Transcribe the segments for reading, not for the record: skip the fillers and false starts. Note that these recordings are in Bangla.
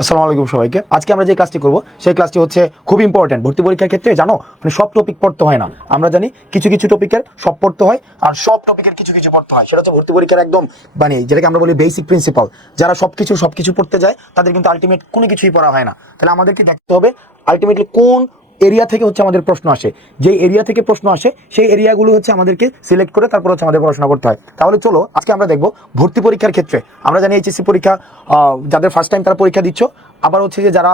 আসসালামু আলাইকুম সবাইকে। আজকে আমরা যে ক্লাসটি করব সেই ক্লাসটি হচ্ছে খুব ইম্পর্টেন্ট। ভর্তি পরীক্ষার ক্ষেত্রে জানো মানে সব টপিক পড়তে হয় না, আমরা জানি কিছু কিছু টপিকের সব পড়তে হয় আর সব টপিকের কিছু কিছু পড়তে হয়। সেটা হচ্ছে ভর্তি পরীক্ষার একদম মানে যেটাকে আমরা বলি বেসিক প্রিন্সিপাল। যারা সবকিছু পড়তে যায় তাদের কিন্তু আলটিমেট কোনো কিছুই পড়া হয় না। তাহলে আমাদেরকে দেখতে হবে আলটিমেটলি কোন এরিয়া থেকে হচ্ছে আমাদের প্রশ্ন আসে। যেই এরিয়া থেকে প্রশ্ন আসে সেই এরিয়াগুলো হচ্ছে আমাদেরকে সিলেক্ট করে তারপর হচ্ছে আমাদের পড়াশোনা করতে হয়। তাহলে চলো আজকে আমরা দেখবো ভর্তি পরীক্ষার ক্ষেত্রে। আমরা জানি এইচএসসি পরীক্ষা যাদের ফার্স্ট টাইম তারা পরীক্ষা দিচ্ছ, আবার হচ্ছে যে যারা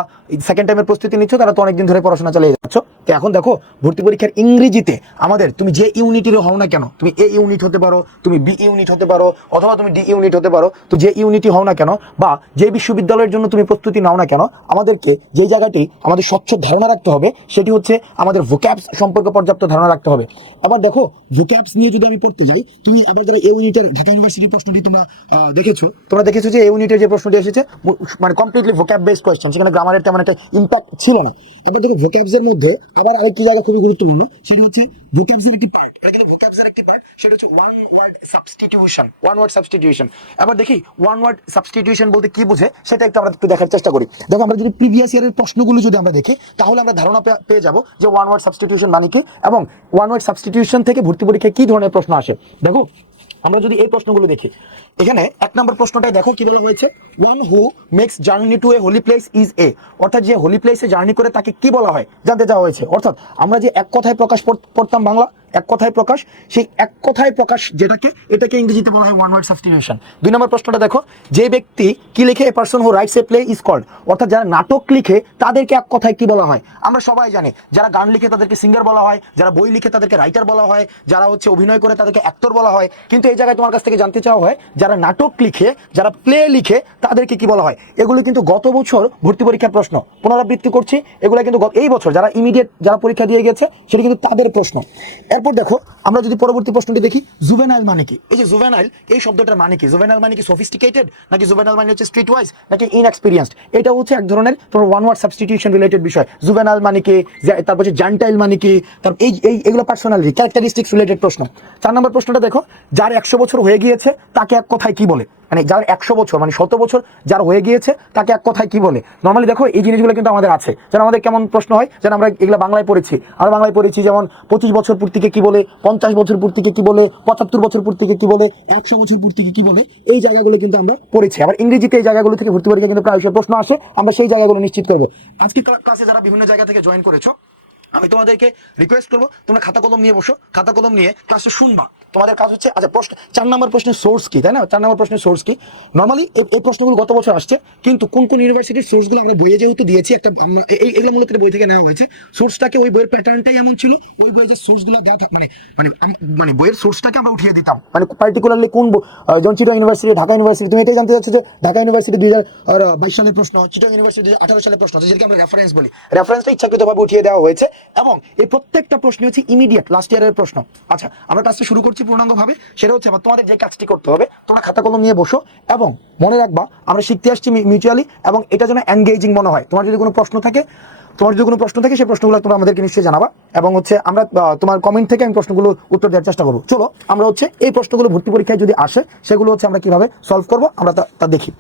সেকেন্ড টাইমের প্রস্তুতি নিচ্ছ তারা তো অনেকদিন ধরে পড়াশোনা চালিয়ে যাচ্ছ। তো এখন দেখো ভর্তি পরীক্ষার ইংরেজিতে আমাদের তুমি যে ইউনিটের হও না কেন, তুমি এ ইউনিট হতে পারো, তুমি বি ইউনিট হতে পারো, অথবা তুমি ডি ইউনিট হতে পারো, তো যে ইউনিটই হও না কেন বা যে বিশ্ববিদ্যালয়ের জন্য তুমি প্রস্তুতি নাও না কেন, আমাদেরকে যে জায়গাটি আমাদের স্বচ্ছ ধারণা রাখতে হবে সেটি হচ্ছে আমাদের ভোক্যাবস সম্পর্কে পর্যাপ্ত ধারণা রাখতে হবে। আবার দেখো ভোক্যাবস নিয়ে যদি আমি পড়তে যাই, তুমি আবার যারা এ ইউনিটের ঢাকা ইউনিভার্সিটির প্রশ্নটি তোমরা দেখেছো যে এ ইউনিটের যে প্রশ্নটি এসেছে মানে কমপ্লিটলি ভোক্যাব বেসড কোয়েশ্চেন, সেখানে গ্রামারের তেমন একটা ইম্প্যাক্ট ছিল না। এবার দেখো ভোক্যাবসের মধ্যে আবার আরেকটি জায়গা খুবই গুরুত্বপূর্ণ, সেটি হচ্ছে ভোক্যাবসের একটি পার্ট, এটা কিন্তু ভোক্যাবসের একটি পার্ট, সেটা হচ্ছে ওয়ান ওয়ার্ড সাবস্টিটিউশন। এবার দেখি ওয়ান ওয়ার্ড সাবস্টিটিউশন বলতে কি বোঝে সেটা একটু দেখার চেষ্টা করি। দেখো আমরা যদি প্রিভিয়াস ইয়ারের প্রশ্নগুলো যদি আমরা দেখি তাহলে আমরা ধারণা পেয়ে যাব যে ওয়ান ওয়ার্ড সাবস্টিটিউশন মানে কি এবং ওয়ান ওয়ার্ড সাবস্টিটিউশন থেকে ভর্তি পরীক্ষায় কি ধরনের প্রশ্ন আসে। দেখো আমরা যদি এই প্রশ্নগুলো দেখি, এখানে এক নম্বর প্রশ্নটাই দেখো কি বলা হয়েছে, one who makes journey to a holy place is a, অর্থাৎ যে হোলি প্লেসে জার্নি করে তাকে কি বলা হয় জানতে চাওয়া হয়েছে। অর্থাৎ আমরা যে এক কথায় প্রকাশ পড়তাম বাংলা এক কথায় প্রকাশ, সেই এক কথায় প্রকাশ এটাকে ইংরেজিতে বলা হয় ওয়ান ওয়ার্ড সাবস্টিটিউশন। দুই নম্বর প্রশ্নটা দেখো, যে ব্যক্তি কি লিখে, a person who writes a play is called, অর্থাৎ যারা নাটক লিখে তাদেরকে এক কথায় কি বলা হয়। আমরা সবাই জানি যারা গান লিখে তাদেরকে সিঙ্গার বলা হয়, যারা বই লিখে তাদেরকে রাইটার বলা হয়, যারা হচ্ছে অভিনয় করে তাদেরকে অ্যাক্টর বলা হয়। কিন্তু এই জায়গায় তোমার কাছ থেকে জানতে চাওয়া হয় যারা নাটক লিখে, যারা প্লে লিখে তাদেরকে কি বলা হয়। এগুলো কিন্তু গত বছর ভর্তি পরীক্ষার প্রশ্ন, পুনরাবৃত্তি করছি, এগুলো কিন্তু এই বছর যারা ইমিডিয়েট যারা পরীক্ষা দিয়ে গেছে সেটা কিন্তু তাদের প্রশ্ন। এরপর দেখো আমরা যদি পরবর্তী প্রশ্নটি দেখি, জুভেনাইল মানে কি। এই যে জুভেনাইল এই শব্দটার মানে কি, জুভেনাইল মানে কি সফিস্টিকেটেড, নাকি জুভেনাইল মানে হচ্ছে স্ট্রিট ওয়াইজ, নাকি ইনএক্সপিরিয়েন্সড। এটা হচ্ছে এক ধরনের তোমার ওয়ান ওয়ার্ড সাবস্টিটিউশন রিলেটেড বিষয়। জুভেনাইল মানে কি, তারপর হচ্ছে জান্টাইল মানে কি, তারপর এইগুলো পার্সোনালিটি ক্যারেক্টারিস্টিক্স রিলেটেড প্রশ্ন। 4 নম্বর প্রশ্নটা দেখো, যার 100 বছর হয়ে গিয়েছে তাকে এক কথায় কি বলে, মানে যার 100 বছর মানে 100 বছর যার হয়ে গিয়েছে তাকে এক কথায় কি বলে। নর্মালি দেখো এই জিনিসগুলো কিন্তু আমাদের আছে, যেন আমাদের কেমন প্রশ্ন হয়, যেন আমরা এগুলো বাংলায় পড়েছি, যেমন 25 বছর পূর্তিকে কি বলে, 50 বছর পূর্তিকে কি বলে, 75 বছর পূর্তিকে কি বলে, 100 বছর পূর্তিকে কি বলে, এই জায়গাগুলো কিন্তু আমরা পড়েছি। আবার ইংরেজিতে এই জায়গাগুলো থেকে ভর্তি পরীক্ষা কিন্তু প্রায়শই প্রশ্ন আসে, আমরা সেই জায়গাগুলো নিশ্চিত করবো। আজকে ক্লাসে যারা বিভিন্ন জায়গা থেকে জয়েন করেছো, আমি তোমাদেরকে রিকোয়েস্ট করবো তোমরা খাতা কলম নিয়ে বসো, খাতা কলম নিয়ে ক্লাসে শুনবা। তোমাদের কাজ হচ্ছে আচ্ছা প্রশ্ন 4 নম্বর প্রশ্নের সোর্স কি, তাই না? 4 নম্বর প্রশ্নের সোর্স কি, নর্মালি এই প্রশ্নগুলো গত বছর আসছে, কিন্তু কোন কোন ইউনিভার্সিটির সোর্সগুলো আমরা বইয়ে যেহেতু দিয়েছি একটা এগুলো মূলত বই থেকে নেওয়া হয়েছে, সোর্সটাকে ওই বইয়ের প্যাটার্নটাই এমন ছিল, ওই বইয়ে যে সোর্সগুলো দেওয়া মানে মানে মানে বইয়ের সোর্সটাকে আমরা উঠিয়ে দিতাম, মানে পার্টিকুলারলি কোন যেমন চিটাগং ইউনিভার্সিটি, ঢাকা ইউনিভার্সিটি, তুমি এটাই জানতে চাচ্ছ যে ঢাকা ইউনিভার্সিটি 2022 সালের প্রশ্ন, চিটাগং ইউনিভার্সিটি 2018 সালের প্রশ্ন, যেটাকে আমরা রেফারেন্স বলি, রেফারেন্সটা ইচ্ছাকৃতভাবে উঠিয়ে দেওয়া হয়েছে এবং এই প্রত্যেকটা প্রশ্ন হচ্ছে ইমিডিয়েট লাস্ট ইয়ারের প্রশ্ন। আচ্ছা আমরা ক্লাসটা শুরু করছি পূর্ণাঙ্গভাবে, সেটা হচ্ছে তোমাদের যে কাজটি করতে হবে, তোমরা খাতা কলম নিয়ে বসো এবং মনে রাখবা আমরা শিখতে আসছি মিউচুয়ালি, এবং এটা যেন এনগেজিং মনে হয়। তোমার যদি কোনো প্রশ্ন থাকে সেই প্রশ্নগুলো তোমরা আমাদেরকে নিশ্চয়ই জানাবা, এবং হচ্ছে আমরা তোমার কমেন্ট থেকে আমি প্রশ্নগুলো উত্তর দেওয়ার চেষ্টা করবো। চলো আমরা হচ্ছে এই প্রশ্নগুলো ভর্তি পরীক্ষায় যদি আসে সেগুলো হচ্ছে আমরা কিভাবে সলভ করবো আমরা তা দেখি।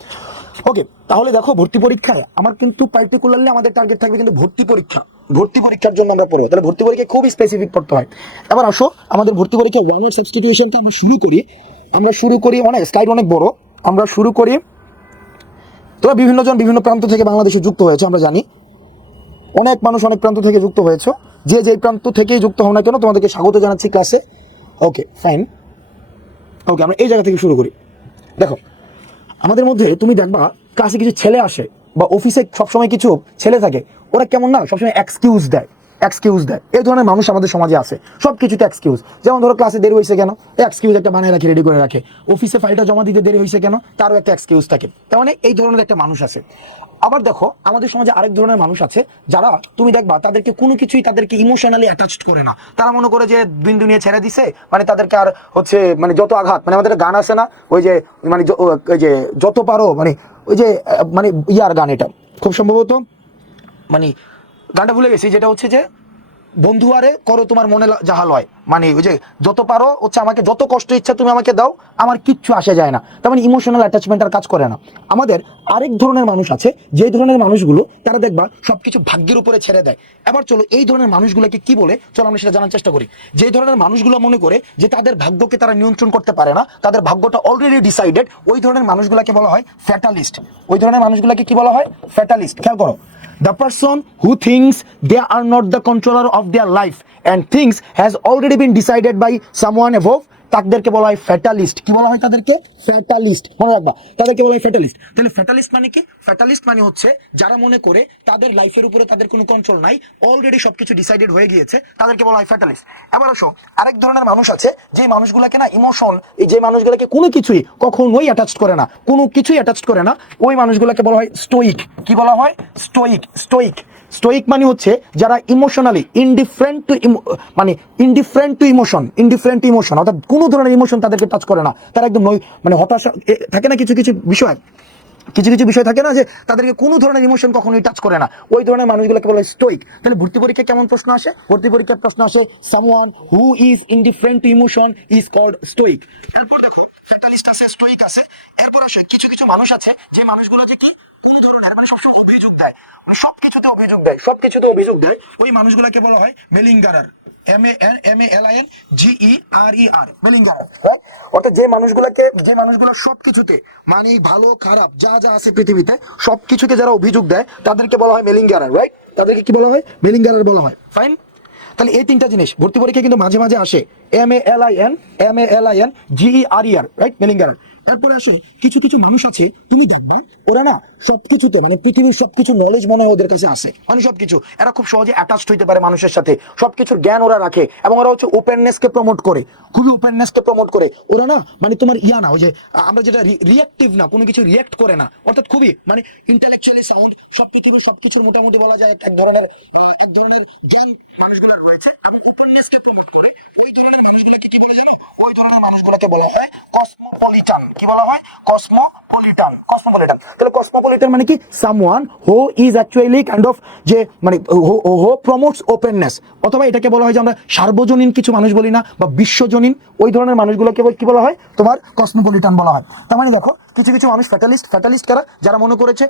ওকে, তাহলে দেখো ভর্তি পরীক্ষায় আমার কিন্তু পার্টিকুলারলি আমাদের টার্গেট থাকবে কিন্তু ভর্তি পরীক্ষার জন্য আমরা পড়বো, তাহলে ভর্তি পরীক্ষায় খুবই স্পেসিফিক পড়তে হয়। এবার আসো আমাদের ভর্তি পরীক্ষা ওয়ান ওয়ার্ড সাবস্টিটিউশনটা আমরা শুরু করি অনেক স্লাইড অনেক বড়, আমরা শুরু করি। তোমরা বিভিন্ন জন বিভিন্ন প্রান্ত থেকে বাংলাদেশে যুক্ত হয়েছে, আমরা জানি অনেক মানুষ অনেক প্রান্ত থেকে যুক্ত হয়েছে, যে যেই প্রান্ত থেকেই যুক্ত হও না কেন তোমাদেরকে স্বাগত জানাচ্ছি ক্লাসে। ওকে ফাইন, ওকে আমরা এই জায়গা থেকে শুরু করি। দেখো আমাদের মধ্যে তুমি দেখবা ক্লাসে কিছু ছেলে আসে বা অফিসে সবসময় কিছু ছেলে থাকে, ওরা কেমন না সবসময় এক্সকিউজ দেয়। এই ধরনের মানুষ আমাদের সমাজে আছে, সব কিছুতে এক্সকিউজ। যেমন ধরো ক্লাসে দেরি হয়েছে কেন, এক্সকিউজ একটা বানিয়ে রাখে, রেডি করে রাখে। অফিসে ফাইলটা জমা দিতে দেরি হয়েছে কেন, তারও একটা এক্সকিউজ থাকে। তার মানে এই ধরনের একটা মানুষ আছে। আবার দেখো আমাদের সমাজে আরেক ধরনের মানুষ আছে যারা তুমি দেখবা তাদেরকে কোনো কিছুই তাদেরকে ইমোশনালি অ্যাটাচড করে না, তারা মনে করে যে দিন দুনিয়া ছেড়ে দিছে, মানে তাদেরকে আর হচ্ছে মানে যত আঘাত, মানে আমাদের গান আছে না ওই যে মানে ওই যে যত পারো মানে ওই যে মানে ইয়ার গান, এটা খুব সম্ভবত মানে গানটা ভুলে গেছি, যেটা হচ্ছে যে বন্ধুয়ারে করো তোমার মনে যাহা লয়, মানে ওই যে যত পারো হচ্ছে আমাকে যত কষ্ট ইচ্ছা তুমি আমাকে দাও, আমার কিচ্ছু আসে যায় না। তার মানে ইমোশনাল অ্যাটাচমেন্ট আর কাজ করে না। আমাদের আরেক ধরনের মানুষ আছে, যে ধরনের মানুষগুলো তারা দেখবা সবকিছু ভাগ্যের উপরে ছেড়ে দেয়। এবার চলো এই ধরনের মানুষগুলোকে কি বলে, চলো আমরা সেটা জানার চেষ্টা করি। যে ধরনের মানুষগুলো মনে করে যে তাদের ভাগ্যকে তারা নিয়ন্ত্রণ করতে পারে না, তাদের ভাগ্যটা অলরেডি ডিসাইডেড, ওই ধরনের মানুষগুলোকে বলা হয় ফ্যাটালিস্ট। ওই ধরনের মানুষগুলোকে কি বলা হয়? ফ্যাটালিস্ট। খেয়াল করো, the person who thinks they are not the controller of their life and things has already been decided by someone above, তাদেরকে বলা হয় ফ্যাটালিস্ট। কি বলা হয় তাদেরকে? ফ্যাটালিস্ট। মনে রাখবা, তাদেরকে বলা হয় ফ্যাটালিস্ট। তাহলে ফ্যাটালিস্ট মানে কি? ফ্যাটালিস্ট মানে হচ্ছে যারা মনে করে তাদের লাইফের উপরে তাদের কোনো কন্ট্রোল নাই, অলরেডি সবকিছু ডিসাইডেড হয়ে গিয়েছে, তাদেরকে বলা হয় ফ্যাটালিস্ট। এবার আসো, আরেক ধরনের মানুষ আছে যে মানুষগুলোকে না ইমোশন, এই যে মানুষগুলোকে কোনো কিছুই কখনোই অ্যাটাচ করে না, কোনো কিছুই অ্যাটাচ করে না, ওই মানুষগুলোকে বলা হয় স্টোইক। কি বলা হয়? স্টোইক। স্টোইক। স্টোইক মানে হচ্ছে যারা ইমোশনালি ইনডিফারেন্ট টু, মানে indifferent to emotion, indifferent to emotion, অর্থাৎ কোনো ধরনের ইমোশন তাদেরকে টাচ করে না। তারা একদম মানে হতাশা থাকে না, কিছু কিছু বিষয়, কিছু কিছু বিষয় থাকে না যে তাদেরকে কোনো ধরনের ইমোশন কখনোই টাচ করে না, ওই ধরনের মানুষগুলোকে বলা হয় স্টোইক। তাহলে ভর্তি পরীক্ষায় কেমন প্রশ্ন আসে? ভর্তি পরীক্ষার প্রশ্ন আসে someone who is indifferent to emotion is called stoic. এরপর দেখো ফ্যাটালিস্ট আছে, স্টোইক আছে। এরপর আসে কিছু কিছু মানুষ আছে যে মানুষগুলো যে কি কোন ধরনের মানে সবসময় অভিযোগ দেয়, মানে সবকিছুতে অভিযোগ দেয়, সবকিছুতে অভিযোগ দেয়, ওই মানুষগুলোকে বলা হয় মেলিঙ্গারার। MELINGER, মেলিঙ্গারার, right? অর্থাৎ যে মানুষগুলো সবকিছুতে, মানে ভালো খারাপ যা যা আছে পৃথিবীতে সবকিছুকে যারা অভিযোগ দেয় তাদেরকে বলা হয় মেলিঙ্গারার, রাইট? তাদেরকে কি বলা হয়? মেলিঙ্গারার বলা হয়। ফাইন। তাহলে এই তিনটা জিনিস ভর্তি পরীক্ষা কিন্তু মাঝে মাঝে আসে, MELINGER, রাইট? মেলিঙ্গারার। এরপরে আসো কিছু কিছু মানুষ আছে, তুমি দেখবা ওরা না সবকিছুতে, মানে পৃথিবীর সবকিছু নলেজ মনে হয় ওদের কাছে আছে, মানে সবকিছু এরা খুব সহজে অ্যাটাচড হইতে পারে মানুষের সাথে, সবকিছুর জ্ঞান ওরা রাখে, এবং ওরা হচ্ছে ওপেননেসকে প্রমোট করে, খুবই ওপেননেসকে প্রমোট করে। ওরা না মানে তোমার ইয়া না, ওই যে আমরা যেটা রিয়াক্টিভ না, কোনো কিছু রিয়াক্ট করে না, অর্থাৎ খুবই মানে ইন্টেলেকচুয়ালি সাউন্ড, সব পৃথিবীর সবকিছুর মোটামুটি বলা যায় এক ধরনের জ্ঞান মানুষগুলো রয়েছে, এবং ওপেননেসকে প্রমোট করে। ওই ধরনের মানুষগুলোকে কি বলা যায়? ওই ধরনের মানুষগুলোকে বলা হয় কসমোপলিটান। কি বলা হয়? কসমোপলিটান। কসমোপলিটান। তাহলে কসমোপলিটান মানে কি? Someone who is actually kind of, যে মানে হু প্রমোটস ওপেননেস, অথবা এটাকে বলা হয় যে আমরা সার্বজনীন কিছু মানুষ বলি না, বা বিশ্বজনীন, ওই ধরনের মানুষগুলোকে কি বলা হয়? তোমার কসমোপলিটান বলা হয়। তার মানে দেখো কিছু কিছু মানুষ ফ্যাটালিস্ট। ফ্যাটালিস্ট কারা? যারা মনে করেছে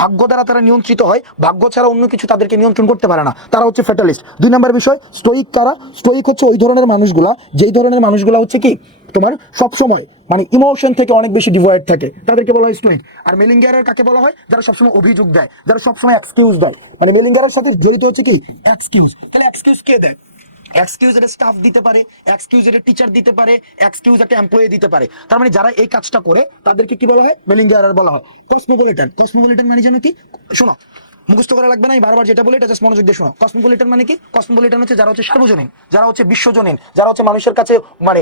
ভাগ্য দ্বারা তারা নিয়ন্ত্রিত হয়, ভাগ্য ছাড়া অন্য কিছু তাদেরকে নিয়ন্ত্রণ করতে পারে না, তারা হচ্ছে ফ্যাটালিস্ট। 2 নম্বর বিষয়, স্টোইক কারা? স্টোইক হচ্ছে ওই ধরনের মানুষগুলা, যেই ধরনের মানুষগুলা হচ্ছে কি তোমার সব সময় মানে ইমোশন থেকে অনেক বেশি ডিভয়েড থাকে, তাদেরকে বলা হয় স্টোইক। আর মেলিঙ্গারার কাকে বলা হয়? যারা সবসময় অভিযোগ দেয়, যারা সবসময় এক্সকিউজ দেয়, মানে মেলিঙ্গারার সাথে জড়িত হচ্ছে কি এক্সকিউজ। তাহলে এক্সকিউজ কে দেয়? এক্সকিউজ একটা স্টাফ দিতে পারে, এক্সকিউজ একটা টিচার দিতে পারে, এক্সকিউজ একটা এমপ্লয়ি দিতে পারে। তার মানে যারা এই কাজটা করে তাদেরকে কি বলা হয়? মেলিঙ্গারার বলা হয়। কসমোপলিটান। কসমোপলিটান মানে জানো কি? শোনো, মুখস্থ করা লাগবে না, আমি বারবার যেটা বলি এটা জাস্ট মনোযোগ দিয়ে শোনো। কসমোপলিটান মানে কি? কসমোপলিটান হচ্ছে যারা হচ্ছে সার্বজনীন, যারা হচ্ছে বিশ্বজনীন, যারা হচ্ছে মানুষের কাছে মানে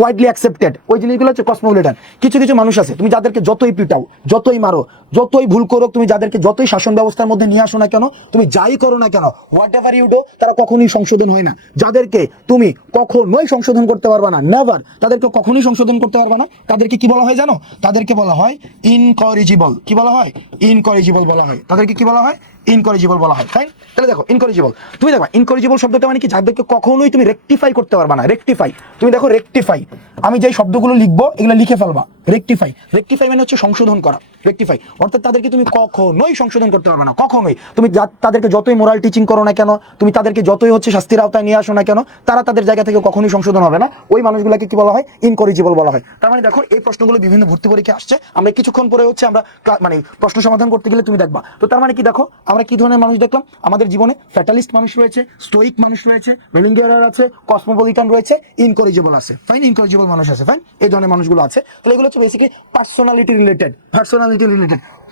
ওয়াইডলি অ্যাকসেপ্টেড, ওই জিনিসগুলো হচ্ছে কসমোপলিটান। কিছু কিছু মানুষ আছে, তুমি যাদেরকে যতই পিটাও, যতই মারো, যতই ভুল করো, তুমি যাদেরকে যতই শাসন ব্যবস্থার মধ্যে নিয়ে আসো না কেন, তুমি যাই করো না কেন, হোয়াট এভার ইউ ডু, তারা কখনোই সংশোধন হয় না। যাদেরকে তুমি কখনোই সংশোধন করতে পারবা না, নেভার, তাদেরকে কখনোই সংশোধন করতে পারবা না, তাদেরকে কি বলা হয় জানো? তাদেরকে বলা হয় ইনকরিজিবল। কি বলা হয়? ইনকরিজিবল বলা হয়। তাদেরকে কি বলা হয়? ইনকরিজিবল বলা হয়। তাই তাহলে দেখো ইনকরিজিবল, তুমি দেখো ইনকরিজিবল শব্দটা মানে কি? যাদেরকে কখনোই তুমি রেকটিফাই করতে পারবা না। রেকটিফাই, তুমি দেখো রেকটিফাই, আমি যেই শব্দগুলো লিখবো এগুলো লিখে ফেলবা। রেকটিফাই, রেকটিফাই মানে হচ্ছে সংশোধন করা। রেকটিফাই অর্থাৎ তাদেরকে তুমি কখনোই সংশোধন করতে পারবে না, কখনোই। তুমি তাদেরকে যতই মোরাল টিচিং করো না কেন, তুমি তাদেরকে যতই হচ্ছে শাস্তির আওতায় নিয়ে আসো না কেন, তারা তাদের জায়গা থেকে কখনোই সংশোধন হবে না। ওই মানুষগুলোকে কি বলা হয়? ইনকরিজিবল বলা হয়। তার মানে দেখো এই প্রশ্নগুলো বিভিন্ন ভর্তি পরীক্ষা আসছে, আমরা কিছুক্ষণ পরে হচ্ছে আমরা মানে প্রশ্ন সমাধান করতে গেলে তুমি দেখবা। তো তার মানে কি দেখো আমরা কি ধরনের মানুষ দেখলাম আমাদের জীবনে? ফ্যাটালিস্ট মানুষ রয়েছে, স্টোইক মানুষ রয়েছে, মেলিঙ্গারার আছে, কসমোপলিটান রয়েছে, ইনকরিজিবল আছে। ফাইন, ইনকরিজিবল মানুষ আছে। ফাইন, এই ধরনের মানুষগুলো আছে। তাহলে এগুলো হচ্ছে বেসিক্যালি পার্সোনালিটি রিলেটেড,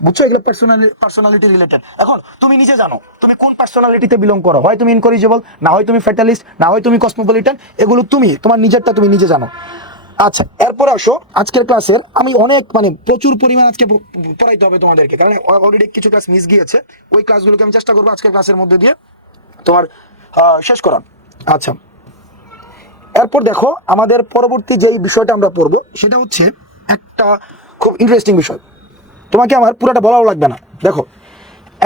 বুঝছো? এগুলো পার্সোনালিটি রিলেটেড। এখন তুমি নিজে জানো তুমি কোন পার্সোনালিটিতে বিলং করো, হয় তুমি ইনকরিজিবল, না হয় তুমি ফ্যাটালিস্ট, না হয় তুমি কসমোপলিটান। এগুলো তুমি তোমার নিজেরটা তুমি নিজে জানো। আচ্ছা, এরপর আসো আজকের ক্লাসের, আমি অনেক মানে প্রচুর পরিমাণ আজকে পড়াইতে হবে তোমাদেরকে, কারণ অলরেডি কিছু ক্লাস মিস গিয়েছে। ওই ক্লাসগুলোকে আমি চেষ্টা করবো আজকের ক্লাসের মধ্যে দিয়ে তোমার শেষ করার। আচ্ছা, এরপর দেখো আমাদের পরবর্তী যেই বিষয়টা আমরা পড়বো সেটা হচ্ছে একটা খুব ইন্টারেস্টিং বিষয়। তোমাকে আমার পুরোটা বলাও লাগবে না। দেখো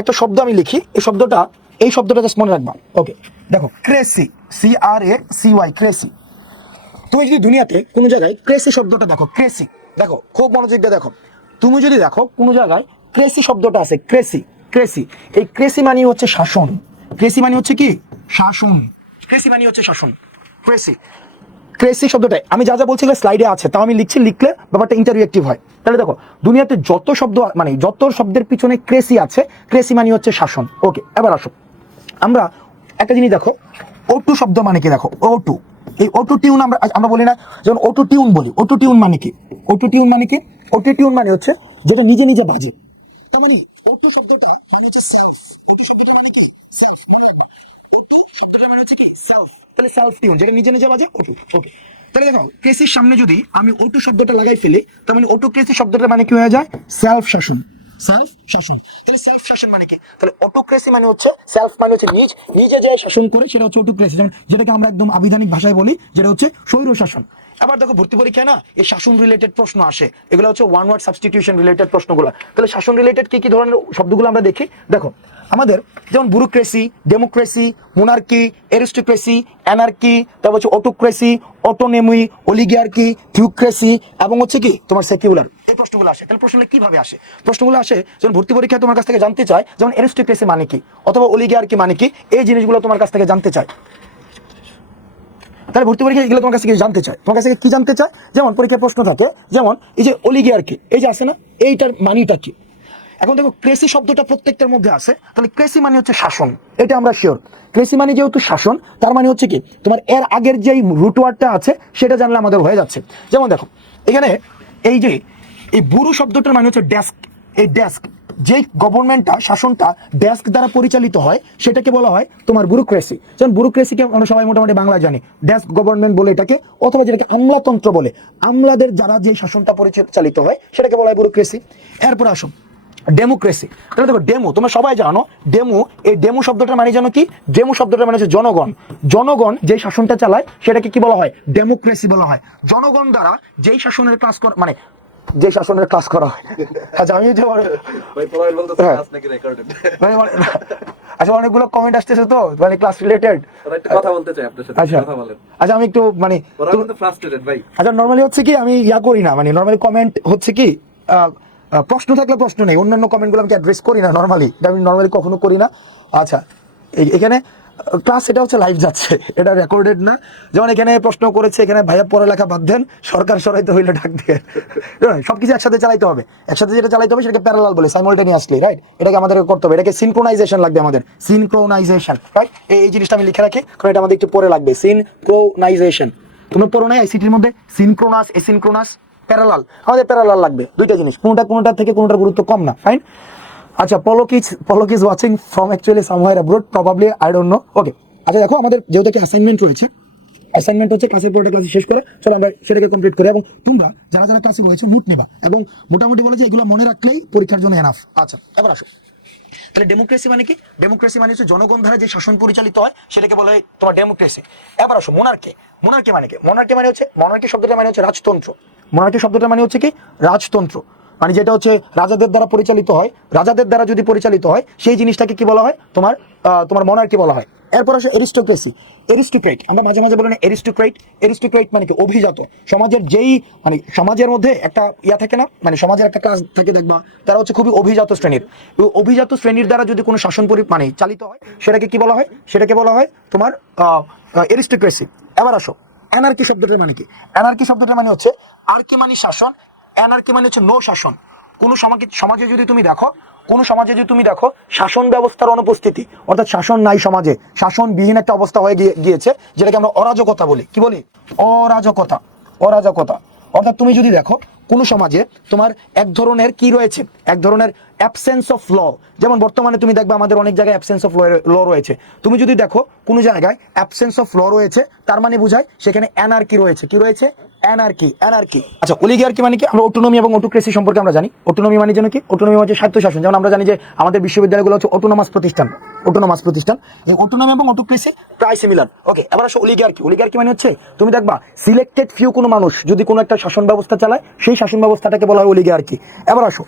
একটা শব্দ আমি লিখি, এই শব্দটা এই শব্দটা জাস্ট মনে রাখবা। ওকে, দেখো ক্রেসি, CRACY, ক্রেসি। তুমি যদি দুনিয়াতে কোনো জায়গায় ক্রেসি শব্দটা দেখো, ক্রেসি, দেখো খুব মনোযোগ দিয়ে দেখো, তুমি যদি দেখো কোনো জায়গায় ক্রেসি শব্দটা আছে, ক্রেসি, ক্রেসি, এই ক্রেসি মানে হচ্ছে শাসন। ক্রেসি মানে হচ্ছে কি? শাসন। ক্রেসি মানে হচ্ছে শাসন, ক্রেসি। ক্রেসি শব্দটাই আমি যা যা বলছি স্লাইডে আছে, তাও আমি লিখছি, লিখলে ব্যাপারটা ইন্টারঅ্যাক্টিভ হয়। তাহলে দেখো দুনিয়াতে যত শব্দ মানে যত শব্দের পিছনে ক্রেসি আছে, ক্রেসি মানে হচ্ছে শাসন। ওকে, এবার আসো আমরা একটা জিনিস দেখো, O2 শব্দ মানে কি? দেখো O2, এই অটো টিউন আমরা বলি না, যেমন অটো টিউন বলি। অটো টিউন মানে কি? অটো টিউন মানে কি? অটো টিউন মানে হচ্ছে যেটা নিজে নিজে বাজে। তার মানে অটো শব্দটা মানে হচ্ছে সেলফ। অটো শব্দটা মানে কি? সেলফ। মনে রাখবা, অটো শব্দটা মানে হচ্ছে কি? সেলফ। তাহলে সেলফ টিউন যেটা নিজে নিজে বাজে, অটো। ওকে, তাহলে দেখো ক্রেসির সামনে যদি আমি অটো শব্দটা লাগাই ফেলি, তার মানে অটো ক্রেসি শব্দটা মানে কি হয়ে যায়? সেলফ শাসন। সেলফ শাসন। তাহলে সেলফ শাসন মানে কি? তাহলে অটোক্রেসি মানে হচ্ছে সেলফ, মানে হচ্ছে নিজে যে শাসন করে সেটা হচ্ছে অটোক্রেসি। যেমন যেটাকে আমরা একদম আবিধানিক ভাষায় বলি, যেটা হচ্ছে স্বৈর শাসন। আবার দেখো ভর্তি পরীক্ষায় না এই শাসন রিলেটেড প্রশ্ন আসে, এগুলো হচ্ছে ওয়ান ওয়ার্ড সাবস্টিটিউশন রিলেটেড প্রশ্নগুলো। তাহলে শাসন রিলেটেড কি কি ধরনের শব্দগুলো আমরা দেখি, দেখো আমাদের যেমন bureaucracy, democracy, monarchy, aristocracy, anarchy, তারপর হচ্ছে অটোক্রেসি, অটোনমি, অলিগার্কি, থিওক্রেসি এবং হচ্ছে কি তোমার সেকুলার। এই প্রশ্নগুলো আসে। তাহলে প্রশ্নগুলো কিভাবে আসে? প্রশ্নগুলো আসে যেমন ভর্তি পরীক্ষায় তোমার কাছ থেকে জানতে চায়, যেমন অ্যারিস্টোক্রেসি মানে কি অথবা অলিগার্কি মানে কি, এই জিনিসগুলো তোমার কাছ থেকে জানতে চায়। তাহলে ভর্তি পরীক্ষা এগুলো তোমার কাছ থেকে জানতে চায়। তোমার কাছ থেকে কি জানতে চায়? যেমন পরীক্ষায় প্রশ্ন থাকে, যেমন এই যে অলিগার্কি, এই যে আছে না, এইটার মানিটা কি? এখন দেখো ক্রেসি শব্দটা প্রত্যেকটার মধ্যে আছে, তাহলে ক্রেসি মানে হচ্ছে শাসন, এটা আমরা শিওর। ক্রেসি মানে যেহেতু শাসন, তার মানে হচ্ছে কি তোমার এর আগের যে রুট ওয়ার্ডটা আছে সেটা জানলে আমাদের হয়ে যাচ্ছে। যেমন দেখো এখানে এই যে এই বুড়ো শব্দটার মানে হচ্ছে ডেস্ক। এই ডেস্ক, যে গভর্নমেন্টটা শাসনটা ডেস্ক দ্বারা পরিচালিত হয় সেটাকে বলা হয় তোমার ব্যুরোক্রেসি। যেমন ব্যুরোক্রেসিকে আমরা সবাই মোটামুটি বাংলায় জানি, ডেস্ক গভর্নমেন্ট বলে এটাকে, অথবা যেটাকে আমলাতন্ত্র বলে, আমলাদের যারা যে শাসনটা পরিচালিত হয় সেটাকে বলা হয় ব্যুরোক্রেসি। এরপর আসো ডেমোক্রেসি। তাহলে দেখো ডেমো, তোমরা সবাই জানো ডেমো, এই ডেমো শব্দটার মানে জানো কি? ডেমো শব্দটার মানে হচ্ছে জনগণ। জনগণ যেই শাসনটা চালায় সেটাকে কি বলা হয়? ডেমোক্রেসি বলা হয়। জনগণ দ্বারা যেই শাসনের ক্লাস মানে যে শাসনের ক্লাস করা হয়। আচ্ছা আমি আচ্ছা অনেকগুলো কমেন্ট আসতেছে তো মানে ক্লাস রিলেটেড, কথা বলতে চাই আপনার সাথে। আচ্ছা কথা বলেন। আচ্ছা আমি একটু মানে ফ্রাস্ট্রেটেড ভাই। আচ্ছা নর্মালি হচ্ছে কি আমি ইয়া করি না, মানে নর্মালি কমেন্ট হচ্ছে কি প্রশ্ন থাকলে প্রশ্ন নেই, অন্যান্য কমেন্টগুলো আমি অ্যাড্রেস করি না নর্মালি, এটা আমি নর্মালি কখনো করি না। আচ্ছা এখানে ক্লাস এটা হচ্ছে লাইভ যাচ্ছে, এটা রেকর্ডেড না। যেমন এখানে প্রশ্ন করেছে, এখানে ভাইয়া পড়ালেখা বাদ দেন, সরকার সরাইতে হইলে ডাক দিয়ে, সবকিছু একসাথে চালাইতে হবে। একসাথে যেটা চালাইতে হবে সেটাকে প্যারালাল বলে, সাইমultaneously, রাইট? এটাকে আমাদের করতে হবে, এটাকে সিনক্রোনাইজেশন লাগবে আমাদের, সিনক্রোনাইজেশন, রাইট? এই জিনিসটা আমি লিখে রাখি কারণ এটা আমাদের একটু পরে লাগবে, সিনক্রোনাইজেশন। তোমরা পড়ো নাই আইসিটির মধ্যে সিনক্রোনাস, এসিনক্রোনাস, প্যারালাল? আমাদের প্যারালাল লাগবে, দুইটা জিনিস, কোনটা থেকে কোনটার গুরুত্ব কম না, ফাইন। আচ্ছা Palak is watching from actually somewhere abroad, probably, I don't know. Okay, আচ্ছা দেখো আমাদের যেহেতু একটা অ্যাসাইনমেন্ট রয়েছে, অ্যাসাইনমেন্ট হচ্ছে ক্লাসের পরে ক্লাস শেষ করে চলো আমরা সেটাকে কমপ্লিট করি, এবং তোমরা যারা যারা ক্লাসে রয়েছে নোট নেবা এবং মোটামুটি বলে যে এগুলো মনে রাখলেই পরীক্ষার জন্য এনাফ। আচ্ছা এবার আসো, তাহলে ডেমোক্রেসি মানে কি? ডেমোক্রেসি মানে হচ্ছে জনগণ দ্বারা যে শাসন পরিচালিত হয় সেটাকে বলা হয় তোমার ডেমোক্রেসি। এবার আসো মোনার্কি। মোনার্কি মানে কি? মোনার্কি মানে হচ্ছে, মোনার্কি শব্দটা মানে হচ্ছে রাজতন্ত্র। মোনার্কি শব্দটা মানে হচ্ছে কি? রাজতন্ত্র, মানে যেটা হচ্ছে রাজাদের দ্বারা পরিচালিত হয়। রাজাদের দ্বারা যদি পরিচালিত হয় সেই জিনিসটাকে কি বলা হয়? তোমার মোনার্কি বলা হয়। এরপর আসে অ্যারিস্টোক্রেসি। অ্যারিস্টোক্রেট আমরা মাঝে মাঝে বলি না, অ্যারিস্টোক্রেট। অ্যারিস্টোক্রেট মানে কি? অভিজাত। সমাজের যেই মানে সমাজের মধ্যে একটা ইয়া থাকে না, মানে সমাজের একটা ক্লাস থাকে দেখবা, তারা হচ্ছে খুবই অভিজাত শ্রেণীর। অভিজাত শ্রেণীর দ্বারা যদি কোনো শাসন মানে চালিত হয় সেটাকে কি বলা হয়? সেটাকে বলা হয় তোমার অ্যারিস্টোক্রেসি। এবার আসো অ্যানার্কি শব্দটার মানে কি? অ্যানার্কি শব্দটার মানে হচ্ছে আর্কি মানে শাসন, অ্যানার্কি মানে হচ্ছে নো শাসন। কোনো সমাজে যদি তুমি দেখো, কোনো সমাজে যদি তুমি দেখো শাসন ব্যবস্থার অনুপস্থিতি, অর্থাৎ শাসন নাই সমাজে, শাসনবিহীন একটা অবস্থা হয়ে গিয়েছে, যেটাকে আমরা অরাজকতা বলি। কি বলি? অরাজকতা। অরাজকতা অর্থাৎ তুমি যদি দেখো কোনো সমাজে তোমার এক ধরনের কি রয়েছে, এক ধরনের অ্যাবসেন্স অফ ল। যেমন বর্তমানে তুমি দেখবে আমাদের অনেক জায়গায় অ্যাবসেন্স অফ ল রয়েছে। তুমি যদি দেখো কোনো জায়গায় অ্যাবসেন্স অফ ল রয়েছে, তার মানে বোঝায় সেখানে অ্যানার্কি রয়েছে। কি রয়েছে? অ্যানার্কি। অ্যানার্কি। আচ্ছা অলিগার্কি মানে কি? আমরা অটোনমি এবং অটোক্রেসি সম্পর্কে আমরা জানি। অটোনমি মানে যেন কি? অটোনমি হচ্ছে স্বায়ত্তশাসন। যেমন আমরা জানি যে আমাদের বিশ্ববিদ্যালয়গুলো হচ্ছে অটোনমাস প্রতিষ্ঠান। অটোনমাস প্রতিষ্ঠান। এই অটোনমি এবং অটোক্রেসি প্রায় সিমিলার। ওকে, এবার আসো অলিগার্কি। অলিগার্কি মানে হচ্ছে তুমি দেখবা সিলেক্টেড ফিউ কোনো মানুষ যদি কোনো একটা শাসন ব্যবস্থা চালায়, সেই শাসন ব্যবস্থাটাকে বলা হয় অলিগার্কি। এবার আসো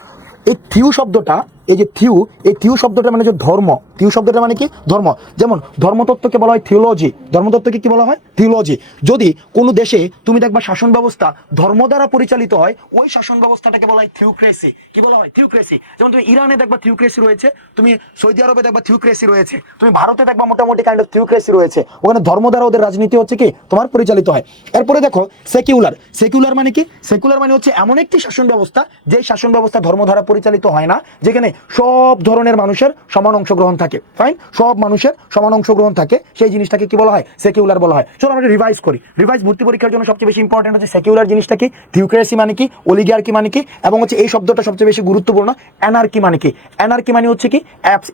এই থিউ শব্দটা, এই যে থিউ, এই থিউ শব্দটা মানে হচ্ছে ধর্ম। থিউ শব্দটা মানে কি? ধর্ম। যেমন ধর্মতত্ত্বকে বলা হয় থিওলজি। ধর্মতত্ত্বকে কি বলা হয়? থিওলজি। যদি কোনো দেশে তুমি দেখবা শাসন ব্যবস্থা ধর্ম দ্বারা পরিচালিত হয়, ওই শাসন ব্যবস্থাটাকে বলা হয় থিওক্রেসি। কি বলা হয়? থিওক্রেসি। যেমন তুমি ইরানে দেখবা থিওক্রেসি রয়েছে, তুমি সৌদি আরবে দেখবা থিওক্রেসি রয়েছে, তুমি ভারতে দেখবা মোটামুটি কাইন্ড অফ থিওক্রেসি রয়েছে। ওখানে ধর্ম দ্বারা ওদের রাজনীতি হচ্ছে কি তোমার পরিচালিত হয়। এরপরে দেখো সেকুলার। সেকুলার মানে কি? সেকুলার মানে হচ্ছে এমন একটি শাসন ব্যবস্থা, যে শাসন ব্যবস্থা ধর্ম দ্বারা পরিচালিত হয় না, যেখানে সব ধরনের মানুষের সমান অংশগ্রহণ থাকে। ফাইন, সব মানুষের সমান অংশগ্রহণ থাকে, সেই জিনিসটাকে কি বলা হয়? সেকুলার বলা হয়। চলো আমরা রিভাইজ করি। রিভাইজ ভর্তি পরীক্ষার জন্য সবচেয়ে বেশি ইম্পর্টেন্ট হচ্ছে সেকুলার জিনিসটা কি, থিওক্রেসি মানে কি, অলিগার্কি মানে কি, এবং হচ্ছে এই শব্দটা সবচেয়ে বেশি গুরুত্বপূর্ণ, অ্যানার্কি মানে কি। অ্যানার্কি মানে হচ্ছে কি?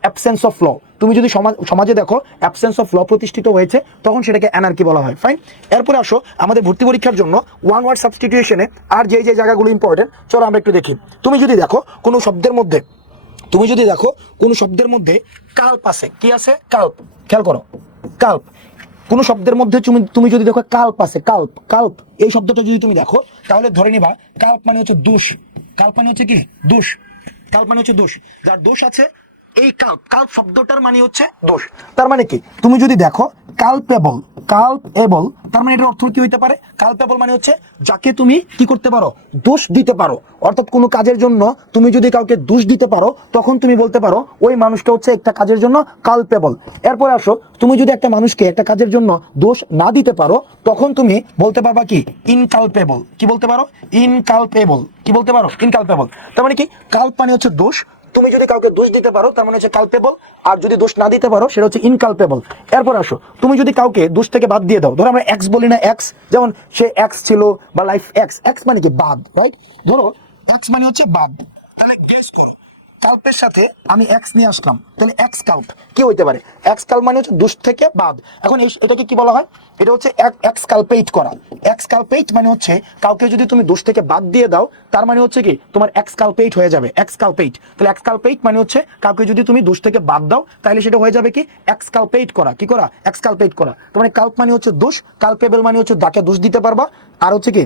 Absence of law. তুমি যদি সমাজে দেখো অ্যাবসেন্স অফ ল প্রতিষ্ঠিত হয়েছে, তখন সেটাকে অ্যানার্কি বলা হয়। ফাইন, এরপরে আসো আমাদের ভর্তি পরীক্ষার জন্য ওয়ান ওয়ার্ড সাবস্টিটিউশনে আর যে যে জায়গাগুলো ইম্পর্টেন্ট, চলো আমরা একটু দেখি। তুমি যদি দেখো কোনো শব্দের মধ্যে, তুমি যদি দেখো কোনো শব্দের মধ্যে কাল্প আছে, কি আছে? কাল্প। খেয়াল করো, কাল্প। কোনো শব্দের মধ্যে তুমি যদি দেখো কাল্প আছে, কাল্প, কাল্প এই শব্দটা যদি তুমি দেখো, তাহলে ধরে নিবা কাল্প মানে হচ্ছে দোষ। কাল্প মানে হচ্ছে কি? দোষ। কাল্প মানে হচ্ছে দোষ। যার দোষ আছে, এই কাল্প, কাল্প শব্দটার মানে হচ্ছে দোষ। তার মানে কি? তুমি যদি দেখো কালপেবল, কালপেবল, তার মানে এটার অর্থ কি হইতে পারে? কালপেবল মানে হচ্ছে যাকে তুমি কি করতে পারো? দোষ দিতে পারো। অর্থাৎ কোনো কাজের জন্য তুমি যদি কাউকে দোষ দিতে পারো, তখন তুমি বলতে পারো ওই মানুষটা হচ্ছে একটা কাজের জন্য কালপেবল। এরপরে আসো, তুমি যদি একটা মানুষকে একটা কাজের জন্য দোষ না দিতে পারো, তখন তুমি বলতে পারবা কি? ইনকালপেবল। কি বলতে পারো? ইনকালপেবল। কি বলতে পারো? ইনকালপেবল। তার মানে কি? কাল্প মানে হচ্ছে দোষ। তুমি যদি কাউকে দোষ দিতে পারো, তার মানে হচ্ছে কালপেবল। আর যদি দোষ না দিতে পারো, সেটা হচ্ছে ইনকালপেবল। এরপর আসো, তুমি যদি কাউকে দোষ থেকে বাদ দিয়ে দাও, ধরো আমরা এক্স বলি না, এক্স, যেমন সে এক্স ছিল বা লাইফ এক্স। এক্স মানে কি? বাদ, রাইট? ধরো এক্স মানে হচ্ছে বাদ, তাহলে গেস করো কাল্পের সাথে আমি এক্স নিয়ে আসলাম, তাহলে এক্স কাল্প কি হইতে পারে? এক্স কাল্প মানে হচ্ছে দোষ থেকে বাদ। এখন এটাকে কি বলা হয়? এটা হচ্ছে এক্স কালপেট করা। এক্স কালপেট মানে হচ্ছে কাউকে যদি তুমি দোষ থেকে বাদ দিয়ে দাও, তার মানে হচ্ছে কি তোমার এক্স কালপেট হয়ে যাবে। এক্স কালপেট। তাহলে এক্স কালপেট মানে হচ্ছে কাউকে যদি তুমি দোষ থেকে বাদ দাও, তাহলে সেটা হয়ে যাবে কি? এক্স কালপেট করা। কি করা? এক্স কালপেট করা। তার মানে কাল্প মানে হচ্ছে দোষ, কালপেবল মানে হচ্ছে যাকে দোষ দিতে পারবা, আর হচ্ছে কি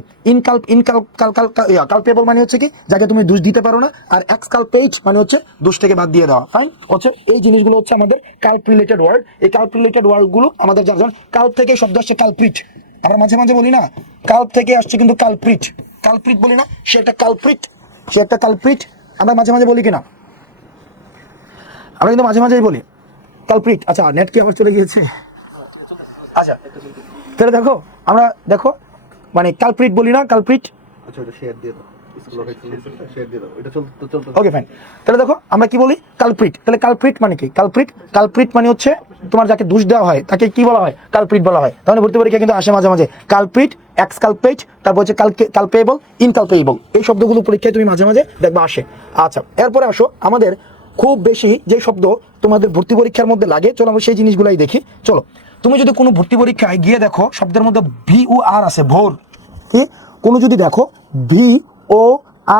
কালপেবল মানে হচ্ছে কি যাকে তুমি দোষ দিতে পারো না, আর এক্সকালপেট মানে হচ্ছে দোষ থেকে বাদ দিয়ে দেওয়া। ফাইন, হচ্ছে এই জিনিসগুলো হচ্ছে আমাদের কাল্প রিলেটেড ওয়ার্ড। এই কাল্প রিলেটেড ওয়ার্ড গুলো আমাদের জানা। কাল্প থেকে শব্দ আসছে কালপ্রিট। আমরা মাঝে মাঝে বলি না কাল্প থেকে আসছে কিন্তু কালপ্রিট। কালপ্রিট বলি না, সে একটা কালপ্রিট, সে একটা কালপ্রিট। আমরা মাঝে মাঝে বলি কিনা? আমরা কিন্তু মাঝে মাঝেই বলি কালপ্রিট। আচ্ছা, নেট কি আবার চলে গিয়েছে? আচ্ছা, তাহলে দেখো আমরা দেখো মানে কালপ্রিট বলি না, কালপ্রিট। আচ্ছা, ওটা শেয়ার দিয়ে দাও। শেয়ার দিয়ে দাও। এটা চলতে। Okay fine. তাহলে দেখো আমরা কি বলি? কালপ্রিট। তাহলে কালপ্রিট মানে কি? কালপ্রিট। কালপ্রিট মানে হচ্ছে তোমার যাকে দোষ দেওয়া হয় তাকে কি বলা হয়? কালপ্রিট বলা হয়। তাহলে ভর্তি পরীক্ষা কিন্তু আসে মাঝে মাঝে কালপ্রিট, এক্সকালপেট, তারপর হচ্ছে কালপেবল, ইনকালপেবল। এই শব্দগুলো পরীক্ষায় তুমি মাঝে মাঝে দেখবা আসে। আচ্ছা, এরপরে আসো আমাদের খুব বেশি যে শব্দ তোমাদের ভর্তি পরীক্ষার মধ্যে লাগে, চলো আমরা সেই জিনিসগুলাই দেখি। চলো, তুমি যদি কোনো ভর্তি পরীক্ষায় গিয়ে দেখো শব্দের মধ্যে ভি ও আর আছে, ভোর, কি কোনো যদি দেখো ভি ও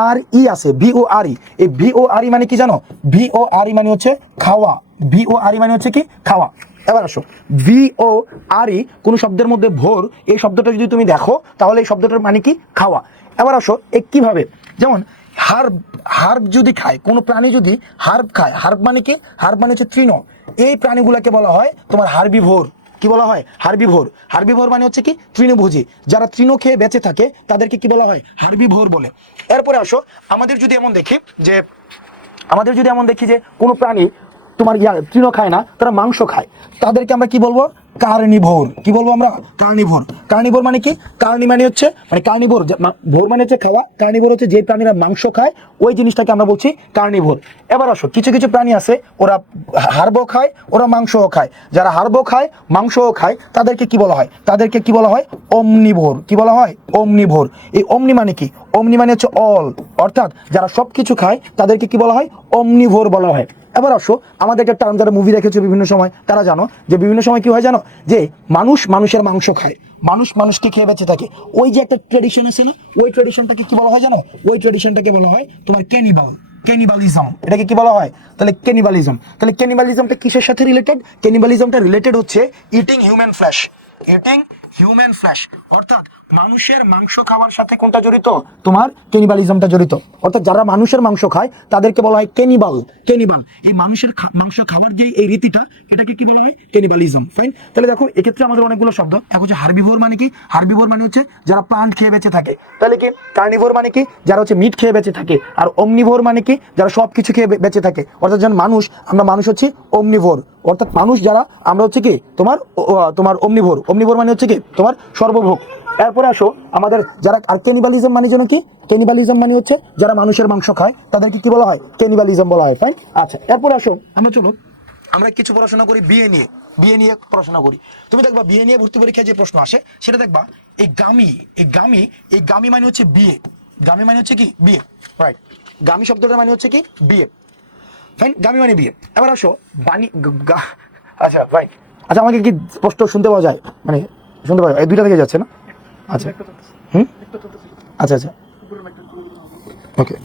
আর ই আছে, ভি ও আর ই, এই ভি ও আর ই মানে কি জানো? ভি ও আর ই মানে হচ্ছে খাওয়া। ভি ও আর ই মানে হচ্ছে কি? খাওয়া। এবার আসো, ভি ও আর ই কোন শব্দের মধ্যে ভোর, এই শব্দটা যদি তুমি দেখো, তাহলে এই শব্দটার মানে কি? খাওয়া। এবার আসো কিভাবে, যেমন হার্ব, হার্ব যদি খায়, কোনো প্রাণী যদি হার্ব খায়, হার্ব মানে কি? হার্ব মানে হচ্ছে তৃণ। এই প্রাণীগুলোকে বলা হয় তোমার হার্বিভোর। কি বলা হয়? হার্বিভোর। হার্বিভোর মানে হচ্ছে কি? তৃণভোজী। যারা তৃণ খেয়ে বেঁচে থাকে তাদেরকে কি বলা হয়? হার্বিভোর বলে। এরপরে আসো, আমাদের যদি এমন দেখি যে কোনো প্রাণী তোমার তৃণ খায় না, তারা মাংস খায়, তাদেরকে আমরা কি বলবো? কার্নিভোর। কি বলবো আমরা? কার্নিভোর। কার্নিভোর মানে কি? কার্নি মানে হচ্ছে মানে কার্নিভোর, ভোর মানে হচ্ছে খাওয়া, কার্নিভোর হচ্ছে যে প্রাণীরা মাংস খায়, ওই জিনিসটাকে আমরা বলছি কার্নিভোর। এবার আসো, কিছু কিছু প্রাণী আছে ওরা হাড়ও খায়, ওরা মাংসও খায়। যারা হাড়ও খায়, মাংসও খায়, তাদেরকে কি বলা হয়? তাদেরকে কি বলা হয়? অমনিভোর। কি বলা হয়? অমনিভোর। এই অমনি মানে কি? অমনি মানে হচ্ছে অল, অর্থাৎ যারা সবকিছু খায় তাদেরকে কি বলা হয়? অমনিভোর বলা হয়। এবার আসো, আমাদের একটা টার্ম যারা মুভি দেখেছো বিভিন্ন সময়, তারা জানো যে বিভিন্ন সময় কি হয় জানো? যে মানুষ মানুষের মাংস খায়, মানুষ মানুষকে খেয়ে বেঁচে থাকে। ওই যে একটা ট্রেডিশন আছে না, ওই ট্রেডিশনটাকে কি বলা হয় জানো? ওই ট্রেডিশনটাকে বলা হয় তোমার ক্যানিবাল, ক্যানিবালিজম। এটাকে কি বলা হয়? তাহলে ক্যানিবালিজম। তাহলে ক্যানিবালিজমটা কিসের সাথে রিলেটেড? ক্যানিবালিজমটা রিলেটেড হচ্ছে eating human flash, eating human flash, অর্থাৎ মানুষের মাংস খাওয়ার সাথে কোনটা জড়িত, তোমার ক্যানিবালিজমটা জড়িত। অর্থাৎ যারা মানুষের মাংস খায় তাদেরকে বলা হয় ক্যানিবাল। ক্যানিবাল এই মানুষের মাংস খাওয়ার যে এই রীতিটা, এটাকে কি বলা হয়, ক্যানিবালিজম। ফাইন, তাহলে দেখো এক্ষেত্রে আমাদের অনেকগুলো শব্দ। এক হচ্ছে হার্বিভোর, মানে কি, হার্বিভোর মানে হচ্ছে যারা প্লান্ট খেয়ে বেঁচে থাকে। তাহলে কি কার্নিভোর মানে কি, যারা হচ্ছে মিট খেয়ে বেঁচে থাকে। আর অমনিভোর মানে কি, যারা সব কিছু খেয়ে বেঁচে থাকে। অর্থাৎ যেমন মানুষ, আমরা মানুষ হচ্ছে অমনিভোর, অর্থাৎ মানুষ যারা, আমরা হচ্ছে কি তোমার অমনিভোর। অমনিভোর মানে হচ্ছে কি তোমার সর্বভোগ। এরপরে আসো আমাদের যারা, আর ক্যানিবালিজম মানে জন্য কি, ক্যানিবালিজম মানে হচ্ছে যারা মানুষের মাংস খায় তাদেরকে কি বলা হয়, ক্যানিবালিজম বলা হয়। ফাইন, আচ্ছা এরপরে আসো আমরা চলো আমরা কিছু পড়াশোনা করি বিয়ে নিয়ে। বিয়ে নিয়ে পড়াশোনা করি। তুমি দেখবা বিয়ে নিয়ে ভর্তি পরীক্ষায় যে প্রশ্ন আসে সেটা দেখবা এই গামি, এই গামি মানে হচ্ছে বিয়ে। গামি মানে হচ্ছে কি বিয়ে, রাইট। গামি শব্দটা মানে হচ্ছে কি বিয়ে। ফাইন, গামি মানে বিয়ে। এবার আসো বাণী, আচ্ছা ফাইন। আচ্ছা আমাকে কি স্পষ্ট শুনতে পাওয়া যায়, মানে শুনতে পাওয়া যায়? এই দুইটা থেকে যাচ্ছে না? আচ্ছা আচ্ছা আচ্ছা ওকে।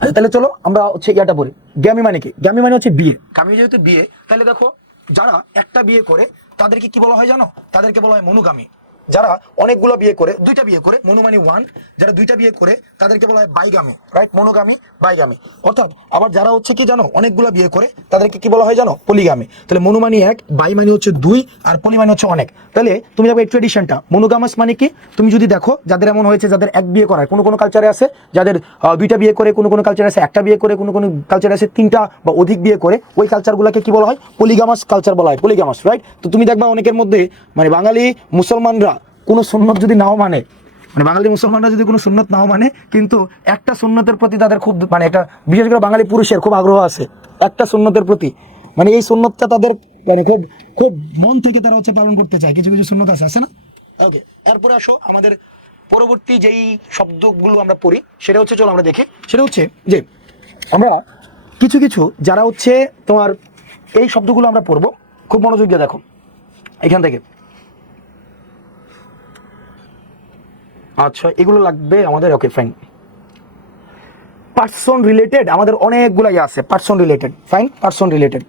আচ্ছা তাহলে চলো আমরা হচ্ছে ইয়াটা পড়ি। গ্যামি মানে কি? গ্যামি মানে হচ্ছে বিয়ে। গামি যেহেতু বিয়ে, তাহলে দেখো যারা একটা বিয়ে করে তাদেরকে কি বলা হয় জানো? তাদেরকে বলা হয় মনোগামী। যারা অনেকগুলো বিয়ে করে, দুইটা বিয়ে করে, মনো মানে ওয়ান, যারা দুইটা বিয়ে করে তাদেরকে বলা হয় বাইগামী, রাইট? মনোগামী, বাইগামী। অর্থাৎ আবার যারা হচ্ছে কি জানো অনেকগুলো বিয়ে করে তাদেরকে কি বলা হয় জানো? পলিগামী। তাহলে মনো মানে এক, বাই মানে হচ্ছে দুই, আর পলি মানে হচ্ছে অনেক। তাহলে তুমি দেখো এই ট্রেডিশনটা মনোগামাস মানে কি, তুমি যদি দেখো যাদের এমন হয়েছে যাদের এক বিয়ে করার কোনো কোনো কালচারে আছে, যাদের দুইটা বিয়ে করে, কোনো কোনো কালচারে আছে একটা বিয়ে করে, কোনো কোনো কালচারে আছে তিনটা বা অধিক বিয়ে করে, ওই কালচারগুলোকে কি বলা হয়? পলিগামাস কালচার বলা হয়, পলিগামাস, রাইট? তো তুমি দেখবা অনেকের মধ্যে, মানে বাঙালি মুসলমানরা কোনো সুন্নত যদি নাও মানে, মানে বাঙালি মুসলমানরা যদি কোনো সুন্নত নাও মানে, কিন্তু একটা সুন্নতের প্রতি তাদের খুব, মানে একটা বিশেষ করে বাঙালি পুরুষের খুব আগ্রহ আছে একটা সুন্নতের প্রতি। মানে এই সুন্নতটা তাদের মানে খুব খুব মন থেকে তারা হচ্ছে পালন করতে চায়। কিছু কিছু সুন্নত আছে না? ওকে, এরপরে আসো আমাদের পরবর্তী যেই শব্দগুলো আমরা পড়ি সেটা হচ্ছে, চলো আমরা দেখি। সেটা হচ্ছে যে আমরা কিছু কিছু যারা হচ্ছে তোমার এই শব্দগুলো আমরা পড়বো, খুব মনোযোগ দিয়ে দেখো এখান থেকে। আচ্ছা এগুলো লাগবে আমাদের, ওকে ফাইন। পার্সন রিলেটেড আমাদের অনেকগুলাই আছে, person related, fine, person related.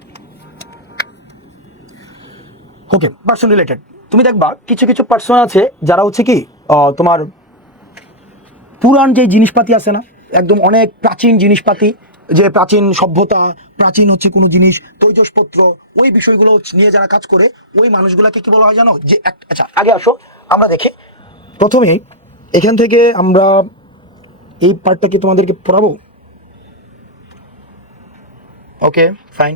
Okay, person related. তুমি দেখবা কিছু কিছু পার্সন আছে যারা হচ্ছে কি তোমার পুরান যে জিনিসপাতি আছে না, একদম অনেক প্রাচীন জিনিসপাতি, যে প্রাচীন সভ্যতা, প্রাচীন হচ্ছে কোনো জিনিস, তৈজসপত্র, ওই বিষয়গুলো নিয়ে যারা কাজ করে, ওই মানুষগুলাকে কি বলা হয় জানো? যে আচ্ছা আগে আসো আমরা দেখি প্রথমে এখান থেকে আমরা এই পার্টটাকে তোমাদেরকে পড়াবো। Okay fine.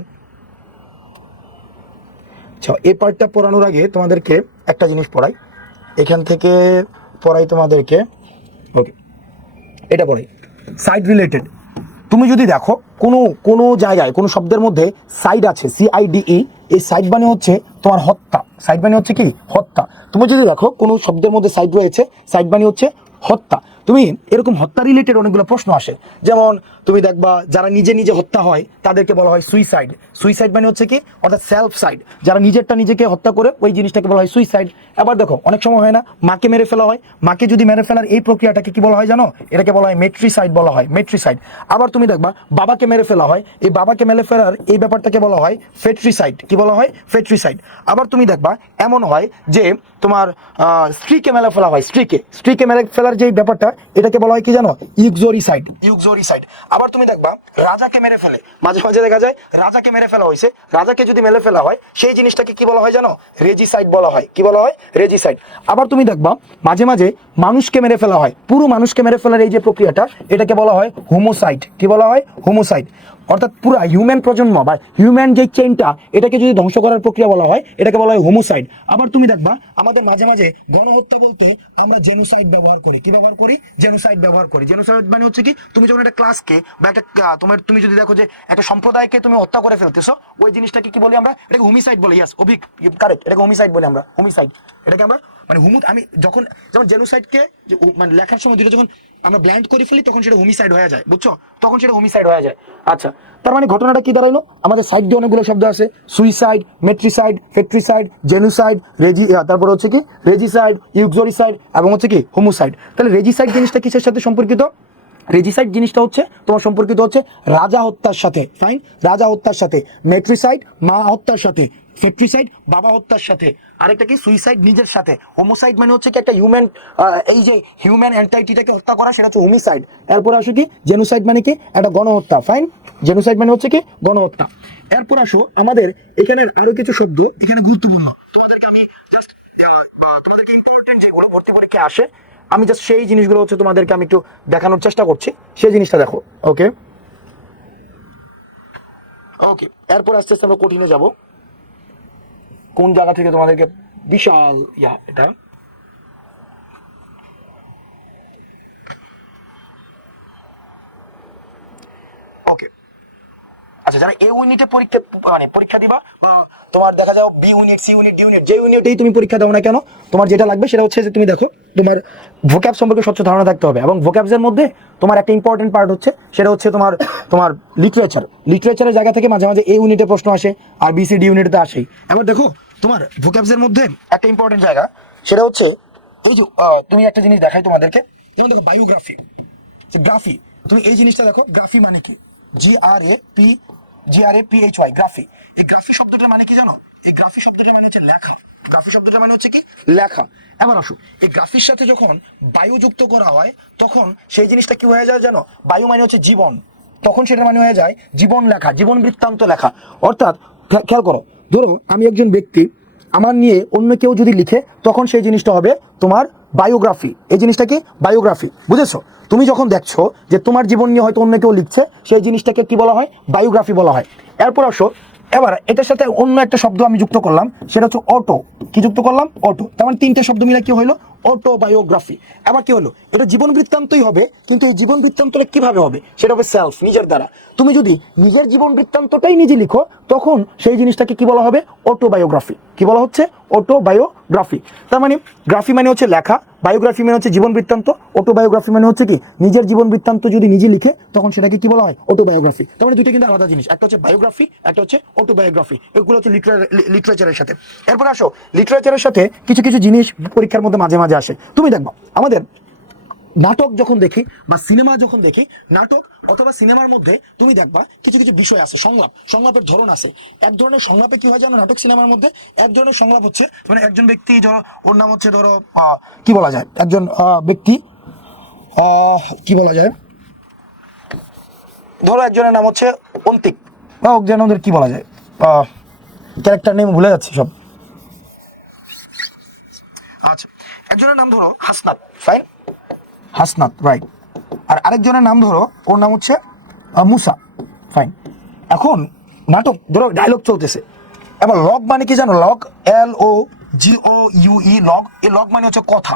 আচ্ছা এই পার্টটা পড়ানোর আগে তোমাদেরকে একটা জিনিস পড়াই, এখান থেকে পড়াই তোমাদেরকে। ওকে, এটা পড়াই সাইড রিলেটেড। তুমি যদি দেখো কোনো কোনো জায়গায় কোনো শব্দের মধ্যে সাইড আছে, CIDE, এই সাইড মানে হচ্ছে তোমার হত্যা। সাইড মানে হচ্ছে কি হত্যা। তুমি যদি দেখো কোনো শব্দের মধ্যে সাইড রয়েছে, সাইড মানে হচ্ছে হত্যা। তুমি এরকম হত্যা রিলেটেড অনেকগুলো প্রশ্ন আসে। যেমন তুমি দেখবা যারা নিজে নিজে হত্যা হয় তাদেরকে বলা হয় সুইসাইড। সুইসাইড মানে হচ্ছে কি, অর্থাৎ সেলফ সাইড, যারা নিজেরটা নিজেকে হত্যা করে ওই জিনিসটাকে বলা হয় সুইসাইড। আবার দেখো অনেক সময় হয় না মাকে মেরে ফেলা হয়, মাকে যদি মেরে ফেলার এই প্রক্রিয়াটাকে কি বলা হয় জানো? এটাকে বলা হয় মেট্রিসাইড বলা হয়, মেট্রিসাইড। আবার তুমি দেখবা বাবাকে মেরে ফেলা হয়, এই বাবাকে মেরে ফেলার এই ব্যাপারটাকে বলা হয় ফেট্রিসাইড। কি বলা হয়? ফেট্রিসাইড। আবার তুমি দেখবা এমন হয় যে তোমার স্ত্রীকে মেরে ফেলা হয়, স্ত্রীকে মেরে ফেলার যে ব্যাপারটা, এটাকে বলা হয় কি জানো? ইউক্সোরিসাইড, ইউক্সোরিসাইড। আবার তুমি দেখবা রাজাকে মেরে ফেলে, মাঝে মাঝে দেখা যায় রাজাকে মেরে ফেলা হয়েছে, রাজাকে যদি মেরে ফেলা হয় সেই জিনিসটাকে কি বলা হয় জানো? রেজিসাইড বলা হয়। কি বলা হয়? রেজিসাইড। আবার তুমি দেখবা মাঝে মাঝে মানুষকে মেরে ফেলা হয়, পুরো মানুষকে মেরে ফেলার এই যে প্রক্রিয়াটা, এটাকে বলা হয় হোমোসাইড। কি বলা হয়? হোমোসাইড। অর্থাৎ পুরো হিউম্যান প্রজন্ম বা হিউম্যান যে চেইনটা, এটাকে যদি ধ্বংস করার প্রক্রিয়া বলা হয়, এটাকে বলা হয় হোমোসাইড। আবার তুমি দেখবা আমাদের মাঝে মাঝে গণহত্যা বলতে আমরা জেনোসাইড ব্যবহার করি। কি ব্যবহার করি? জেনোসাইড ব্যবহার করি। জেনোসাইড মানে হচ্ছে কি, তুমি যখন একটা ক্লাসকে বা একটা তুমি যদি দেখো যে একটা সম্প্রদায়কে তুমি হত্যা করে ফেলতেছো, ওই জিনিসটাকে কি বলি আমরা? এটাকে হোমিসাইড বলি। ইয়াস, অভিক, কারেক্ট, এটাকে হোমিসাইড বলি আমরা, হোমিসাইড। এটাকে আমরা মানে আমি যখন যেমন জেনোসাইডকে মানে লেখার সময় দুটো যখন আমরা ব্ল্যান্ড করে ফেলি তখন সেটা হোমিসাইড হয়ে যায়, বুঝছো? তখন সেটা হোমিসাইড হয়ে যায়। আচ্ছা, তার মানে ঘটনাটা কি দাঁড়াইলো? আমাদের সাইড দিয়ে অনেকগুলো শব্দ আছে, সুইসাইড, মেট্রিসাইড, ফেট্রিসাইড, জেনোসাইড, তারপর হচ্ছে কি রেজিসাইড, ইউক্সোরিসাইড এবং হচ্ছে কি হোমোসাইড। তাহলে রেজিসাইড জিনিসটা কিসের সাথে সম্পর্কিত? রেজিসাইড জিনিসটা হচ্ছে তোমার সম্পর্কিত হচ্ছে রাজা হত্যার সাথে, ফাইন, রাজা হত্যার সাথে। মেট্রিসাইড মা হত্যার সাথে, ফেট্রিসাইড বাবা হত্যার সাথে, আরেকটা কি সুইসাইড নিজের সাথে। হোমোসাইড মানে হচ্ছে কি একটা হিউম্যান, এই যে হিউম্যান এন্টাইটিটাকে হত্যা করা, সেটা হচ্ছে হোমিসাইড। এরপর আসো কি জেনোসাইড মানে কি একটা গণহত্যা, ফাইন, জেনোসাইড মানে হচ্ছে কি গণহত্যা। এরপর আসো আমাদের এখানে আরো কিছু শব্দ এখানে গুরুত্বপূর্ণ, তোমাদেরকে আমি জাস্ট তোমাদেরকে ইম্পর্টেন্ট যেগুলো ভর্তি পরীক্ষায় আসে, আমি জাস্ট সেই জিনিসগুলো হচ্ছে তোমাদেরকে আমি একটু দেখানোর চেষ্টা করছি, সেই জিনিসটা দেখো। ওকে ওকে, এরপর আস্তে আস্তে আমরা কঠিনে যাব। কোন জায়গা থেকে তোমাদেরকে বিশাল এটা ওকে। আচ্ছা, যারা এই ইউনিটে পরীক্ষা মানে পরীক্ষা দিবা, তোমার দেখা যাও B unit, C unit, D unit, যে ইউনিটেই তুমি পরীক্ষা দাও না কেন, তোমার যেটা লাগবে সেটা হচ্ছে যে তুমি দেখো তোমার ভোক্যাব সম্পর্কে স্বচ্ছ ধারণা থাকতে হবে। এবং ভোক্যাবসের মধ্যে তোমার একটা ইম্পর্টেন্ট পার্ট হচ্ছে, সেটা হচ্ছে তোমার তোমার লিটারেচার। লিটারেচারের জায়গা থেকে মাঝে মাঝে এই ইউনিটে প্রশ্ন আসে, আর বি সি ডি ইউনিটে তো আসেই। এবার দেখো তোমার ভোক্যাবসের মধ্যে একটা ইম্পর্টেন্ট জায়গা, সেটা হচ্ছে এই যে তুমি একটা জিনিস দেখাই তোমাদেরকে, যেমন দেখো বায়োগ্রাফি, গ্রাফি, তুমি এই জিনিসটা দেখো, গ্রাফি মানে কি, GRAPHY, গ্রাফি। এই গ্রাফি শব্দটার মানে কি জানো? এই গ্রাফি শব্দটার মানে হচ্ছে লেখা। গ্রাফি শব্দটার মানে হচ্ছে কি লেখা। এবার আসো, এই গ্রাফির সাথে যখন বায়ু যুক্ত করা হয়, তখন সেই জিনিসটা কি হয়ে যায় জানো? বায়ু মানে হচ্ছে জীবন, তখন সেটার মানে হয়ে যায় জীবন লেখা, জীবন বৃত্তান্ত লেখা। অর্থাৎ খেয়াল করো, ধরো আমি একজন ব্যক্তি, আমার নিয়ে অন্য কেউ যদি লিখে, তখন সেই জিনিসটা হবে তোমার বায়োগ্রাফি। এই জিনিসটা কি বায়োগ্রাফি, বুঝেছো? তুমি যখন দেখছো যে তোমার জীবন নিয়ে হয়তো অন্য কেউ লিখছে, সেই জিনিসটাকে কি বলা হয়? বায়োগ্রাফি বলা হয়। এরপর আসো, এবার এটার সাথে অন্য একটা শব্দ আমি যুক্ত করলাম, সেটা হচ্ছে অটো। কি যুক্ত করলাম? অটো। তার মানে তিনটে শব্দ মিলে কি হলো? অটোবায়োগ্রাফি। এবার কি হলো? এটা জীবন বৃত্তান্তই হবে, কিন্তু এই জীবন বৃত্তান্তটা কিভাবে হবে? সেটা হবে সেলফ, নিজের দ্বারা। তুমি যদি নিজের জীবন বৃত্তান্তটাই নিজে লিখো, তখন সেই জিনিসটাকে কি বলা হবে? অটোবায়োগ্রাফি। কি বলা হচ্ছে? অটোবায়োগ্রাফি। তার মানে গ্রাফি মানে হচ্ছে লেখা, বায়োগ্রাফি মানে হচ্ছে জীবন বৃত্তান্ত, অটোবায়োগ্রাফি মানে হচ্ছে কি নিজের জীবন বৃত্তান্ত যদি নিজে লিখে, তখন সেটাকে কি বলা হয়? অটোবায়োগ্রাফি। তার মানে দুইটা কিন্তু আলাদা জিনিস, একটা হচ্ছে বায়োগ্রাফি, একটা হচ্ছে অটোবায়োগ্রাফি। এগুলো হচ্ছে লিটারেচারের সাথে। এরপর আসো, লিটারেচারের সাথে কিছু কিছু জিনিস পরীক্ষার মধ্যে মাঝে মাঝে আসে। তুমি দেখবা আমাদের নাটক যখন দেখি বা সিনেমা যখন দেখি, নাটক অথবা সিনেমার মধ্যে তুমি দেখবা কিছু কিছু বিষয় আছে, সংলাপ, সংলাপের ধরন আছে। এক ধরনের সংলাপে কি হয় জানো? নাটক সিনেমার মধ্যে এক ধরনের সংলাপ হচ্ছে, মানে একজন ব্যক্তি, ধরো ওর নাম হচ্ছে, ধরো কি বলা যায়, একজন ব্যক্তি, কি বলা যায়, ধরো একজনের নাম হচ্ছে অন্তিক, বা যেন ওদের কি বলা যায়, ক্যারেক্টার নেম ভুলে যাচ্ছি সব। আচ্ছা, একজনের নাম ধরো হাসনাত, ফাইন, হাসনাত, রাইট। আর আরেকজনের নাম ধরো, ওর নাম হচ্ছে মুসা, ফাইন। এখন নাটক ধরো ডায়লগ চলতেছে। এবার লগ মানে কি জানো? Log, LOGUE, log. এই লগ মানে হচ্ছে কথা,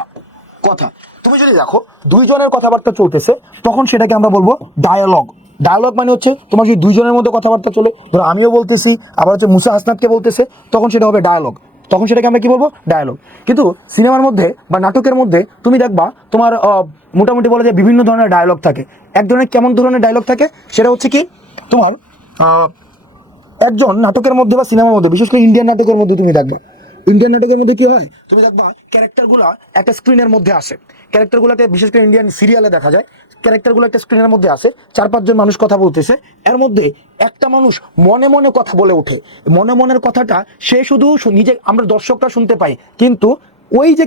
কথা। তুমি যদি দেখো দুইজনের কথাবার্তা চলতেছে, তখন সেটাকে আমরা বলবো ডায়ালগ। ডায়ালগ মানে হচ্ছে তোমার যদি দুইজনের মধ্যে কথাবার্তা চলে, ধরো আমিও বলতেছি, আবার হচ্ছে মুসা হাসনাতকে বলতেছে, তখন সেটা হবে ডায়ালগ। তখন সেটাকে আমরা কি বলবো? ডায়ালগ। কিন্তু সিনেমার মধ্যে বা নাটকের মধ্যে তুমি দেখবা তোমার মোটামুটি বলা যায় বিভিন্ন ধরনের ডায়ালগ থাকে। এক ধরনের কেমন ধরনের ডায়ালগ থাকে? সেটা হচ্ছে কি তোমার একজন নাটকের মধ্যে বা সিনেমার মধ্যে, বিশেষ করে ইন্ডিয়ান নাটকের মধ্যে তুমি দেখবা, ইন্ডিয়ান নাটকের মধ্যে কি হয়? তুমি দেখবা ক্যারেক্টারগুলো একটা স্ক্রিনের মধ্যে আসে। ক্যারেক্টারগুলোকে বিশেষ করে ইন্ডিয়ান সিরিয়ালে দেখা যায়, ক্যারেক্টারগুলো একটা স্ক্রিনের মধ্যে আসে, 4-5 জন মানুষ কথা বলতেছে, এর মধ্যে একটা মানুষ মনে মনে কথা বলে ওঠে। মনে মনের কথাটা সে শুধু নিজে, আমরা দর্শকরা শুনতে পাই, কিন্তু ওই যে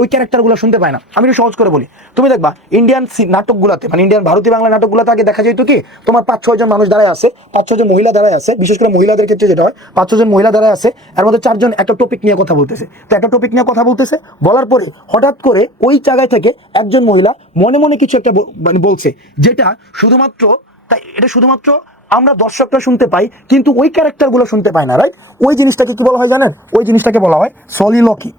ওই ক্যারেক্টারগুলো শুনতে পায় না। আমি একটু সহজ করে বলি, তুমি দেখবা ইন্ডিয়ান নাটকগুলোতে, মানে ইন্ডিয়ান ভারতীয় বাংলা নাটকগুলোতে আগে দেখা যেত কি, তোমার 5-6 জন মানুষ দাঁড়ায় আছে, 5-6 জন মহিলা দাঁড়ায় আছে, বিশেষ করে মহিলাদের ক্ষেত্রে যেটা হয়, 5-6 জন মহিলা দাঁড়ায় আছে, এর মধ্যে 4 জন একটা টপিক নিয়ে কথা বলতেছে। তো একটা টপিক নিয়ে কথা বলতেছে, বলার পরে হঠাৎ করে ওই জায়গায় থেকে একজন মহিলা মনে মনে কিছু একটা মানে বলছে, যেটা শুধুমাত্র, তাই এটা শুধুমাত্র আমরা দর্শকরা শুনতে পাই, কিন্তু ওই ক্যারেক্টারগুলো শুনতে পায় না, রাইট? ওই জিনিসটাকে কি বলা হয় জানেন? ওই জিনিসটাকে বলা হয় সলিলকি।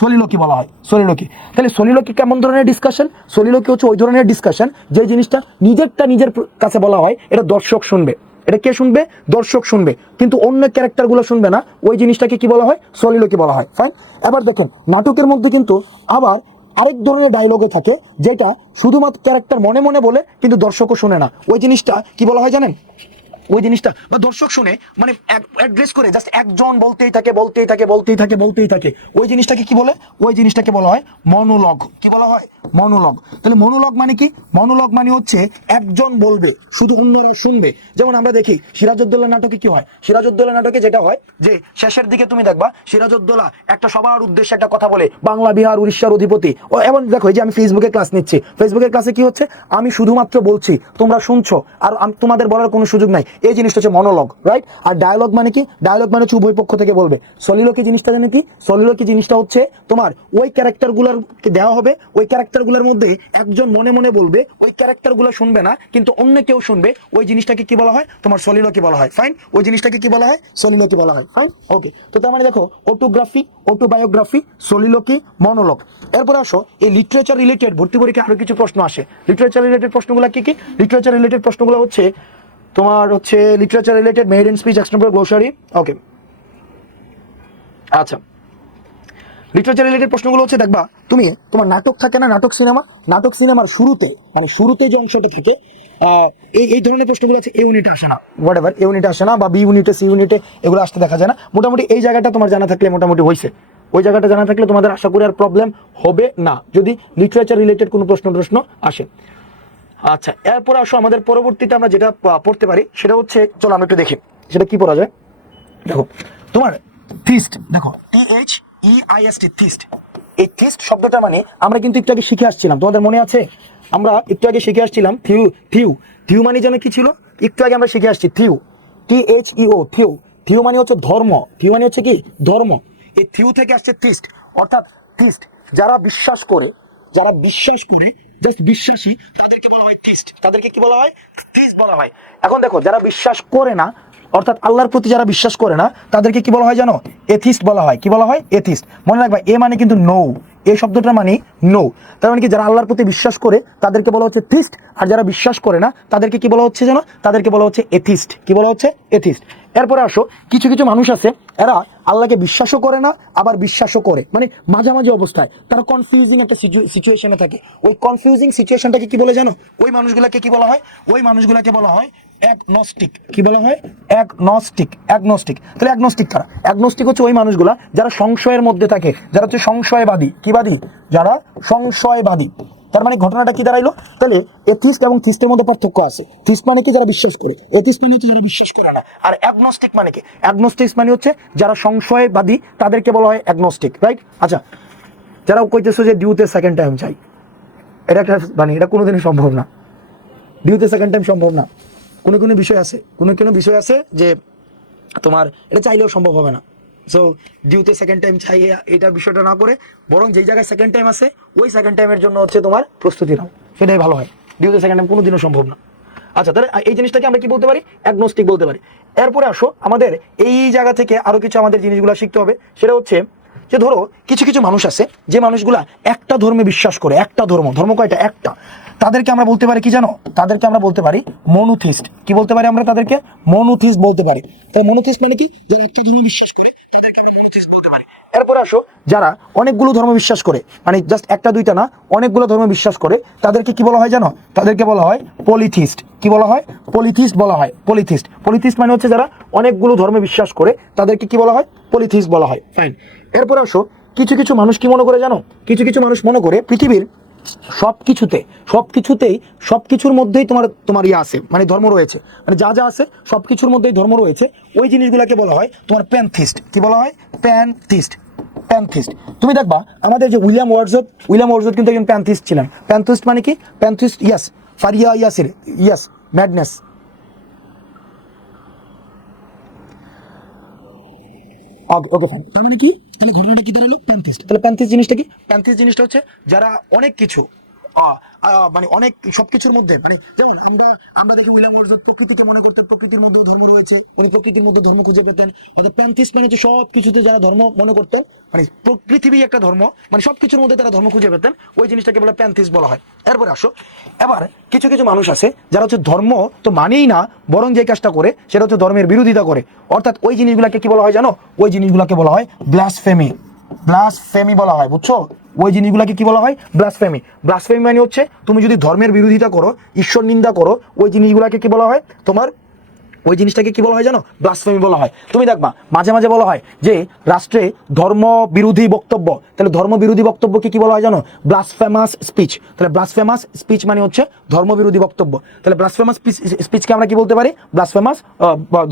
সলিলকি বলা হয়, সলিলকি। তাহলে সলিলকি কেমন ধরনের ডিসকাশন? সলিলকি হচ্ছে ওই ধরনের ডিসকাশন যে জিনিসটা নিজেরটা নিজের কাছে বলা হয়, এটা দর্শক শুনবে। এটা কে শুনবে? দর্শক শুনবে, কিন্তু অন্য ক্যারেক্টারগুলো শুনবে না। ওই জিনিসটাকে কি বলা হয়? সলিলকি বলা হয়, ফাইন। এবার দেখেন নাটকের মধ্যে কিন্তু আবার আরেক ধরনের ডায়লগে থাকে, যেটা শুধুমাত্র ক্যারেক্টার মনে মনে বলে, কিন্তু দর্শকও শুনে না। ওই জিনিসটা কি বলা হয় জানেন? ওই জিনিসটা বা দর্শক শুনে মানে অ্যাড্রেস করে জাস্ট একজন বলতেই থাকে বলতেই থাকে বলতেই থাকে বলতেই থাকে, ওই জিনিসটাকে কি বলে? ওই জিনিসটাকে বলা হয় মনোলগ। কি বলা হয়? মনোলগ। তাহলে মনোলগ মানে কি? মনোলগ মানে হচ্ছে একজন বলবে, শুধু অন্যরা শুনবে। যেমন আমরা দেখি সিরাজউদ্দৌলা নাটকে কি হয়, সিরাজউদ্দৌলা নাটকে যেটা হয় যে শেষের দিকে তুমি দেখবা সিরাজউদ্দৌলা একটা সবার উদ্দেশ্যে একটা কথা বলে, বাংলা বিহার উড়িষ্যার অধিপতি। ও এবং দেখো এই যে আমি ফেসবুকে ক্লাস নিচ্ছি, ফেসবুকের ক্লাসে কি হচ্ছে, আমি শুধুমাত্র বলছি, তোমরা শুনছো, আর তোমাদের বলার কোনো সুযোগ নাই। এই জিনিসটা হচ্ছে মনোলগ, রাইট? আর ডায়ালগ মানে কি? ডায়ালগ মানে হচ্ছে উভয় পক্ষ থেকে বলবে। সলিলকি জিনিসটা জানে কি? সলিলকি জিনিসটা হচ্ছে তোমার ওই ক্যারেক্টারগুলোর দেওয়া হবে, ওই ক্যারেক্টারগুলোর মধ্যে একজন মনে মনে বলবে, ওই ক্যারেক্টারগুলো শুনবে না কিন্তু অন্য কেউ শুনবে, ওই জিনিসটাকে কি বলা হয়? তোমার সলিলকি বলা হয়। ফাইন, ওই জিনিসটাকে কি বলা হয়? সলিলকি বলা হয়। ফাইন, ওকে। তো তার মানে দেখো অটোগ্রাফি, অটোবায়োগ্রাফি, সলিলকি, মনোলগ। এরপর আসো এই লিটারেচার রিলেটেড ভর্তি পরীক্ষায় আরো কিছু প্রশ্ন আসে। লিটারেচার রিলেটেড প্রশ্নগুলো কি কি? লিটারেচার রিলেটেড প্রশ্নগুলো হচ্ছে তোমার হচ্ছে literature related married speech, extemporal glossary. Okay, আচ্ছা। লিটারেচার রিলেটেড প্রশ্নগুলো হচ্ছে দেখবা তুমি, তোমার নাটক থাকে না, নাটক সিনেমা, নাটক সিনেমার শুরুতে মানে শুরুতে যে অংশটা থাকে এই এই ধরনের প্রশ্নগুলো আছে, এ ইউনিটে আসে না, হোয়াট এভার, এ ইউনিটে আসে না বা বি ইউনিটে, সি ইউনিটে এগুলো আসতে দেখা যায় না। মোটামুটি এই জায়গাটা তোমার জানা থাকলে মোটামুটি হয়েছে। ওই জায়গাটা জানা থাকলে তোমাদের আশা করি আর প্রবলেম হবে না যদি লিটারেচার রিলেটেড কোনো প্রশ্ন আসে। আচ্ছা, এরপর আসো আমাদের পরবর্তীতে আমরা যেটা পড়তে পারি সেটা হচ্ছে, চলো আমরা একটু দেখি সেটা কি পড়া যায়। দেখো তোমার থিস্ট, দেখো THEIST, থিস্ট। এই থিস্ট শব্দটা মানে আমরা কিন্তু একটু আগে শিখে আসছিলাম, তোমাদের মনে আছে? আমরা একটু আগে শিখে আসছিলাম থিউ। থিউ, থিউ মানে যেন কি ছিল? একটু আগে আমরা শিখে আসছি থিউ, THEO, থিউ। থিউ মানে হচ্ছে ধর্ম, থিউ মানে হচ্ছে কি? ধর্ম। এই থিউ থেকে আসছে থিস্ট, অর্থাৎ থিস্ট যারা বিশ্বাস করে, যারা বিশ্বাস করে, জাস্ট বিশ্বাসী, তাদেরকে বলা হয় থিস্ট। তাদেরকে কি বলা হয়? থিস্ট বলা হয়। এখন দেখো যারা বিশ্বাস করে না, অর্থাৎ আল্লাহর প্রতি যারা বিশ্বাস করে না, তাদেরকে কি বলা হয় জানো? এথিস্ট বলা হয়। কি বলা হয়? এথিস্ট। মনে রাখবা এ মানে কিন্তু নো, এই শব্দটা মানে নো। তার মানে কি যারা আল্লাহর প্রতি বিশ্বাস করে তাদেরকে বলা হচ্ছে থিস্ট, আর যারা বিশ্বাস করে না তাদেরকে কি বলা হচ্ছে জানো? তাদেরকে বলা হচ্ছে এথিস্ট। কি বলা হচ্ছে? এথিস্ট। এরপরে আসো কিছু কিছু মানুষ আছে, এরা আল্লাহকে বিশ্বাসও করে না আবার বিশ্বাসও করে, মানে মাঝামাঝি অবস্থায়, তারা কনফিউজিং একটা সিচুয়েশনে থাকে। ওই কনফিউজিং সিচুয়েশনটাকে কি বলে জানো? ওই মানুষগুলোকে কি বলা হয়? ওই মানুষগুলোকে বলা হয় অ্যাগনস্টিক। কি বলা হয়? অ্যাগনস্টিক। অ্যাগনস্টিক। তাহলে অ্যাগনস্টিক কারা? অ্যাগনস্টিক হচ্ছে ওই মানুষগুলা যারা সংশয়ের মধ্যে থাকে, যারা হচ্ছে সংশয়বাদী। কি বাদী? যারা সংশয়বাদী। তার মানে ঘটনাটা কি দাঁড়াইলো? তাহলে এথিস্ট এবং থিস্টের মধ্যে পার্থক্য আছে। থিস্ট মানে কি? যারা বিশ্বাস করে। এথিস্ট মানে হচ্ছে যারা বিশ্বাস করে না। আর অ্যাগনস্টিক মানে কি? অ্যাগনস্টিক মানে হচ্ছে যারা সংশয়বাদী, তাদেরকে বলা হয় অ্যাগনস্টিক, রাইট? আচ্ছা, যারা কইতেছো যে ডিউতে সেকেন্ড টাইম চাই, এটা একটা মানে এটা কোনোদিনই সম্ভব না। ডিউতে সেকেন্ড টাইম সম্ভব না। কোনো কোনো বিষয় আছে, কোনো কোনো বিষয় আছে যে তোমার এটা চাইলেও সম্ভব হবে না। সো ডিউতে সেকেন্ড টাইম চাই এটা বিষয়টা না করে, বরং যেই জায়গায় সেকেন্ড টাইম আছে ওই সেকেন্ড টাইমের জন্য হচ্ছে তোমার প্রস্তুতি নাও, সেটাই ভালো হয়। ডিউতে সেকেন্ড টাইম কোনোদিনও সম্ভব না। আচ্ছা, তাহলে এই জিনিসটাকে আমরা কি বলতে পারি? অ্যাগনস্টিক বলতে পারি। এরপরে আসো আমাদের এই জায়গা থেকে আরো কিছু আমাদের জিনিসগুলো শিখতে হবে। সেটা হচ্ছে যে ধরো কিছু কিছু মানুষ আছে যে মানুষগুলা একটা ধর্মে বিশ্বাস করে, একটা ধর্ম, ধর্ম কয়টা? একটা। তাদেরকে আমরা বলতে পারি কি জানো? তাদেরকে আমরা বলতে পারি মনোথিস্ট। কি বলতে পারি আমরা তাদেরকে? মনোথিস্ট বলতে পারি। তাই মনোথিস্ট মানে কি? যারা একটা ধর্ম বিশ্বাস করে তাদেরকে আমরা মনোথিস্ট বলতে পারি। এরপর আসো যারা অনেকগুলো ধর্ম বিশ্বাস করে, মানে জাস্ট একটা দুইটা না, অনেকগুলো ধর্ম বিশ্বাস করে, তাদেরকে কি বলা হয় জানো? তাদেরকে বলা হয় পলিথিস্ট। কি বলা হয়? পলিথিস্ট বলা হয়। পলিথিস্ট। পলিথিস্ট মানে হচ্ছে যারা অনেকগুলো ধর্মে বিশ্বাস করে, তাদেরকে কি বলা হয়? পলিথিস্ট বলা হয়। ফাইন। এরপর আসো কিছু কিছু মানুষ কি মনে করে জানো? কিছু কিছু মানুষ মনে করে পৃথিবীর সবকিছুর মধ্যেই তোমার তোমার ইয়ে আছে, মানে ধর্ম রয়েছে, মানে যা যা আছে সবকিছুর মধ্যেই ধর্ম রয়েছে। ওই জিনিসগুলোকে বলা হয় তোমার প্যানথিস্ট। কি বলা হয়? প্যানথিস্ট। প্যানথিস্ট। তুমি দেখবা আমাদের যে উইলিয়াম ওয়ার্ডসওয়ার্থ কিন্তু একজন প্যানথিস্ট ছিলেন। প্যানথিস্ট মানে কি? প্যানথিস্ট, ইয়াস, ফারিয়া ইয়াসির, ইয়াস, ম্যাডনেস। Okay fine. তার মানে কি? তাহলে ঘটনাটা কি দাঁড়ালো? প্যানথিস্ট। তাহলে প্যানথিস্ট জিনিসটা কি? প্যানথিস্ট জিনিসটা হচ্ছে যারা অনেক কিছু মানে অনেক সবকিছুর মধ্যে, মানে যেমন আমরা আমরা দেখি উইলিয়াম ওয়ার্ডসওয়ার্থ প্রকৃতিকে মনে করতেন, প্রকৃতির মধ্যে ধর্ম রয়েছে, উনি প্রকৃতির মধ্যে ধর্ম খুঁজে পেতেন। অর্থাৎ প্যানথিস্ট মানে হচ্ছে সবকিছুতে যারা ধর্ম মনে করতেন, মানে পৃথিবী একটা ধর্ম, মানে সবকিছুর মধ্যে তারা ধর্ম খুঁজে পেতেন, ওই জিনিসটাকে বলে প্যানথিস্ট বলা হয়। এরপরে আসো এবার কিছু কিছু মানুষ আছে যারা হচ্ছে ধর্ম তো মানেই না, বরং যে কাজটা করে সেটা হচ্ছে ধর্মের বিরোধিতা করে। অর্থাৎ ওই জিনিসগুলোকে কি বলা হয় জানো? ওই জিনিসগুলোকে বলা হয় ব্লাসফেমি। ব্লাসফেমি বলা হয়, বুঝছো? ওই জিনিসগুলোকে কি বলা হয়? ব্লাসফেমি। ব্লাসফেমি মানে হচ্ছে তুমি যদি ধর্মের বিরোধিতা করো, ঈশ্বর নিন্দা করো, ওই জিনিসগুলোকে কি বলা হয়? তোমার ওই জিনিসটাকে কি বলা হয় জানো? ব্লাসফেমি বলা হয়। তুমি দেখবা মাঝে মাঝে বলা হয় যে রাষ্ট্রে ধর্ম বিরোধী বক্তব্য, তাহলে ধর্ম বিরোধী বক্তব্যকে কি বলা হয় জানো? Blasphemous speech. তাহলে ব্লাসফেমাস স্পিচ মানে হচ্ছে ধর্ম বিরোধী বক্তব্য। তাহলে ব্লাসফেমাস স্পিচকে আমরা কি বলতে পারি? ব্লাসফেমাস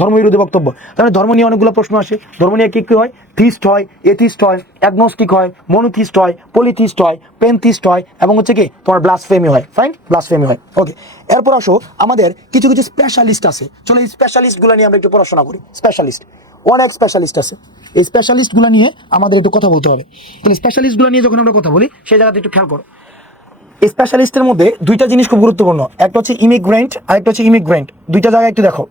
ধর্ম বিরোধী বক্তব্য। তাহলে ধর্ম নিয়ে অনেকগুলো প্রশ্ন আসে। ধর্ম নিয়ে কি কি হয়? থিস্ট হয়, এথিস্ট হয়, অ্যাগনস্টিক হয়, মনোথিস্ট হয়, পলিথিস্ট হয়, পেনথিস্ট হয়, এবং হচ্ছে কি তোমার ব্লাসফেমি হয়। ফাইন, ব্লাসফেমি হয়। ওকে, এরপর আসো আমাদের কিছু কিছু স্পেশালিস্ট আছে। চলো এই স্পেশালিস্টগুলো নিয়ে আমরা একটু পড়াশোনা করি। স্পেশালিস্ট, অনেক স্পেশালিস্ট আছে। এই স্পেশালিস্টগুলো নিয়ে আমাদের একটু কথা বলতে হবে। তাহলে স্পেশালিস্টগুলো নিয়ে যখন আমরা কথা বলি সেই জায়গাতে একটু খেয়াল করো। স্পেশালিস্টের মধ্যে দুইটা জিনিস খুব গুরুত্বপূর্ণ, একটা হচ্ছে ইমিগ্রেন্ট আর একটা হচ্ছে ইমিগ্রেন্ট। দুইটা জায়গা একটু দেখো,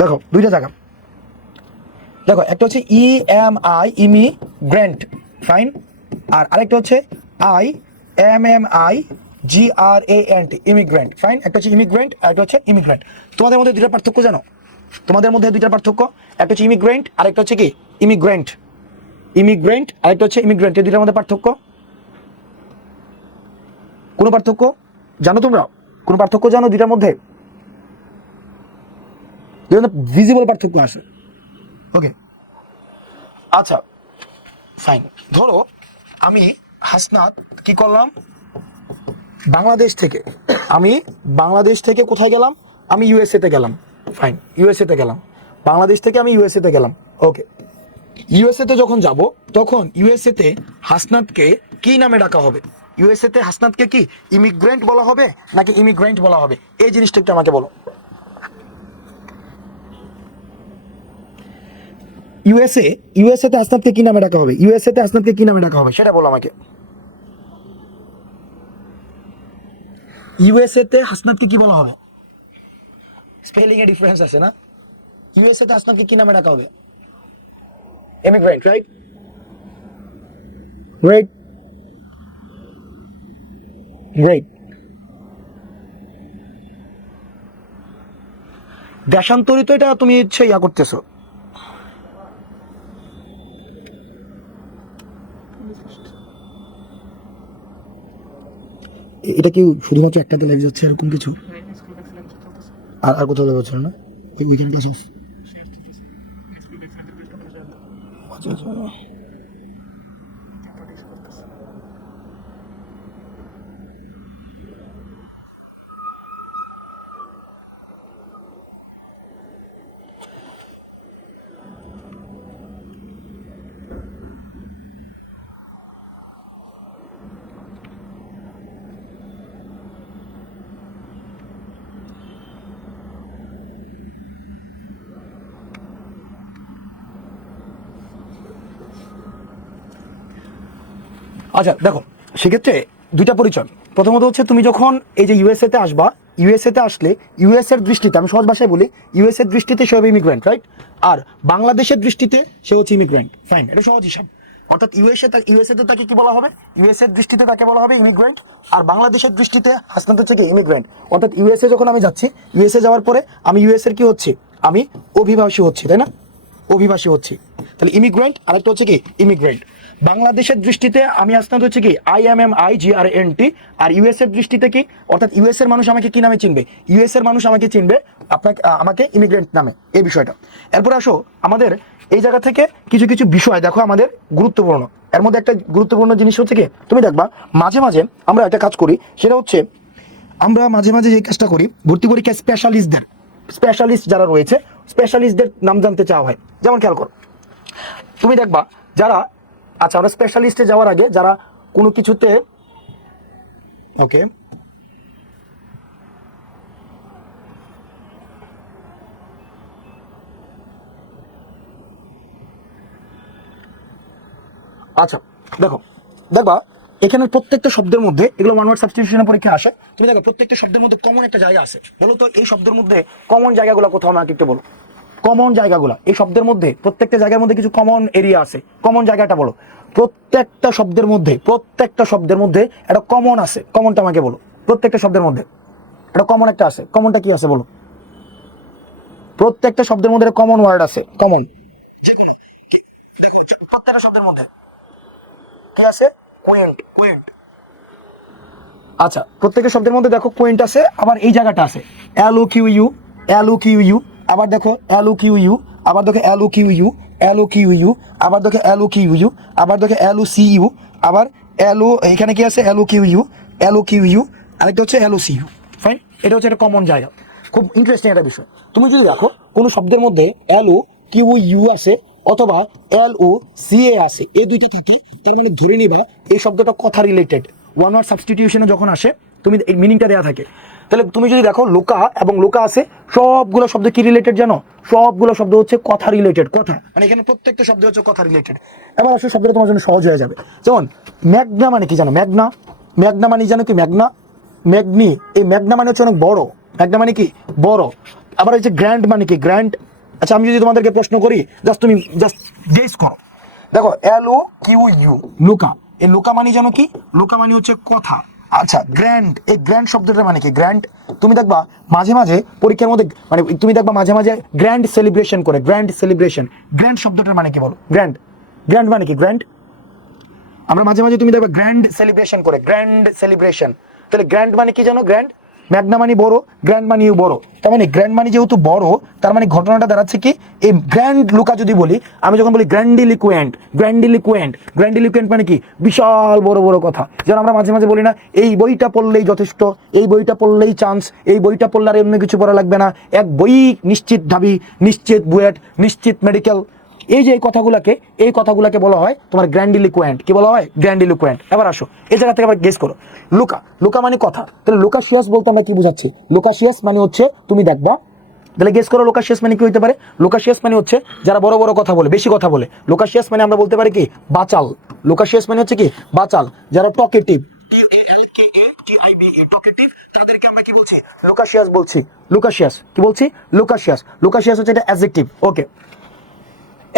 দেখো দুইটা জায়গা দেখো, একটা হচ্ছে EMI ইমিগ্রেন্ট, ফাইন, আর আরেকটা হচ্ছে IMMIGRANT ইমিগ্রেন্ট, ফাইন। একটা হচ্ছে ইমিগ্রেন্ট আর একটা হচ্ছে ইমিগ্রেন্ট। তোমাদের মধ্যে দুইটা পার্থক্য জানো? তোমাদের মধ্যে দুইটা পার্থক্য, একটা হচ্ছে ইমিগ্রেন্ট আর একটা হচ্ছে কি ইমিগ্রেন্ট। ইমিগ্রেন্ট আর একটা হচ্ছে ইমিগ্রেন্ট, এই দুইটার মধ্যে পার্থক্য, কোনো পার্থক্য জানো তোমরা? কোনো পার্থক্য জানো দুইটার মধ্যে? ভিজিবল পার্থক্য আছে। ওকে, আচ্ছা ফাইন। ধরো আমি হাসনাত কি করলাম, বাংলাদেশ থেকে, আমি বাংলাদেশ থেকে কোথায় গেলাম? আমি USA তে গেলাম। ফাইন, USA তে গেলাম। বাংলাদেশ থেকে আমি USA তে গেলাম। ওকে, USA তে যখন যাব তখন USA তে হাসনাতকে কি নামে ডাকা হবে? USA তে হাসনাতকে কি ইমিগ্রেন্ট বলা হবে নাকি ইমিগ্রেন্ট বলা হবে? এই জিনিসটা একটু আমাকে বলো। USA তে হাসনাতকে কি নামে ডাকা হবে? USA তে হাসনাতকে কি নামে ডাকা হবে সেটা বলো আমাকে। USA তে হাসনাতকে কি বলা হবে? স্পেলিং এ ডিফারেন্স আছে না? USA তে হাসনাতকে কি নামে ডাকা হবে? Immigrant, right? Right, right. দেশান্তরিত, এটা তুমি ইচ্ছে ইয়া করতেছো। এটা কি শুধুমাত্র একটাতে লাইভ যাচ্ছে এরকম কিছু? আর আর কোথাও লাইভ হচ্ছে না? Weekend class of. আচ্ছা আচ্ছা। আচ্ছা দেখো, সেক্ষেত্রে দুইটা পরিচয়। প্রথমত হচ্ছে তুমি যখন এই যে USA তে আসবা, USA তে আসলে US এর দৃষ্টিতে, আমি সহজ ভাষায় বলি, US এর দৃষ্টিতে সে হবে ইমিগ্রেন্ট, রাইট? আর বাংলাদেশের দৃষ্টিতে সে হচ্ছে ইমিগ্রেন্ট, ফাইন। এটা সহজ হিসাব। অর্থাৎ USA তে তাকে কি বলা হবে? US এর দৃষ্টিতে তাকে বলা হবে ইমিগ্রেন্ট, আর বাংলাদেশের দৃষ্টিতে হাসনাত হচ্ছে কি ইমিগ্রেন্ট। অর্থাৎ USA যখন আমি যাচ্ছি, USA যাওয়ার পরে আমি US এর কি হচ্ছে? আমি অভিবাসী হচ্ছি, তাই না? অভিবাসী হচ্ছি। তাহলে ইমিগ্রেন্ট আর একটা হচ্ছে কি ইমিগ্রেন্ট। বাংলাদেশের দৃষ্টিতে আমি হাসনাত হচ্ছে কি IMMIGRANT, আর US এর দৃষ্টিতে কি, অর্থাৎ US এর মানুষ আমাকে কি নামে চিনবে? US এর মানুষ আমাকে চিনবে আমাকে ইমিগ্রেন্ট নামে, এই বিষয়টা। এরপর আসো আমাদের এই জায়গা থেকে কিছু কিছু বিষয় দেখো আমাদের গুরুত্বপূর্ণ। এর মধ্যে একটা গুরুত্বপূর্ণ জিনিস হচ্ছে কি, তুমি দেখবা মাঝে মাঝে আমরা একটা কাজ করি, সেটা হচ্ছে আমরা মাঝে মাঝে যে কাজটা করি, ভর্তি পরীক্ষায় স্পেশালিস্ট যারা রয়েছে, স্পেশালিস্টদের নাম জানতে চাওয়া হয়। যেমন খেয়াল করো, তুমি দেখবা যারা, আচ্ছা আমরা স্পেশালিস্টে যাওয়ার আগে যারা কোনো কিছুতে, ওকে, আচ্ছা দেখবা এখানে প্রত্যেকটা শব্দের মধ্যে, এগুলো ওয়ান ওয়ার্ড সাবস্টিটিউশনের পরীক্ষা আসে, তুমি দেখো প্রত্যেকটা শব্দের মধ্যে কমন একটা জায়গা আছে। বলো তো এই শব্দের মধ্যে কমন জায়গাগুলো কোথাও, আমাকে একটু বলো। কমন জায়গাগুলো এই শব্দের মধ্যে, প্রত্যেকটা জায়গার মধ্যে কিছু কমন এরিয়া আছে, কমন জায়গাটা বলো। প্রত্যেকটা শব্দের মধ্যে একটা কমন আছে, কমনটা আমাকে বলো। প্রত্যেকটা শব্দের মধ্যে একটা কমন একটা আছে, কমনটা কি আছে বলো? প্রত্যেকটা শব্দের মধ্যে কমন ওয়ার্ড আছে, কমন। দেখো প্রত্যেকটা শব্দের মধ্যে কি আছে? কোয়েন্ট। আচ্ছা প্রত্যেকটা শব্দের মধ্যে দেখো কোয়েন্ট আছে, আবার এই জায়গাটা আছে LOQU, এলও কিউ ইউ, আবার দেখো এলও কিউ ইউ, আবার দেখো LO Q U, LO Q U, আবার দেখো এলও কিউ ইউ, আবার দেখো এলও সি ইউ, আবার এলও এখানে কি আছে LO Q U, LO Q U, আরেকটা হচ্ছে এলও সি ইউ। ফাইন, এটা হচ্ছে একটা কমন জায়গা, খুব ইন্টারেস্টিং একটা বিষয়। তুমি যদি দেখো কোনো শব্দের মধ্যে এলও কিউ ইউ আছে অথবা এলও সি এ আছে, এই দুইটা থাকে, তার মানে ধরে নিবা এই শব্দটা কথা রিলেটেড। ওয়ান ওয়ার্ড সাবস্টিটিউশনে যখন আসে তুমি এই মিনিংটা দেওয়া থাকে, তাহলে তুমি যদি দেখো লোকা এবং লোকা আছে, সবগুলো শব্দ কি রিলেটেড জানো? সবগুলো শব্দ হচ্ছে কথা রিলেটেড, কথা মানে এখানে প্রত্যেকটা শব্দ হচ্ছে কথা রিলেটেড। এবার আসলে শব্দটা তোমার জন্য সহজ হয়ে যাবে। যেমন ম্যাগনা মানে কি জানো? ম্যাগনা, ম্যাগনা মানে জানো কি? ম্যাগনা, ম্যাগনি, এই ম্যাগনা মানে হচ্ছে অনেক বড়, ম্যাগনা মানে কি? বড়। আবার হচ্ছে গ্র্যান্ড মানে কি? গ্র্যান্ড। আচ্ছা আমি যদি তোমাদেরকে প্রশ্ন করি, তুমি জাস্ট গেস করো। দেখো এলও কিউ ইউ, লুকা, এই লুকা মানে জানো কি? লুকা মানে হচ্ছে কথা। আচ্ছা গ্র্যান্ড, এই গ্র্যান্ড শব্দটার মানে কি? গ্র্যান্ড, তুমি দেখবা মাঝে মাঝে পরীক্ষার মধ্যে, মানে তুমি দেখবা মাঝে মাঝে গ্র্যান্ড সেলিব্রেশন করে, গ্র্যান্ড সেলিব্রেশন। গ্র্যান্ড শব্দটার মানে কি বলো? গ্র্যান্ড, গ্র্যান্ড মানে কি? গ্র্যান্ড, আমরা মাঝে মাঝে তুমি দেখবে গ্র্যান্ড সেলিব্রেশন করে, গ্র্যান্ড সেলিব্রেশন। তাহলে গ্র্যান্ড মানে কি জানো? গ্র্যান্ড, ম্যাগনা মানে বড়, গ্র্যান্ড মানেও বড়। তার মানে গ্র্যান্ড মানে যেহেতু বড়, তার মানে ঘটনাটা দাঁড়াচ্ছে কি, এই গ্র্যান্ড লুকা যদি বলি, আমি যখন বলি গ্র্যান্ডিলিকুয়েন্ট, গ্র্যান্ডিলিকুয়েন্ট, গ্র্যান্ডিলিকুয়েন্ট মানে কি? বিশাল বড় বড় কথা। যেন আমরা মাঝে মাঝে বলি না, এই বইটা পড়লেই যথেষ্ট, এই বইটা পড়লেই চান্স, এই বইটা পড়লে আর এমনি কিছু পড়া লাগবে না, এক বই নিশ্চিত ঢাবি, নিশ্চিত বুয়েট, নিশ্চিত মেডিকেল। এই যে এই কথাগুলোকে বলা হয় তোমার গ্র্যান্ডিলিকুয়েন্ট। কি বলা হয়? গ্র্যান্ডিলিকুয়েন্ট। এবার আসো এই জায়গা থেকে আবার গেস করো। লুকা, লুকা মানে কথা, তাহলে লুকাশিয়াস বলতে আমরা কি বুঝাচ্ছি? লুকাশিয়াস মানে হচ্ছে, তুমি দেখবা, তাহলে গেস করো লুকাশিয়াস মানে কি হইতে পারে? লুকাশিয়াস মানে হচ্ছে যারা বড় বড় কথা বলে, বেশি কথা বলে। লুকাশিয়াস মানে আমরা বলতে পারি কি? বাচাল। লুকাশিয়াস মানে হচ্ছে কি? বাচাল। যারা টকেটিভ, টকেটিভ, তাদেরকে আমরা কি বলছি? লুকাশিয়াস বলছি। লুকাশিয়াস কি বলছি? লুকাশিয়াস। লুকাশিয়াস হচ্ছে এটা অ্যাডজেক্টিভ। ওকে,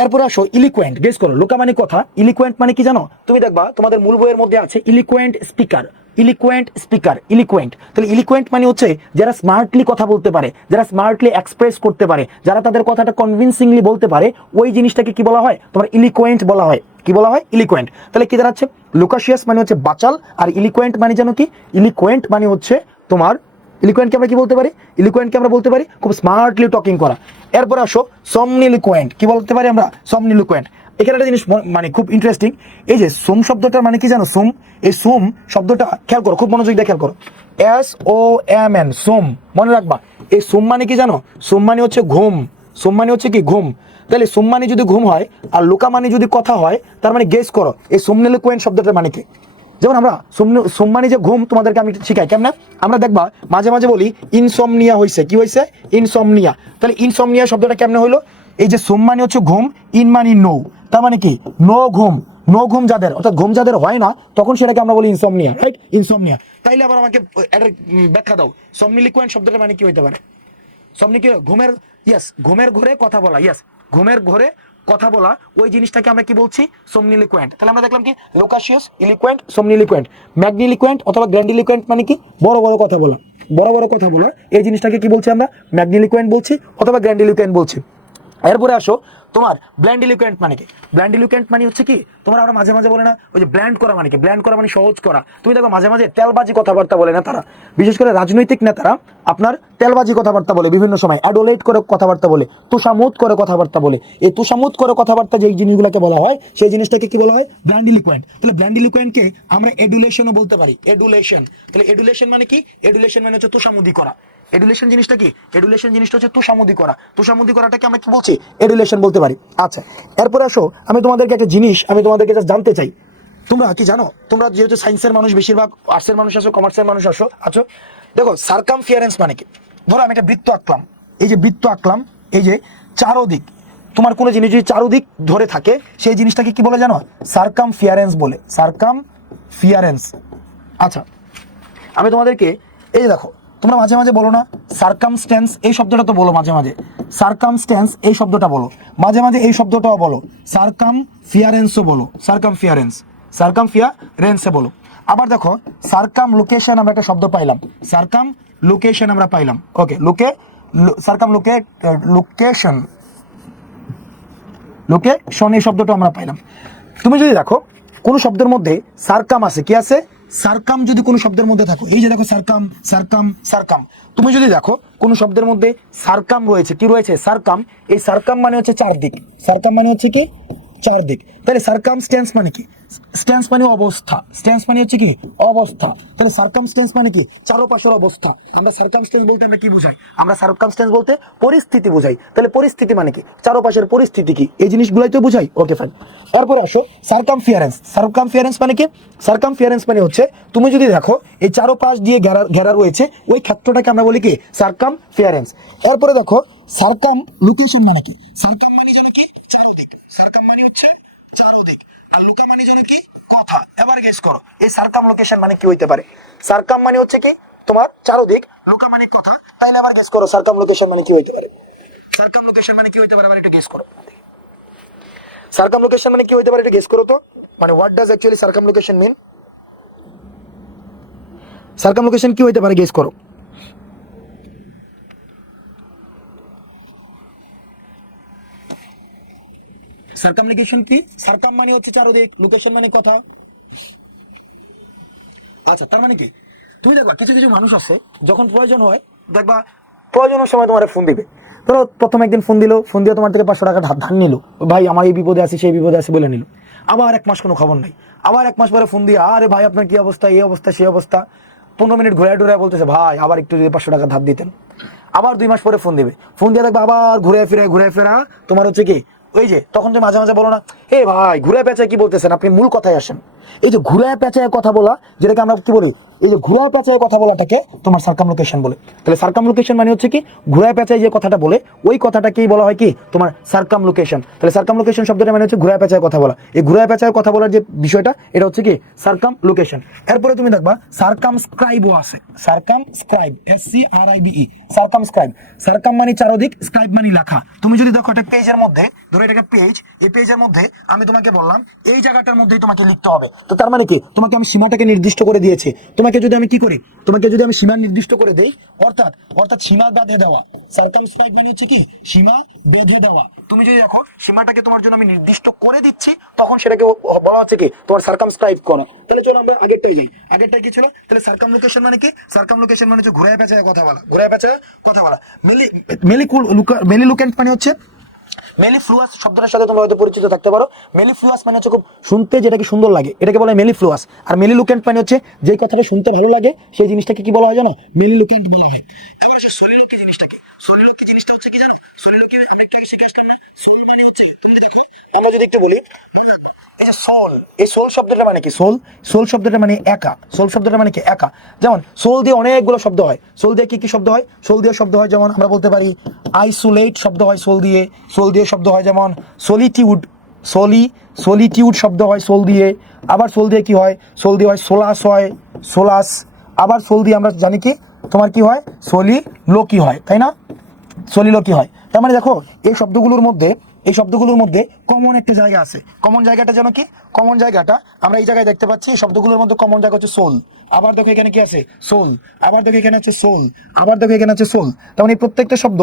এরপরে আসো ইলিকুয়েন্ট। গেস করো, লুকা মানে কথা, ইলিকুয়েন্ট মানে কি জানো? তুমি দেখবা তোমাদের মূল বইয়ের মধ্যে আছে ইলিকুয়েন্ট স্পিকার, ইলিকুয়েন্ট স্পিকার, ইলিকুয়েন্ট। তাহলে ইলিকুয়েন্ট মানে হচ্ছে যারা স্মার্টলি কথা বলতে পারে, যারা স্মার্টলি এক্সপ্রেস করতে পারে, যারা তাদের কথাটা কনভিনসিংলি বলতে পারে, ওই জিনিসটাকে কি বলা হয়? তোমার ইলিকুয়েন্ট বলা হয়। কি বলা হয়? ইলিকুয়েন্ট। তাহলে কি দাঁড়াচ্ছে? লুকাশিয়াস মানে হচ্ছে বাচাল, আর ইলিকুয়েন্ট মানে জানো কি? ইলিকুয়েন্ট মানে হচ্ছে তোমার, ইলিকুয়েন্টকে আমরা কি বলতে পারি? ইলিকুয়েন্টকে আমরা বলতে পারি খুব স্মার্টলি টকিং করা। এরপর আসো সমনিলিকুয়েন্ট। কি বলতে পারি আমরা? সমনিলিকুয়েন্ট। এখানে একটা জিনিস মানে খুব ইন্টারেস্টিং, এই যে সোম শব্দটার মানে কি জানো? সোম, এই সোম শব্দটা খেয়াল করো, খুব মনোযোগ দিয়ে খেয়াল করো। SOMN, সোম। মনে রাখবা এই সোম মানে কি জানো? সোম মানে হচ্ছে ঘুম। সোম মানে হচ্ছে কি? ঘুম। তাহলে সোম মানে যদি ঘুম হয় আর লুকা মানে যদি কথা হয়, তার মানে গেস করো এই সমনিলিকুয়েন্ট শব্দটার মানে কি? যেমন আমরা সোমমানি যে ঘুম, তোমাদেরকে আমি শিখাই কেমন। আমরা দেখবা মাঝে মাঝে বলি ইনসমনিয়া হয়েছে। কি হয়েছে? ইনসমনিয়া। তাহলে ইনসমনিয়া শব্দটা কেমনে হলো? এই যে সোমমানি হচ্ছে ঘুম, ইন মানি নো, তার মানে কি? নো ঘুম। নো ঘুম যাদের, অর্থাৎ ঘুম যাদের হয় না, তখন সেটাকে আমরা বলি ইনসমনিয়া, রাইট? ইনসমনিয়া। তাইলে আবার আমাকে একটা ব্যাখ্যা দাও, সমনিলিকুয়েন্ট শব্দটা মানে কি হইতে পারে? সমনি কি? ঘুমের, ইয়েস, ঘুমের ঘরে কথা বলা, ইয়েস, ঘুমের ঘরে কথা বলা, ওই জিনিসটাকে আমরা কি বলছি? সমনিলিকুয়েন্ট। তাহলে আমরা দেখলাম কি? লুকাশিয়াস, ইলিকুয়েন্ট, সমনিলিকুয়েন্ট। ম্যাগনিলিকুয়েন্ট অথবা গ্র্যান্ডিলিকুয়েন্ট মানে কি? বড় বড় কথা বলা, বড় বড় কথা বলা, এই জিনিসটাকে কি বলছি আমরা? ম্যাগনিলিকুয়েন্ট বলছি অথবা গ্র্যান্ডিলিকুয়েন্ট বলছি। এরপরে আসো তোমার ব্ল্যান্ডিলিকুয়েন্ট মানে কি? ব্ল্যান্ডিলিকুয়েন্ট মানে হচ্ছে কি? তোমার আমরা মাঝে মাঝে বলে না, ওই যে ব্ল্যান্ড করা মানে কি? ব্ল্যান্ড করা মানে সহজ করা। তুমি দেখো মাঝে মাঝে তেলবাজি কথাবার্তা বলে না তারা, বিশেষ করে রাজনৈতিক নেতারা আপনার তেলবাজি কথাবার্তা বলে, বিভিন্ন সময় অ্যাডোলেট করে কথাবার্তা বলে, তুষামুদ করে কথাবার্তা বলে। এই তুষামুদ করে কথাবার্তা যেই জিনিসগুলোকে বলা হয়, সেই জিনিসটাকে কি বলা হয়? ব্ল্যান্ডিলিকুয়েন্ট। তাহলে ব্ল্যান্ডিলিকুয়েন্টকে আমরা এডুলেশনও বলতে পারি। এডুলেশন, তাহলে এডুলেশন মানে কি? এডুলেশন মানে হচ্ছে তুষামুদি করা। এডুলেশন জিনিসটা কি? এডুলেশন জিনিসটা হচ্ছে তুষামুদি করা। তুষামুদি করাটাকে আমরা কি বলছি? এডুলেশন বলতে পারি। আচ্ছা এরপর আসো, আমি তোমাদেরকে একটা জিনিস, আমি তোমাদেরকে জাস্ট জানতে চাই, তোমরা কি জানো? তোমরা যেহেতু সায়েন্সের মানুষ, বেশিরভাগ আর্টসের মানুষ আসো, কমার্সের মানুষ আছো, দেখো সার্কামফিয়ারেন্স মানে কি? ধরো আমি একটা বৃত্ত আঁকলাম, এই যে বৃত্ত আঁকলাম, এই যে চারোদিক, তোমার কোনো জিনিস যদি চারোদিক ধরে থাকে, সেই জিনিসটাকে কি বলে জানো? সার্কামফিয়ারেন্স বলে। সার্কামফিয়ারেন্স। আচ্ছা আমি তোমাদেরকে, এই যে দেখো, তোমরা মাঝে মাঝে বলো না সার্কামস্ট্যান্স, এই শব্দটা তো বলো মাঝে মাঝে। সার্কামস্ট্যান্স এই শব্দটা বলো মাঝে মাঝে, এই শব্দটাও বলো। সার্কামফিয়ারেন্সও বলো, সার্কামফিয়ারেন্স, সার্কামফিয়ারেন্সে বলো। আবার দেখো সার্কাম লোকেশন, আমরা একটা শব্দ পাইলাম, সার্কাম লোকেশন আমরা পাইলাম। ওকে, সার্কাম লোকেশন, লোকেশন এই শব্দটা আমরা পাইলাম। তুমি যদি দেখো কোনো শব্দের মধ্যে সার্কাম আছে, কি আছে? সার্কাম যদি কোনো শব্দের মধ্যে থাকো, এই যে দেখো সার্কাম সার্কাম সার্কাম, তুমি যদি দেখো কোনো শব্দের মধ্যে সার্কাম রয়েছে, কি রয়েছে সার্কাম, এই সার্কাম মানে হচ্ছে চারদিক, সার্কাম মানে হচ্ছে কি চারদিক, তাহলে সার্কামস্ট্যান্স মানে কি, স্ট্যান্স মানে অবস্থা, স্ট্যান্স মানে হচ্ছে কি অবস্থা, তাহলে সার্কামস্ট্যান্স মানে কি চারপাশের অবস্থা। আমরা সার্কামস্ট্যান্স বলতে আমরা কি বুঝাই, আমরা সার্কামস্ট্যান্স বলতে পরিস্থিতি বুঝাই, তাহলে পরিস্থিতি মানে কি চারপাশের পরিস্থিতি কি, এই জিনিসগুলাই তো বুঝাই। ওকে ফাইন, এরপরে আসো সার্কামফিয়ারেন্স, সার্কামফিয়ারেন্স মানে কি, সার্কামফিয়ারেন্স মানে হচ্ছে তুমি যদি দেখো এই চারপাশ দিয়ে ঘেরা ঘেরা রয়েছে ওই ক্ষেত্রটাকে আমরা বলি কি সার্কামফিয়ারেন্স। এরপরে দেখো সার্কাম লোকেশন মানে কি, সার্কাম মানে জানো কি চারদিক, সার্কাম মানে হচ্ছে চারদিক, আর লুকা মানে জানো কি কথা। এবার গেস করো এই সার্কাম লোকেশন মানে কি হইতে পারে, সার্কাম মানে হচ্ছে কি তোমার চারদিক, লুকা মানে কথা, তাইলে আবার গেস করো সার্কাম লোকেশন মানে কি হইতে পারে, সার্কাম লোকেশন মানে কি হইতে পারে, আবার একটু গেস করো সার্কাম লোকেশন মানে কি হইতে পারে, একটু গেস করো তো, মানে what does actually circumlocution mean, circumlocution কি হইতে পারে গেস করো। সার্কাম লোকেশন কি, সার্কাম মানে হচ্ছে চারদিক, লোকেশন মানে কথা। আচ্ছা তার মানে কি, তুমি দেখবা কিছু কিছু মানুষ আছে যখন প্রয়োজন হয়, দেখবা প্রয়োজনের সময় তোমার ফোন দিবে, ধরো প্রথম একদিন ফোন দিলো, ফোন দিয়ে তোমার থেকে 500 টাকা ধার নিল, ভাই আমার এই বিপদে আছে সেই বিপদে আছে বলে নিল, আবার 1 মাস কোনো খবর নাই, আবার 1 মাস পরে ফোন দিয়ে আরে ভাই আপনার কি অবস্থা, এই অবস্থা সেই অবস্থা, 15 মিনিট ঘুরে ঘুরে বলতেছে ভাই আবার একটু যদি 500 টাকা ধার দিতেন, আবার 2 মাস পরে ফোন দিবে, ফোন দিয়ে দেখবা আবার ঘুরে ফেরা তোমার হচ্ছে কি ওই যে, তখন তুমি মাঝে মাঝে বলো না এ ভাই ঘুরে পেঁচায় কি বলতেছেন, আপনি মূল কথায় আসেন। এই যে ঘুরে পেঁচায় কথা বলা, যেটাকে আমরা কি বলি, এই যে ঘুরে পেঁচায় কথা বলাটাকে তোমার সার্কাম লোকেশন বলে। তাহলে সার্কাম লোকেশন মানে হচ্ছে কি ঘুরে পেঁচায় যে কথাটা বলে ওই কথাটাকেই বলা হয় কি তোমার সার্কাম লোকেশন। তাহলে সার্কাম লোকেশন শব্দটা মানে হচ্ছে ঘুরে পেঁচায় কথা বলা, এই ঘুরে পেঁচায় কথা বলার যে বিষয়টা এটা হচ্ছে কি সার্কাম লোকেশন। এরপরে তুমি দেখবা সার্কাম স্ক্রাইবও আছে, circum scribe SCRIBE, circum scribe, circum মানে চারদিক, স্ক্রাইব মানে লেখা। তুমি যদি দেখো একটা পেজের মধ্যে, ধরো এটাকে পেজ, এই পেজের মধ্যে আমি তোমাকে বললাম এই জায়গাটার মধ্যেই তোমাকে লিখতে হবে, তো তার মানে কি তোমাকে আমি সীমাটাকে নির্দিষ্ট করে দিয়েছি, তোমাকে যদি আমি কি করি, তোমাকে যদি আমি সীমা নির্দিষ্ট করে দেই, অর্থাৎ অর্থাৎ সীমা বেঁধে দেওয়া, সার্কামস্ক্রাইব মানে হচ্ছে কি সীমা বেঁধে দেওয়া। তুমি যদি দেখো সীমাটাকে তোমার জন্য আমি নির্দিষ্ট করে দিচ্ছি, তখন সেটাকে বলা হচ্ছে কি তোমার সার্কামস্ক্রাইব করা। তাহলে চলো আমরা আগেরটাই যাই, আগেরটাই কি ছিল, তাহলে সার্কাম লোকেশন মানে কি, সার্কাম লোকেশন মানে হচ্ছে ঘুরে পেঁচায় কথা বলা, ঘুরে পেঁচায় কথা বলা। মেলিলুকেন্ট মানে হচ্ছে, মেলিফ্লুয়াস শব্দটার সাথে তোমরা হয়তো পরিচিত থাকতে পারো। মেলিফ্লুয়াস মানে হচ্ছে খুব শুনতে যেটাকে সুন্দর লাগে এটাকে বলা হয় মেলিফ্লুয়াস, আর মেলিলুকেন্ট মানে হচ্ছে যেই কথাটা শুনতে ভালো লাগে সেই জিনিসটাকে কি বলা হয় জানো, মেলিলুকেন্ট বলা হয়। তারপরে সে সলিলোকি জিনিসটা কি, সলিলোকি জিনিসটা হচ্ছে কি জানো, সলিলোকি আমরা একটু আগে শিখে আসলাম না, সোল মানে হচ্ছে, তুমি দেখো আমরা যদি একটু বলি এই যে সোল, এই সোল শব্দটা মানে কি, সোল, সোল শব্দটা মানে একা, সোল শব্দটা মানে কি একা। যেমন সোল দিয়ে অনেকগুলো শব্দ হয়, সোল দিয়ে কি কি শব্দ হয়, সোল দিয়ে শব্দ হয় যেমন আমরা বলতে পারি আইসোলেট শব্দ হয় সোল দিয়ে, সোল দিয়ে শব্দ হয় যেমন সলিটিউড, সলিটিউড শব্দ হয় সোল দিয়ে, আবার সোল দিয়ে কি হয়, সোল দিয়ে হয় সোলাস হয়, সোলাস, আবার সোল দিয়ে আমরা জানি কি তোমার কি হয় সলিলোকি হয়, তাই না, সলিলোকি হয়। তার মানে দেখো এই শব্দগুলোর মধ্যে, এই শব্দগুলোর মধ্যে কমন একটা জায়গা আছে, কমন জায়গাটা যেন কি, কমন জায়গাটা আমরা এই জায়গায় দেখতে পাচ্ছি, এই শব্দগুলোর মধ্যে কমন জায়গা হচ্ছে সোল, আবার দেখো এখানে কি আছে সোল, আবার দেখো এখানে আছে সোল, আবার দেখো এখানে আছে সোল। তার মানে প্রত্যেকটা শব্দ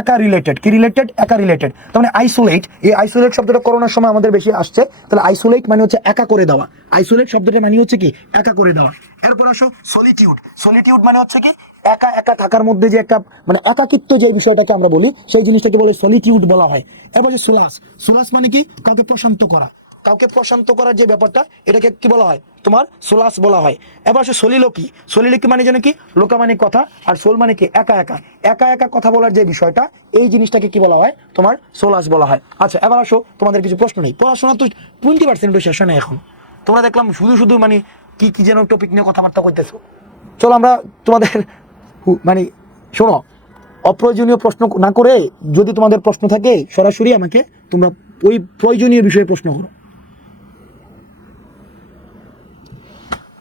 একা রিলেটেড, কি রিলেটেড, একা রিলেটেড। তার মানে আইসোলেট, এই আইসোলেট শব্দটা করোনার সময় আমাদের বেশি আসছে, তাহলে আইসোলেট মানে হচ্ছে একা করে দেওয়া, আইসোলেট শব্দটা মানে হচ্ছে কি একা করে দেওয়া। এরপর আসো সলিটিউড, সলিটিউড মানে হচ্ছে কি একা একা থাকার মধ্যে যে একটা মানে একাকিত্ব যে বিষয়টাকে আমরা বলি সেই জিনিসটাকে বলে সলিটিউড বলা হয়। এরপর যে সোলাস, সোলাস মানে কি কাউকে প্রশান্ত করা, কাউকে প্রশান্ত করার যে ব্যাপারটা এটাকে কি বলা হয় তোমার সোলাস বলা হয়। এবার আসে সলিলোকি, সলিলোকি মানে যেন কি লোকা মানে কথা, আর সোল মানে কি একা একা, একা একা কথা বলার যে বিষয়টা এই জিনিসটাকে কি বলা হয় তোমার সোলাস বলা হয়। আচ্ছা এবার আসো তোমাদের কিছু প্রশ্ন নেই, পড়াশোনা তো 20% শেষ হয় না এখন, তোমরা দেখলাম শুধু শুধু মানে কি কি যেন টপিক নিয়ে কথাবার্তা করতেছো। চলো আমরা তোমাদের মানে শোনো, অপ্রয়োজনীয় প্রশ্ন না করে যদি তোমাদের প্রশ্ন থাকে সরাসরি আমাকে তোমরা ওই প্রয়োজনীয় বিষয়ে প্রশ্ন করো।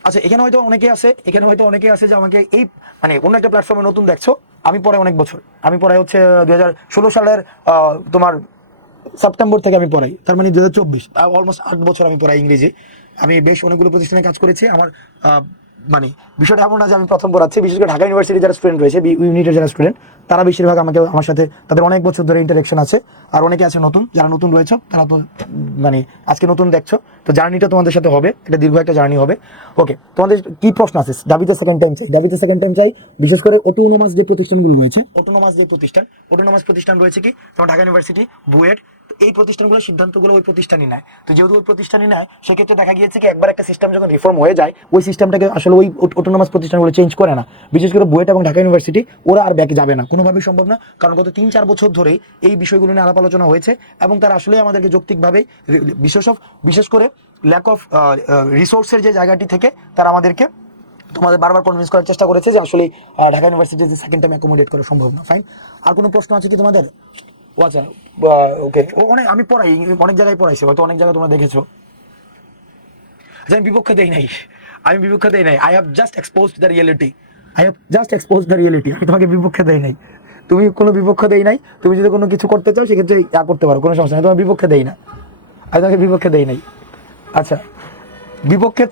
আচ্ছা এখানে হয়তো অনেকে আছে, এখানে হয়তো অনেকে আছে যে আমাকে এই মানে অন্য একটা প্ল্যাটফর্মে নতুন দেখছো, আমি পড়াই অনেক বছর, আমি পড়াই হচ্ছে 2016 সালের তোমার সেপ্টেম্বর থেকে আমি পড়াই, তার মানে 2024 অলমোস্ট 8 বছর আমি পড়াই ইংরেজি। আমি বেশ অনেকগুলো প্রতিষ্ঠানে কাজ করেছি, আমার মানে বিষয়টা এমন না যে আমি প্রথম পড়াচ্ছি, বিশেষ করে ঢাকা ইউনিভার্সিটির যারা স্টুডেন্ট রয়েছে, বি ইউনিটের যারা স্টুডেন্ট, তারা বেশিরভাগ আমার সাথে তাদের অনেক বছর ধরে ইন্টারেকশন আছে। আর অনেকে আছে নতুন, যারা নতুন রয়েছে তারা তো মানে আজকে নতুন দেখছো, তো জার্নিটা তোমাদের সাথে হবে, এটা দীর্ঘ একটা জার্নি হবে। ওকে, তোমাদের কি প্রশ্ন আছে? দাবিতে সেকেন্ড টাইম চাই, দাবিতে সেকেন্ড টাইম চাই। বিশেষ করে অটোনোমাস যে প্রতিষ্ঠানগুলো রয়েছে, অটোনোমাস প্রতিষ্ঠান রয়েছে কি তোমার ঢাকা ইউনিভার্সিটি, বুয়েট, এই প্রতিষ্ঠানগুলোর সিদ্ধান্তগুলো ওই প্রতিষ্ঠানই নেয়। তো যেহেতু ওই প্রতিষ্ঠানই নেয়, সেক্ষেত্রে দেখা গিয়েছে কি একবার একটা সিস্টেম যখন রিফর্ম হয়ে যায়, ওই সিস্টেমটাকে আসলে ওই অটোনোমাস প্রতিষ্ঠানগুলো চেঞ্জ করে না। বিশেষ করে বুয়েট এবং ঢাকা ইউনিভার্সিটি ওরা আর ব্যাকে যাবে না, কোনোভাবেই সম্ভব না। কারণ গত 3-4 বছর ধরেই এই বিষয়গুলো নিয়ে আলাপ আলোচনা হয়েছে এবং তারা আসলে আমাদেরকে যৌক্তিকভাবে বিশেষ করে ল্যাক অফ রিসোর্সের যে জায়গাটি থেকে তারা আমাদেরকে তোমাদের বারবার কনভিন্স করার চেষ্টা করেছে যে আসলে Dhaka university second time accommodate করা সম্ভব না। ফাইন, আর কোনো প্রশ্ন আছে কি তোমাদের? ও আচ্ছা, ওকে, অনেক আমি পড়াই, অনেক জায়গায় পড়াইছি, হয়তো অনেক জায়গায় তোমরা দেখেছো। আচ্ছা, আমি বিপক্ষে দেই নাই, I have just exposed the reality, আমি তোমাকে বিপক্ষে দেই নাই, তুমি কোনো বিপক্ষ দেই নাই। তুমি যদি কোনো কিছু করতে চাও সেক্ষেত্রে করতে পারো, কোনো সমস্যা নেই, তোমার বিপক্ষে দেই না, আমি তোমাকে বিপক্ষে দেই নাই। আচ্ছা,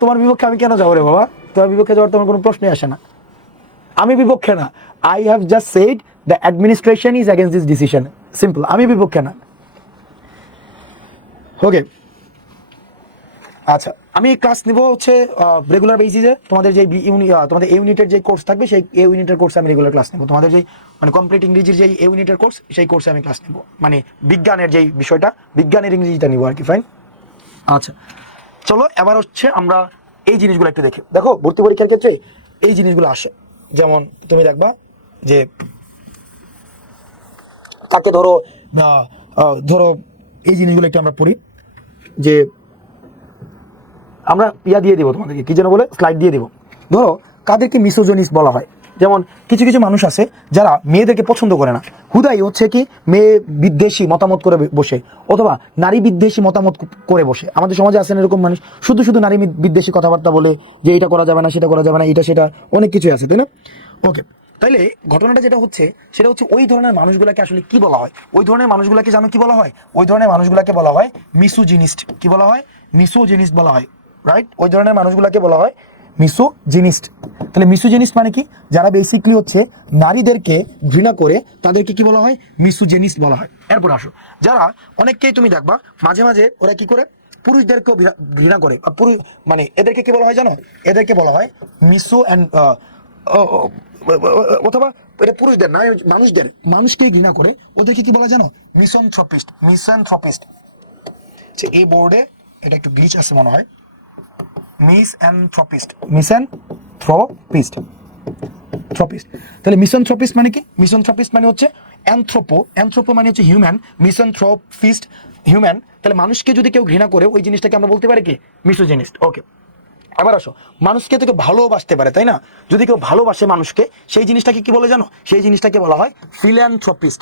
তোমার বিপক্ষে আমি কেন যাবো রে বাবা? তোমার বিপক্ষে যাওয়ার তোমার কোনো প্রশ্নই আসে না, আমি বিপক্ষে না। I have just said the administration is against this decision, simple, আমি বিপক্ষে না। ওকে, আচ্ছা, আমি ক্লাস নিব হচ্ছে রেগুলার বেসিসে। তোমাদের যে তোমাদের এ ইউনিটের যে কোর্স থাকবে, সেই এ ইউনিটের কোর্সে আমি রেগুলার ক্লাস নেব। তোমাদের যে মানে কমপ্লিট ইংরেজির যে এ ইউনিটের কোর্স, সেই কোর্সে আমি ক্লাস নেব, মানে বিজ্ঞানের যেই বিষয়টা, বিজ্ঞানের ইংরেজিটা নিব আর কি। ফাইন, আচ্ছা চলো এবার হচ্ছে আমরা এই জিনিসগুলো একটু দেখি। দেখো, ভর্তি পরীক্ষার ক্ষেত্রে এই জিনিসগুলো আসে, যেমন তুমি দেখবা যে তাকে ধরো এই জিনিসগুলো একটু আমরা পড়ি, যে আমরা দিয়ে দেবো তোমাদেরকে, কি যেন বলে, স্লাইড দিয়ে দেবো। ধরো কাদেরকে মিসোজনিস্ট বলা হয়, যেমন কিছু কিছু মানুষ আছে যারা মেয়েদেরকে পছন্দ করে না, হুদাই হচ্ছে কি মেয়ে বিদ্বেষী মতামত করে বসে, অথবা নারী বিদ্বেষী মতামত করে বসে। আমাদের সমাজে আছেন এরকম মানুষ, শুধু শুধু নারী বিদ্বেষী কথাবার্তা বলে, যে এটা করা যাবে না, সেটা করা যাবে না, এটা সেটা অনেক কিছুই আছে, তাই না? ওকে, তাইলে ঘটনাটা যেটা হচ্ছে সেটা হচ্ছে ওই ধরনের মানুষগুলোকে আসলে কি বলা হয়? ওই ধরনের মানুষগুলোকে জানো কি বলা হয়? ওই ধরনের মানুষগুলোকে বলা হয় মিসোজিনিস্ট। কি বলা হয়? মিসোজিনিস্ট বলা হয়, রাইট? ওই ধরনের মানুষগুলোকে বলা হয় মিসোজিনিস্ট। তাহলে মিসোজিনিস্ট মানে কি? যারা বেসিকলি হচ্ছে নারীদেরকে ঘৃণা করে, তাদেরকে কি বলা হয়? মিসোজিনিস্ট বলা হয়। এরপর আসো, যারা অনেককেই তুমি দেখবা মাঝে মাঝে ওরা কি করে, পুরুষদেরকেও ঘৃণা করে, মানে এদেরকে কি বলা হয় জানো? এদেরকে বলা হয় মিসো অ্যান্ড অথবা এটা পুরুষদের না, মানুষকে ঘৃণা করে ওদেরকে কি বলা জানো? মিসঅ্যানথ্রপিস্ট। এই বোর্ডে এটা একটু গ্লিচ আছে মনে হয়, মিসঅ্যানথ্রপিস্ট। তাহলে মিসঅ্যানথ্রপিস্ট মানে কি? মিসঅ্যানথ্রপিস্ট মানে হচ্ছে অ্যানথ্রোপো মানে হচ্ছে হিউম্যান, মিসঅ্যানথ্রপিস্ট হিউম্যান। তাহলে মানুষকে যদি কেউ ঘৃণা করে, ওই জিনিসটাকে আমরা বলতে পারি কি? মিসোজিনিস্ট। ওকে, আবার আসো, মানুষকে তো কেউ ভালোবাসতে পারে, তাই না? যদি কেউ ভালোবাসে মানুষকে, সেই জিনিসটাকে কি বলে জানো? সেই জিনিসটাকে বলা হয় ফিল্যানথ্রপিস্ট।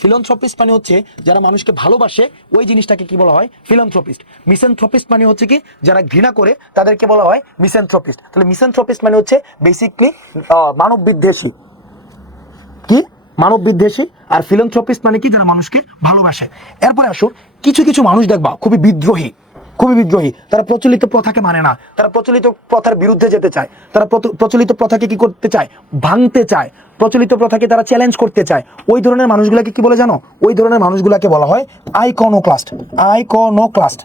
ফিল্যানথ্রপিস্ট মানে হচ্ছে যারা মানুষকে ভালোবাসে, ওই জিনিসটাকে কি বলা হয়? ফিল্যানথ্রপিস্ট। মিসঅ্যানথ্রপিস্ট মানে হচ্ছে কি? যারা ঘৃণা করে, তাদেরকে বলা হয় মিসঅ্যানথ্রপিস্ট। তাহলে মিসঅ্যানথ্রপিস্ট মানে হচ্ছে বেসিকলি মানব বিদ্বেষী। কি? মানব বিদ্বেষী। আর ফিল্যানথ্রপিস্ট মানে কি? যারা মানুষকে ভালোবাসে। এরপরে আসো, কিছু কিছু মানুষ দেখবা খুবই বিদ্রোহী, তারা প্রচলিত প্রথাকে মানে না, তারা প্রচলিত প্রথার বিরুদ্ধে যেতে চায়, তারা প্রচলিত প্রথাকে কি করতে চায়? ভাঙতে চায়, প্রচলিত প্রথাকে তারা চ্যালেঞ্জ করতে চায়। ওই ধরনের মানুষগুলোকে কি বলে জানো? ওই ধরনের মানুষগুলোকে বলা হয় আইকনোক্লাস্ট।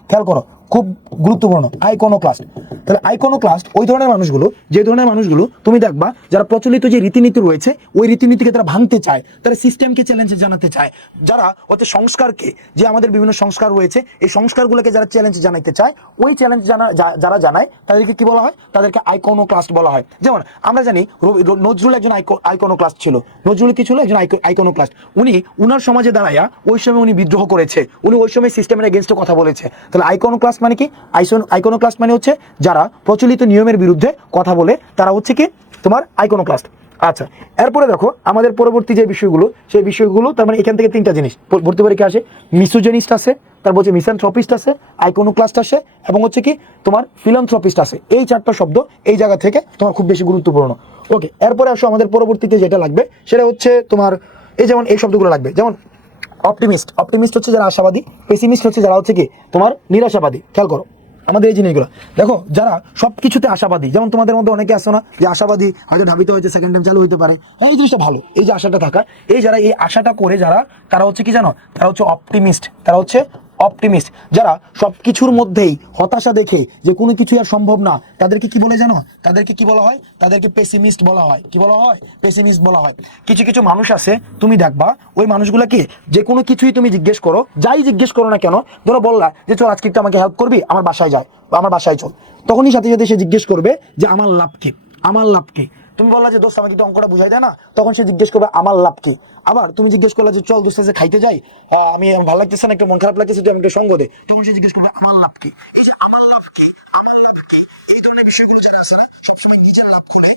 খেয়াল করো, খুব গুরুত্বপূর্ণ, আইকনোক্লাস্ট। তাহলে আইকনোক্লাস্ট ওই ধরনের মানুষগুলো, যে ধরনের মানুষগুলো তুমি দেখবা যারা প্রচলিত যে রীতিনীতি রয়েছে, ওই রীতিনীতিকে তারা ভাঙতে চায়, তারা সিস্টেমকে চ্যালেঞ্জ জানাতে চায়, যারা হচ্ছে সংস্কারকে, যে আমাদের বিভিন্ন সংস্কার রয়েছে, এই সংস্কারগুলোকে যারা চ্যালেঞ্জ জানাতে চায়, ওই চ্যালেঞ্জ যারা জানায় তাদেরকে কি বলা হয়? তাদেরকে আইকনোক্লাস্ট বলা হয়। যেমন আমরা জানি নজরুল একজন আইকনোক্লাস্ট ছিল। নজরুল কি ছিল? একজন আইকনোক্লাস্ট। উনার সমাজে দাঁড়াইয়া ওই সময় উনি বিদ্রোহ করেছে, উনি ওই সময় সিস্টেমের এগেইনস্টে কথা বলেছে। তাহলে আইকনোক্লাস্ট মানে কি? আইকনোক্লাস্ট মানে হচ্ছে যারা প্রচলিত নিয়মের বিরুদ্ধে কথা বলে, তারা হচ্ছে কি তোমার আইকনোক্লাস্ট। আচ্ছা, এরপরে দেখো আমাদের পরবর্তী যে বিষয়গুলো, সেই বিষয়গুলো তার মানে এখান থেকে 3টা জিনিস ভর্তি পরীক্ষা আসে। মিসোজিনিস্ট আছে, তারপর হচ্ছে মিসঅ্যানথ্রপিস্ট আছে, আইকনোক্লাস্ট আসে, এবং হচ্ছে কি তোমার ফিল্যানথ্রপিস্ট আছে। এই 4টা শব্দ এই জায়গা থেকে তোমার খুব বেশি গুরুত্বপূর্ণ। ওকে, এরপরে আসো আমাদের পরবর্তীতে যেটা লাগবে সেটা হচ্ছে তোমার এই যেমন এই শব্দগুলো লাগবে, যেমন অপটিমিস্ট হচ্ছে যারা আশাবাদী, পেসিমিস্ট হচ্ছে যারা হচ্ছে কি তোমার নিরাশাবাদী। খেয়াল করো, আমাদের এই জিনিসগুলো দেখো, যারা সবকিছুতে আশাবাদী, যেমন তোমাদের মধ্যে অনেকে আসো না যে আশাবাদী, হয়তো ঢাবিতে হয়েছে সেকেন্ড টাইম চালু হতে পারে, হ্যাঁ এই জিনিসটা ভালো, এই যে আশাটা থাকা, এই যারা এই আশাটা করে যারা, তারা হচ্ছে কি জানো, তারা হচ্ছে অপটিমিস্ট, তারা হচ্ছে অপটিমিস্ট। যারা সবকিছুর মধ্যেই হতাশা দেখে যে কোনো কিছু আর সম্ভব না, তাদেরকে কি বলে জানো, তাদেরকে কি বলা হয়, তাদেরকে পেসিমিস্ট বলা হয়। কি বলা হয়? পেসিমিস্ট বলা হয়। কিছু কিছু মানুষ আছে, তুমি দেখবা ওই মানুষগুলোকে যে কোনো কিছুই তুমি জিজ্ঞেস করো, যাই জিজ্ঞেস করো না কেন, ধরো বললা যে চল আজকে একটু আমাকে হেল্প করবি, আমার বাসায় যায় বা আমার বাসায় চল, তখনই সাথে সাথে সে জিজ্ঞেস করবে যে আমার লাভ কি, আমার লাভ কি। তুমি বললা যে দোস্ত আমাকে একটু অঙ্কটা বুঝাই দেয় না, তখন সে জিজ্ঞেস করবে আমার লাভ কি। আবার তুমি জিজ্ঞেস করলা যে চল দোস্ত খাইতে যাই, আমি ভালো লাগতেছে না, একটু মন খারাপ লাগতেছে, তুই আমাকে সঙ্গ দে, তখন সে জিজ্ঞেস করবে আমার লাভ কি। এই যে আমার লাভ কি, আমার লাভ কি, এই ধরনের বিষয়গুলো যারা আছে না, সবসময় নিজের লাভ খুঁজে,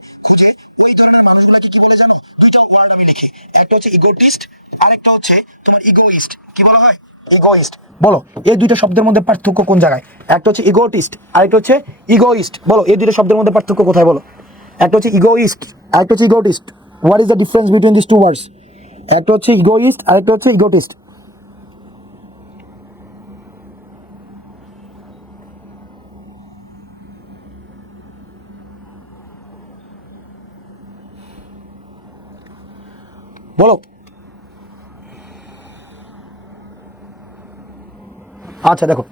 ওই ধরনের মানুষগুলোকে কি বলে জানো, দুইটা ওয়ার্ড আমি লিখি, একটা হচ্ছে ইগোটিস্ট, আরেকটা হচ্ছে তোমার ইগোইস্ট। কি বলা হয়? ইগোইস্ট। বলো এই দুইটা শব্দের মধ্যে পার্থক্য কোন জায়গায়? একটা হচ্ছে ইগোটিস্ট, আরেকটা হচ্ছে ইগোইস্ট। বলো এই দুইটা শব্দের মধ্যে পার্থক্য কোথায়? বলো। একটা হচ্ছে ইগোইস্ট, আরেকটা হচ্ছে egotist. What is the difference between this two words? একটা হচ্ছে ইগোইস্ট, আরেকটা হচ্ছে ইগোটিস্ট। বলো। আচ্ছা দেখো,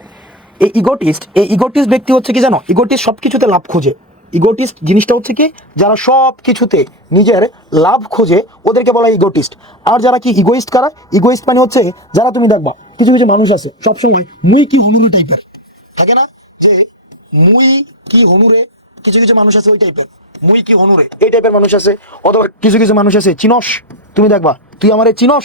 এই ইগোটিস্ট ব্যক্তি হচ্ছে কি জানো, ইগোটিস্ট সবকিছুতে লাভ খোঁজে। ইগোটিস্ট জিনিসটা হচ্ছে কি, যারা সব কিছুতে নিজের লাভ খোঁজে, ওদেরকে বলা ইগোটিস্ট। আর যারা কি ইগোইস্ট, কারা? ইগোইস্ট মানে হচ্ছে যারা, তুমি দেখবা কিছু কিছু মানুষ আছে সবসময় মুই কি হনুরু টাইপের থাকে না, যে মুই কি হনুরে, কিছু কিছু মানুষ আছে ওই টাইপের, মুই কি হনুরে এই টাইপের মানুষ আছে। অথবা কিছু কিছু মানুষ আছে চিনস, তুমি দেখবা তুই আমারে চিনস,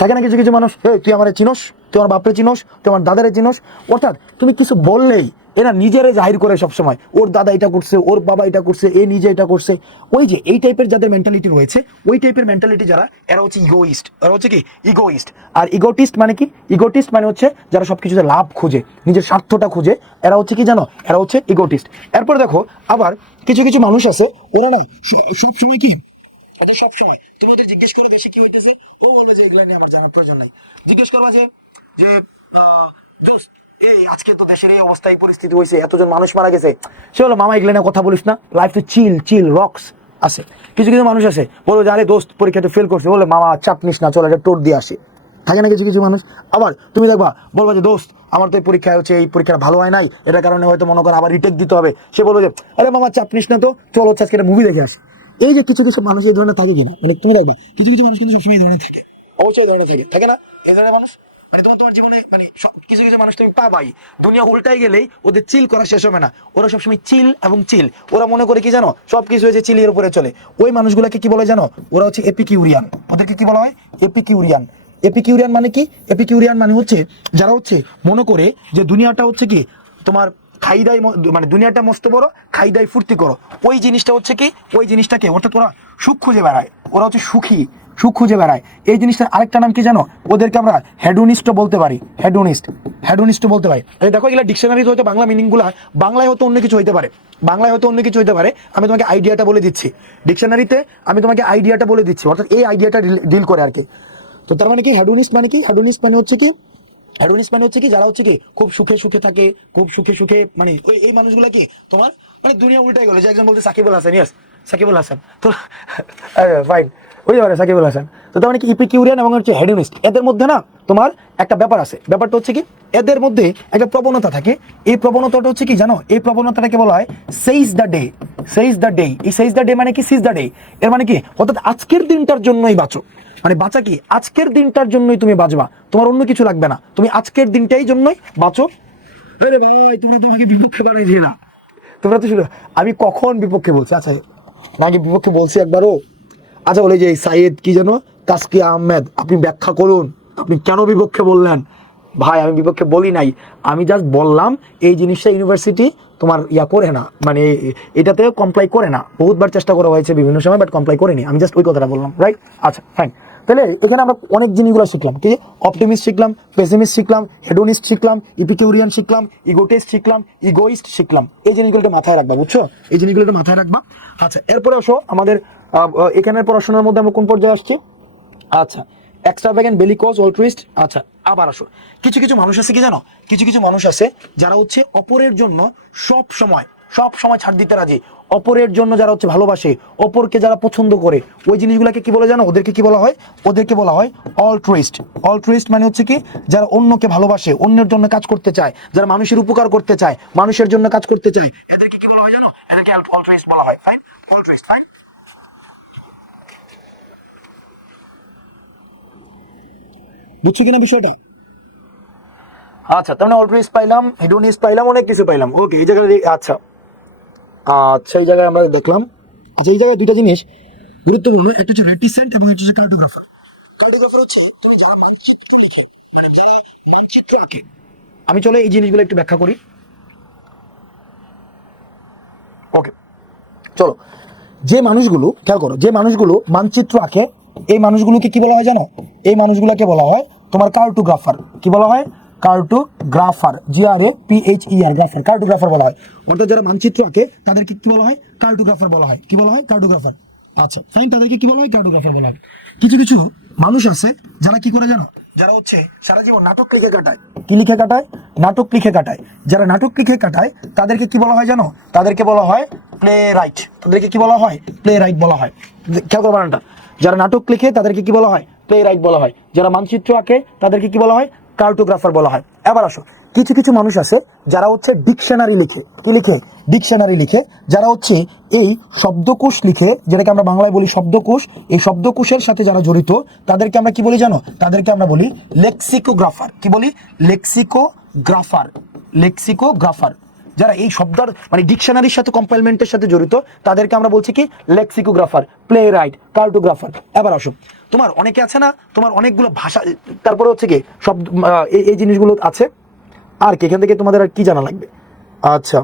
থাকে না কিছু কিছু মানুষ, তুই আমার চিনস, তুই আমার বাপরে চিনস, তুই আমার দাদারে চিনস। অর্থাৎ তুমি কিছু বললেই এরা নিজেরে জাহির করে সবসময়, ওর দাদা এটা করছে, ওর বাবা এটা করছে, এ নিজে এটা করছে। ওই যে এই টাইপের যাদের মেন্টালিটি রয়েছে, ওই টাইপের মেন্টালিটি যারা, এরা হচ্ছে ইগোইস্ট। এরা হচ্ছে কি ইগোইস্ট। আর ইগোটিস্ট মানে কি? ইগোটিস্ট মানে হচ্ছে যারা সবকিছুতে লাভ খুঁজে, নিজের স্বার্থটা খুঁজে, এরা হচ্ছে কি জানো, এরা হচ্ছে ইগোটিস্ট। এরপর দেখো আবার কিছু কিছু মানুষ আছে, ওরা না সবসময় কি, ওদের সবসময় তুমি ওদের জিজ্ঞেস করো বেশি কি হইতেছে, ও বলবে যে এগুলা নিয়ে আমার জানার প্রয়োজন নাই। জিজ্ঞেস করবা যে যে দোস্ত এই আজকে তো দেশের এই অবস্থা, এই পরিস্থিতি হয়েছে, এতজন মানুষ মারা গেছে, সে বলো মামা এগুলা নিয়ে কথা বলিস না, লাইফ তো চিল চিল রক্স আছে। কিছু কিছু মানুষ আছে বলবো যে আরে দোস্ত পরীক্ষাতে ফেল করছে, বলে মামা চাপ নিস না, চলো একটা টোট দিয়ে আসে, থাকে না কিছু কিছু মানুষ। আবার তুমি দেখবা বলবা যে দোস্ত আমার তো এই পরীক্ষা হচ্ছে, এই পরীক্ষাটা ভালো হয় নাই, এটার কারণে হয়তো মনে করো আবার রিটেক দিতে হবে, সে বলবো যে আরে মামা চাপ নিস না, তো চলো হচ্ছে আজকে একটা মুভি দেখে আসি। এই যে কিছু কিছু মানুষ এই ধরনের থাকে কিনা, মানে তুমি দেখবে কিছু কিছু মানুষ কিন্তু সবসময় এই ধরনের থাকে, অবশ্যই এই ধরনের থাকে, থাকে না এই ধরনের মানুষ? মানে তোমার জীবনে মানে কিছু কিছু মানুষ তুমি পাবাই, দুনিয়া উল্টাই গেলেই ওদের চিল করা শেষ হবে না, ওরা সবসময় চিল এবং চিল। ওরা মনে করে কি জানো, সবকিছু হয়েছে চিলের উপরে চলে। ওই মানুষগুলোকে কি বলে জানো, ওরা হচ্ছে এপিকিউরিয়ান। ওদেরকে কি বলা হয়? এপিকিউরিয়ান। এপিকিউরিয়ান মানে কি? এপিকিউরিয়ান মানে হচ্ছে যারা হচ্ছে মনে করে যে দুনিয়াটা হচ্ছে কি তোমার খাইদাই, মানে দুনিয়াটা মস্ত বড়, খাইদাই ফুর্তি করো, ওই জিনিসটা হচ্ছে কি, ওই জিনিসটাকে অর্থাৎ ওরা সুখ খুঁজে বেড়ায়, ওরা হচ্ছে সুখী, সুখ খুঁজে বেড়ায়। এই জিনিসটার আরেকটা নাম কি জানো, ওদেরকে আমরা হেডোনিস্টও বলতে পারি, হেডোনিস্ট, হেডোনিস্টও বলতে পারি। এই দেখো এগুলা ডিকশনারিতে হয়তো বাংলা মিনিংগুলো, বাংলায় হয়তো অন্য কিছু হইতে পারে, বাংলায় হয়তো অন্য কিছু হইতে পারে, আমি তোমাকে আইডিয়াটা বলে দিচ্ছি। ডিকশনারিতে আমি তোমাকে আইডিয়াটা বলে দিচ্ছি, অর্থাৎ এই আইডিয়াটা ডিল করে আর কি। তো তার মানে কি হেডোনিস্ট মানে কি? হেডোনিস্ট মানে হচ্ছে কি, হেডোনিস্ট মানে হচ্ছে কি যারা হচ্ছে কি খুব সুখে সুখে থাকে, খুব সুখে সুখে, মানে ওই এই মানুষগুলা কি তোমার মানে দুনিয়া উল্টাই গেল। যে একজন বলতে সাকিবুল হাসান, ইয়েস সাকিবুল হাসান, তো ফাইন ওই যাবে সাকিবুল হাসান। তো তার মানে কি ইপিকিউরিয়ান এবং হচ্ছে হেডোনিস্ট, এদের মধ্যে না তোমার একটা ব্যাপার আছে। ব্যাপারটা হচ্ছে কি, এদের মধ্যে একটা প্রবণতা থাকে। এই প্রবণতাটা হচ্ছে কি জানো, এই প্রবণতাটাকে বলা হয় সেইজ দ্য ডে, সেইজ দ্য ডে। এই সেইজ দ্য ডে মানে কি, সিজ দ্য ডে এর মানে কি, অর্থাৎ আজকের দিনটার জন্যই বাঁচো। মানে বাঁচা কি, আজকের দিনটার জন্যই তুমি বাঁচবা, তোমার অন্য কিছু লাগবে না, তুমি আজকের দিনটাই জন্যই বাঁচো। আরে ভাই তোমরা তো আমাকে বিপক্ষে বানাইছি না, তোমরা তো শুনো আমি কখন বিপক্ষে বলছি? আচ্ছা নাকি বিপক্ষে বলছি একবারও? আচ্ছা বলে যে সাইয়েদ কি যেন, তাসকিয়া আহমেদ, আপনি ব্যাখ্যা করুন, আপনি কেন বিপক্ষে বললেন? ভাই আমি বিপক্ষে বলি নাই, আমি জাস্ট বললাম এই জিনিসটা ইউনিভার্সিটি তোমার ইয়া করে না, মানে এটাতে কমপ্লাই করে না। বহুতবার চেষ্টা করা হয়েছে বিভিন্ন সময়, বাট কমপ্লাই করেনি। আমি জাস্ট ওই কথাটা বললাম, রাইট? আচ্ছা ফাইন। তাহলে এখানে আমরা অনেক জিনিসগুলো শিখলাম, কি অপটিমিস্ট শিখলাম, পেসিমিস্ট শিখলাম, হেডোনিস্ট শিখলাম, ইপিকিউরিয়ান শিখলাম, ইগোটিস্ট শিখলাম, ইগোইস্ট শিখলাম। এই জিনিসগুলোকে মাথায় রাখবা, বুঝছো? এই জিনিসগুলোকে মাথায় রাখবা। আচ্ছা এরপরে আসো আমাদের এখানের পড়াশোনার মধ্যে আমরা কোন পর্যায়ে আসছি? আচ্ছা এক্সট্রাভ্যাগেন্ট বেলিকজ অল্ট্রুইস্ট। আচ্ছা আবার আসো, কিছু কিছু মানুষ আছে কি জানো, কিছু কিছু মানুষ আছে যারা হচ্ছে অপরের জন্য সব সময় ছাড় দিতে রাজি, অপরের জন্য যারা হচ্ছে ভালোবাসে, অপরকে যারা পছন্দ করে, ওই জিনিসগুলোকে কি বলে জানো, ওদেরকে কি বলা হয়, ওদেরকে বলা হয় অল্ট্রুইস্ট। অল্ট্রুইস্ট মানে হচ্ছে কি, যারা অন্যকে ভালোবাসে, অন্যের জন্য কাজ করতে চায়, যারা মানুষের উপকার করতে চায়, মানুষের জন্য কাজ করতে চায়, এদেরকে কি বলা হয় জানো, এদেরকে অল্ট্রুইস্ট বলা হয়। ফাইন, অল্ট্রুইস্ট। ফাইন, বুঝছো কিনা বিষয়টা? আচ্ছা, তার মানে অল্ট্রুইস্ট পাইলাম, হেডোনিস্ট পাইলাম, অনেক কিছু পাইলাম। ওকে, এই জায়গায় আচ্ছা আচ্ছা এই জায়গায় আমরা দেখলাম। আচ্ছা, এই জায়গায় দুইটা জিনিস গুরুত্বপূর্ণ, একটা হচ্ছে রেটিসেন্ট এবং একটা হচ্ছে কার্টোগ্রাফার। কার্টোগ্রাফার হচ্ছে তুমি যারা মানচিত্র লিখে, মানে যারা মানচিত্র আঁকে। আমি চলে এই জিনিসগুলো একটু ব্যাখ্যা করি। ওকে, চলো, যে মানুষগুলো খেয়াল করো, যে মানুষগুলো মানচিত্র আঁকে, এই মানুষগুলোকে কি বলা হয় জানো, এই মানুষগুলোকে বলা হয় তোমার কার্টোগ্রাফার। কি বলা হয়? কার্টোগ্রাফার, GRAPHER, গ্রাফার, কার্টোগ্রাফার বলা হয়। অর্থাৎ যারা মানচিত্র আঁকে তাদেরকে কি বলা হয়? কার্টোগ্রাফার বলা হয়। কি বলা হয়? কার্টোগ্রাফার। আচ্ছা ফাইন, তাদেরকে কি বলা হয়? কার্টোগ্রাফার বলা হয়। কিছু কিছু মানুষ আছে যারা কি করে জানো, যারা হচ্ছে সারা জীবন নাটক লিখে কাটায়। কি লিখে কাটায়? নাটক লিখে কাটায়। যারা নাটক লিখে কাটায় তাদেরকে কি বলা হয় জানো, তাদেরকে বলা হয় প্লে রাইট। তাদেরকে কি বলা হয়? প্লে রাইট বলা হয়। খেয়াল করো বানানটা, যারা নাটক লিখে তাদেরকে কি বলা হয়? প্লে রাইট বলা হয়। যারা মানচিত্র আঁকে তাদেরকে কি বলা হয়? কার্টোগ্রাফার বলা হয়। এবার আসো, কিছু কিছু মানুষ আছে যারা হচ্ছে ডিকশনারি লিখে। কি লিখে? ডিকশনারি লিখে। যারা হচ্ছে এই শব্দকোষ লিখে, যেটাকে আমরা বাংলায় বলি শব্দকোষ, এই শব্দকোষের সাথে যারা জড়িত তাদেরকে আমরা কি বলি জানো? তাদেরকে আমরা বলি লেক্সিকোগ্রাফার। কি বলি? লেক্সিকোগ্রাফার। লেক্সিকোগ্রাফার। যারা এই শব্দের মানে ডিকশনারির সাথে কম্পাইলমেন্টের সাথে জড়িত তাদেরকে আমরা বলছি কি? লেক্সিকোগ্রাফার, প্লে রাইট, কার্টোগ্রাফার। এবার আসো, তোমার অনেকে আছে না, তোমার অনেকগুলো ভাষা, তারপরে হচ্ছে কি শব্দ, এই জিনিসগুলো আছে। আর কি এখান থেকে তোমাদের আর কি জানা লাগবে? আচ্ছা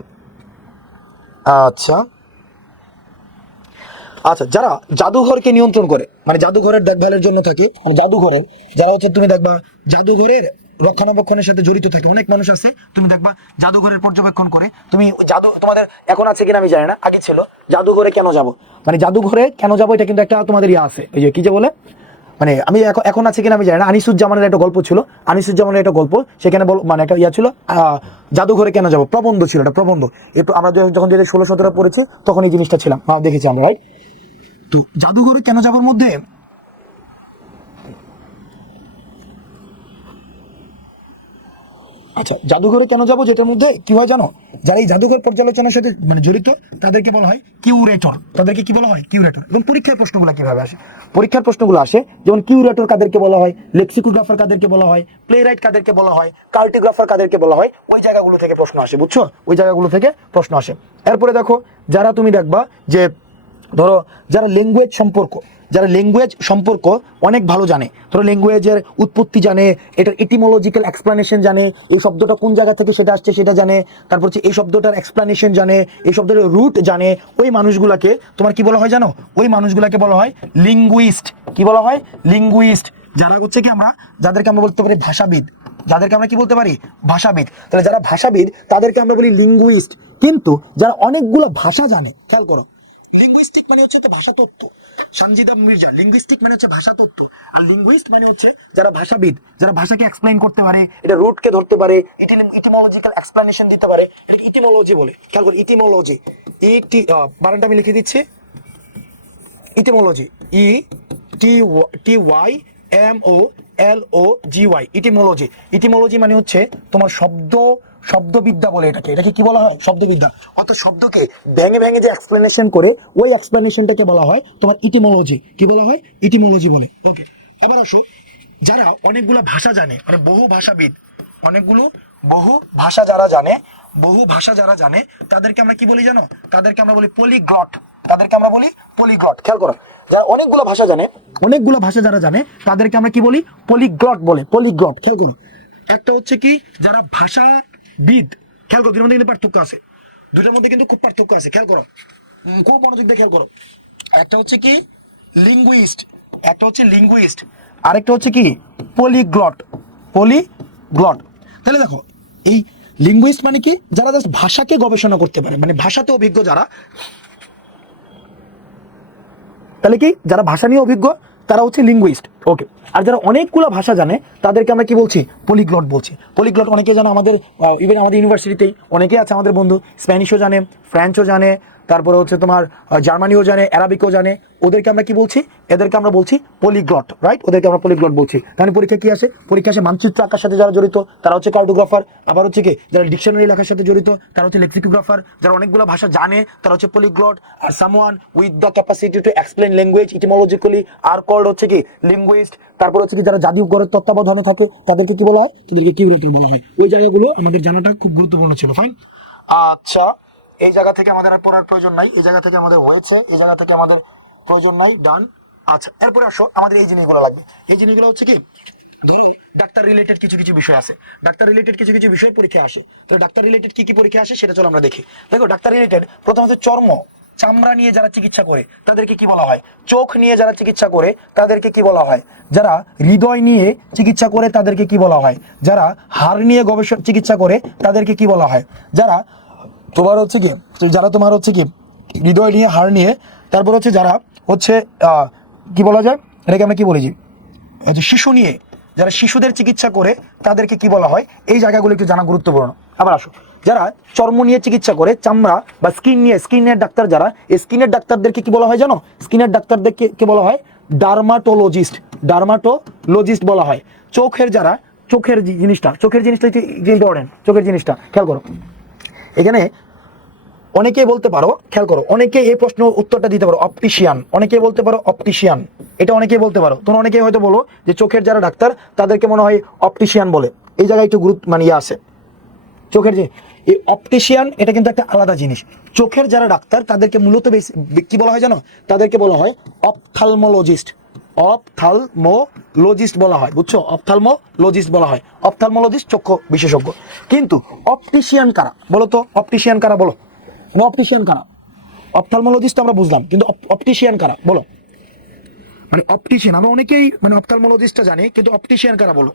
আচ্ছা আচ্ছা, যারা জাদুঘরকে নিয়ন্ত্রণ করে, মানে জাদুঘরের দেখভালের জন্য থাকে, মানে জাদুঘরের যারা হচ্ছে, তুমি দেখবা জাদুঘরের রক্ষণাবেক্ষণের সাথে জড়িত থাকে অনেক মানুষ আছে, তুমি দেখবা জাদুঘরের পর্যবেক্ষণ করে। তুমি জাদু তোমাদের এখন আছে কিনা আমি জানি না, আগে ছিল। জাদুঘরে কেন যাব, মানে জাদুঘরে কেন যাব, এটা কিন্তু একটা তোমাদের ইয়ে আছে, এই যে কি যে বলে, মানে আমি এখন আছে কিনা আমি জানি না। আনিসুজ্জামানের একটা গল্প ছিল, আনিসুজ্জামানের একটা গল্প, সেখানে মানে একটা ইয়া ছিল, জাদুঘরে কেন যাব, প্রবন্ধ ছিল, এটা প্রবন্ধ। একটু আমরা যখন 16-17 পড়েছি তখন এই জিনিসটা ছিলাম, দেখেছি আমরা, রাইট? তো জাদুঘরে কেন যাবার মধ্যে আচ্ছা, জাদুঘরে কেন যাব যেটার মধ্যে কি হয় জানো, যারা এই জাদুঘর পর্যালোচনার সাথে মানে জড়িত তাদেরকে বলা হয় কিউরেটর। তাদেরকে কি বলা হয়? কিউরেটর। এবং পরীক্ষার প্রশ্নগুলো কিভাবে আসে, পরীক্ষার প্রশ্নগুলো আসে যেমন কিউরেটর কাদেরকে বলা হয়, লেক্সিকোগ্রাফার কাদেরকে বলা হয়, প্লে রাইট কাদেরকে বলা হয়, কার্টোগ্রাফার কাদেরকে বলা হয়, ওই জায়গাগুলো থেকে প্রশ্ন আসে, বুঝছো? ওই জায়গাগুলো থেকে প্রশ্ন আসে। এরপরে দেখো, যারা তুমি দেখবা যে ধরো যারা ল্যাঙ্গুয়েজ সম্পর্ক, যারা ল্যাঙ্গুয়েজ সম্পর্ক অনেক ভালো জানে, ধরো ল্যাঙ্গুয়েজের উৎপত্তি জানে, এটার ইটিমোলজিক্যাল এক্সপ্লানেশন জানে, এই শব্দটা কোন জায়গা থেকে সেটা আসছে সেটা জানে, তারপর হচ্ছে এই শব্দটার এক্সপ্লানেশন জানে, এই শব্দের রুট জানে, ওই মানুষগুলাকে তোমার কি বলা হয় জানো? ওই মানুষগুলাকে বলা হয় লিঙ্গুইস্ট। কি বলা হয়? লিঙ্গুইস্ট। যারা হচ্ছে কি আমরা, যাদেরকে আমরা বলতে পারি ভাষাবিদ, যাদেরকে আমরা কি বলতে পারি? ভাষাবিদ। তাহলে যারা ভাষাবিদ তাদেরকে আমরা বলি লিঙ্গুইস্ট। কিন্তু যারা অনেকগুলো ভাষা জানে, খেয়াল করো, লিঙ্গুইস্টিক মানে হচ্ছে তো ভাষা তত্ত্ব, সঞ্জিদা মির্জা, লিঙ্গুইস্টিক মানে হচ্ছে ভাষা তত্ত্ব, আর লিঙ্গুইস্ট মানে হচ্ছে যারা ভাষাবিদ, যারা ভাষাকে এক্সপ্লেইন করতে পারে, এটা রুটকে ধরতে পারে, ইটিমোলজিক্যাল এক্সপ্লেনেশন দিতে পারে, ইটিমোলজি বলে। খেয়াল করো, ইটিমোলজি, বানানটা আমি লিখে দিচ্ছি, ইটিমোলজি, ITIMOLOGY, ইটিমোলজি। ইটিমোলজি মানে হচ্ছে তোমার শব্দবিদ্যা বলে এটাকে। এটাকে কি বলা হয়? শব্দবিদ্যা। অত শব্দকে ভেঙে ভেঙে যে এক্সপ্লেনেশন করে, ওই এক্সপ্লেনেশনটাকে বলা হয় তোমার ইটিমোলজি। কি বলা হয়? ইটিমোলজি বলে। ওকে, এবার আসো, যারা অনেকগুলো ভাষা জানে, মানে বহু ভাষাবিদ, অনেকগুলো বহু ভাষা যারা জানে, বহু ভাষা যারা জানে তাদেরকে আমরা কি বলি জানো? তাদেরকে আমরা বলি পলিগ্লট। তাদেরকে আমরা বলি পলিগ্লট। খেয়াল করো, যারা অনেকগুলো ভাষা জানে, অনেকগুলো ভাষা যারা জানে তাদেরকে আমরা কি বলি? পলিগ্লট বলে। পলিগ্লট। খেয়াল করো, একটা হচ্ছে কি যারা ভাষাবিদ, খেয়াল করো, দুটোর মধ্যে কিন্তু পার্থক্য আছে, দুটোর মধ্যে কিন্তু খুব পার্থক্য আছে। খেয়াল করো, খুব মনোযোগ দিয়ে খেয়াল করো। একটা হচ্ছে কি লিঙ্গুইস্ট, একটা হচ্ছে লিঙ্গুইস্ট, আরেকটা হচ্ছে কি পলিগ্লট। পলিগ্লট। তাহলে দেখো, এই লিঙ্গুইস্ট মানে কি? যারা জাস্ট ভাষাকে গবেষণা করতে পারে, মানে ভাষাতে অভিজ্ঞ যারা। তাহলে কি যারা ভাষা নিয়ে অভিজ্ঞ তারা হচ্ছে লিঙ্গুইস্ট। ওকে, আর যারা অনেকগুলো ভাষা জানে তাদেরকে আমরা কি বলছি? পলিগ্লট বলছি। পলিগ্লট অনেকে জানো, আমাদের ইভেন আমাদের ইউনিভার্সিটিতেই অনেকেই আছে আমাদের বন্ধু, স্প্যানিশও জানে, ফ্রেঞ্চও জানে, তারপরে হচ্ছে তোমার জার্মানিও জানে, অ্যারাবিকও জানে। ওদেরকে আমরা কি বলছি? এদেরকে আমরা বলছি পলিগ্লট, রাইট? ওদেরকে আমরা পলিগ্লট বলছি। তাহলে পরীক্ষা কি আসে? পরীক্ষা আসে মানচিত্র আঁকার সাথে যারা জড়িত তারা হচ্ছে কার্টোগ্রাফার, আবার হচ্ছে কি যারা ডিকশনারি লেখার সাথে জড়িত তারা হচ্ছে লেক্সিকোগ্রাফার, যারা অনেকগুলো ভাষা জানে তারা হচ্ছে পলিগ্লট। আর someone with the capacity to explain language etymologically are called হচ্ছে কি লিঙ্গুইস্ট। তারপর হচ্ছে কি যারা জাদুঘরের তত্ত্বাবধানে থাকে তাদেরকে কি বলা হয়? তাদেরকে কিউরেটর বলা হয়। ওই জায়গাগুলো আমাদের জানাটা খুব গুরুত্বপূর্ণ ছিল। ফাইন, আচ্ছা, এই জায়গা থেকে আমাদের আর পড়ার প্রয়োজন নাই, এই জায়গা থেকে আমাদের হয়েছে, এই জায়গা থেকে আমাদের প্রয়োজন নাই, ডান। আচ্ছা, এরপরে আসো, আমাদের এই জিনিসগুলো লাগবে। এই জিনিসগুলো হচ্ছে কি, ধরো ডাক্তার রিলেটেড কিছু কিছু বিষয় আছে, ডাক্তার রিলেটেড কিছু কিছু বিষয় পরীক্ষা আসে। তো ডাক্তার রিলেটেড কি কি পরীক্ষা আসে সেটা চলো আমরা দেখি। দেখো, ডাক্তার রিলেটেড প্রথমত চর্ম চামড়া নিয়ে যারা চিকিৎসা করে তাদেরকে কি বলা হয়? চোখ নিয়ে যারা চিকিৎসা করে তাদেরকে কি বলা হয়? যারা হৃদয় নিয়ে চিকিৎসা করে তাদেরকে কি বলা হয়? যারা হাড় নিয়ে গবেষণা চিকিৎসা করে তাদেরকে কি বলা হয়? যারা তোমার হচ্ছে কি, যারা তোমার হচ্ছে কি হৃদয় নিয়ে, হাড় নিয়ে, তারপর হচ্ছে যারা হচ্ছে কি বলা যায় এটাকে আমরা কি বলেছি, শিশু নিয়ে যারা শিশুদের চিকিৎসা করে তাদেরকে কি বলা হয়? এই জায়গাগুলো একটু জানা গুরুত্বপূর্ণ। আবার আসো, যারা চর্ম নিয়ে চিকিৎসা করে, চামড়া বা স্কিনের ডাক্তার, যারা এই স্কিনের ডাক্তারদেরকে কি বলা হয় জানো? স্কিনের ডাক্তারদেরকে কি বলা হয়? ডার্মাটোলজিস্ট, ডার্মাটোলজিস্ট বলা হয়। চোখের যারা, চোখের জিনিসটা ইম্পর্টেন্ট, চোখের জিনিসটা খেয়াল করো। এখানে অনেকেই বলতে পারো, খেয়াল করো, অনেকে এই প্রশ্ন উত্তরটা দিতে পারো অপটিশিয়ান, অনেকেই বলতে পারো অপটিশিয়ান, এটা অনেকেই বলতে পারো। তোমরা অনেকেই হয়তো বলো যে চোখের যারা ডাক্তার তাদেরকে মনে হয় অপটিশিয়ান বলে। এই জায়গায় একটু গুরুত্ব মানে ইয়ে আছে, চোখের যে এই অপটিশিয়ান এটা কিন্তু একটা আলাদা জিনিস। চোখের যারা ডাক্তার তাদেরকে মূলত কি বলা হয় জানো? তাদেরকে বলা হয় অপথালমোলজিস্ট, অপথালমোলজিস্ট বলা হয়, বুঝছো? অপথালমোলজিস্ট বলা হয়, অপথালমোলজিস্ট চক্ষু বিশেষজ্ঞ। কিন্তু অপটিশিয়ান কারা বলো তো? অপটিশিয়ান কারা বলো? অপটিশিয়ান কারা? অপথালমোলজিস্ট আমরা বুঝলাম, কিন্তু অপটিশিয়ান কারা বলো? মানে অপটিশিয়ান আমরা অনেকেই মানে অপথালমোলজিস্টটা জানি, কিন্তু অপটিশিয়ান কারা বলো?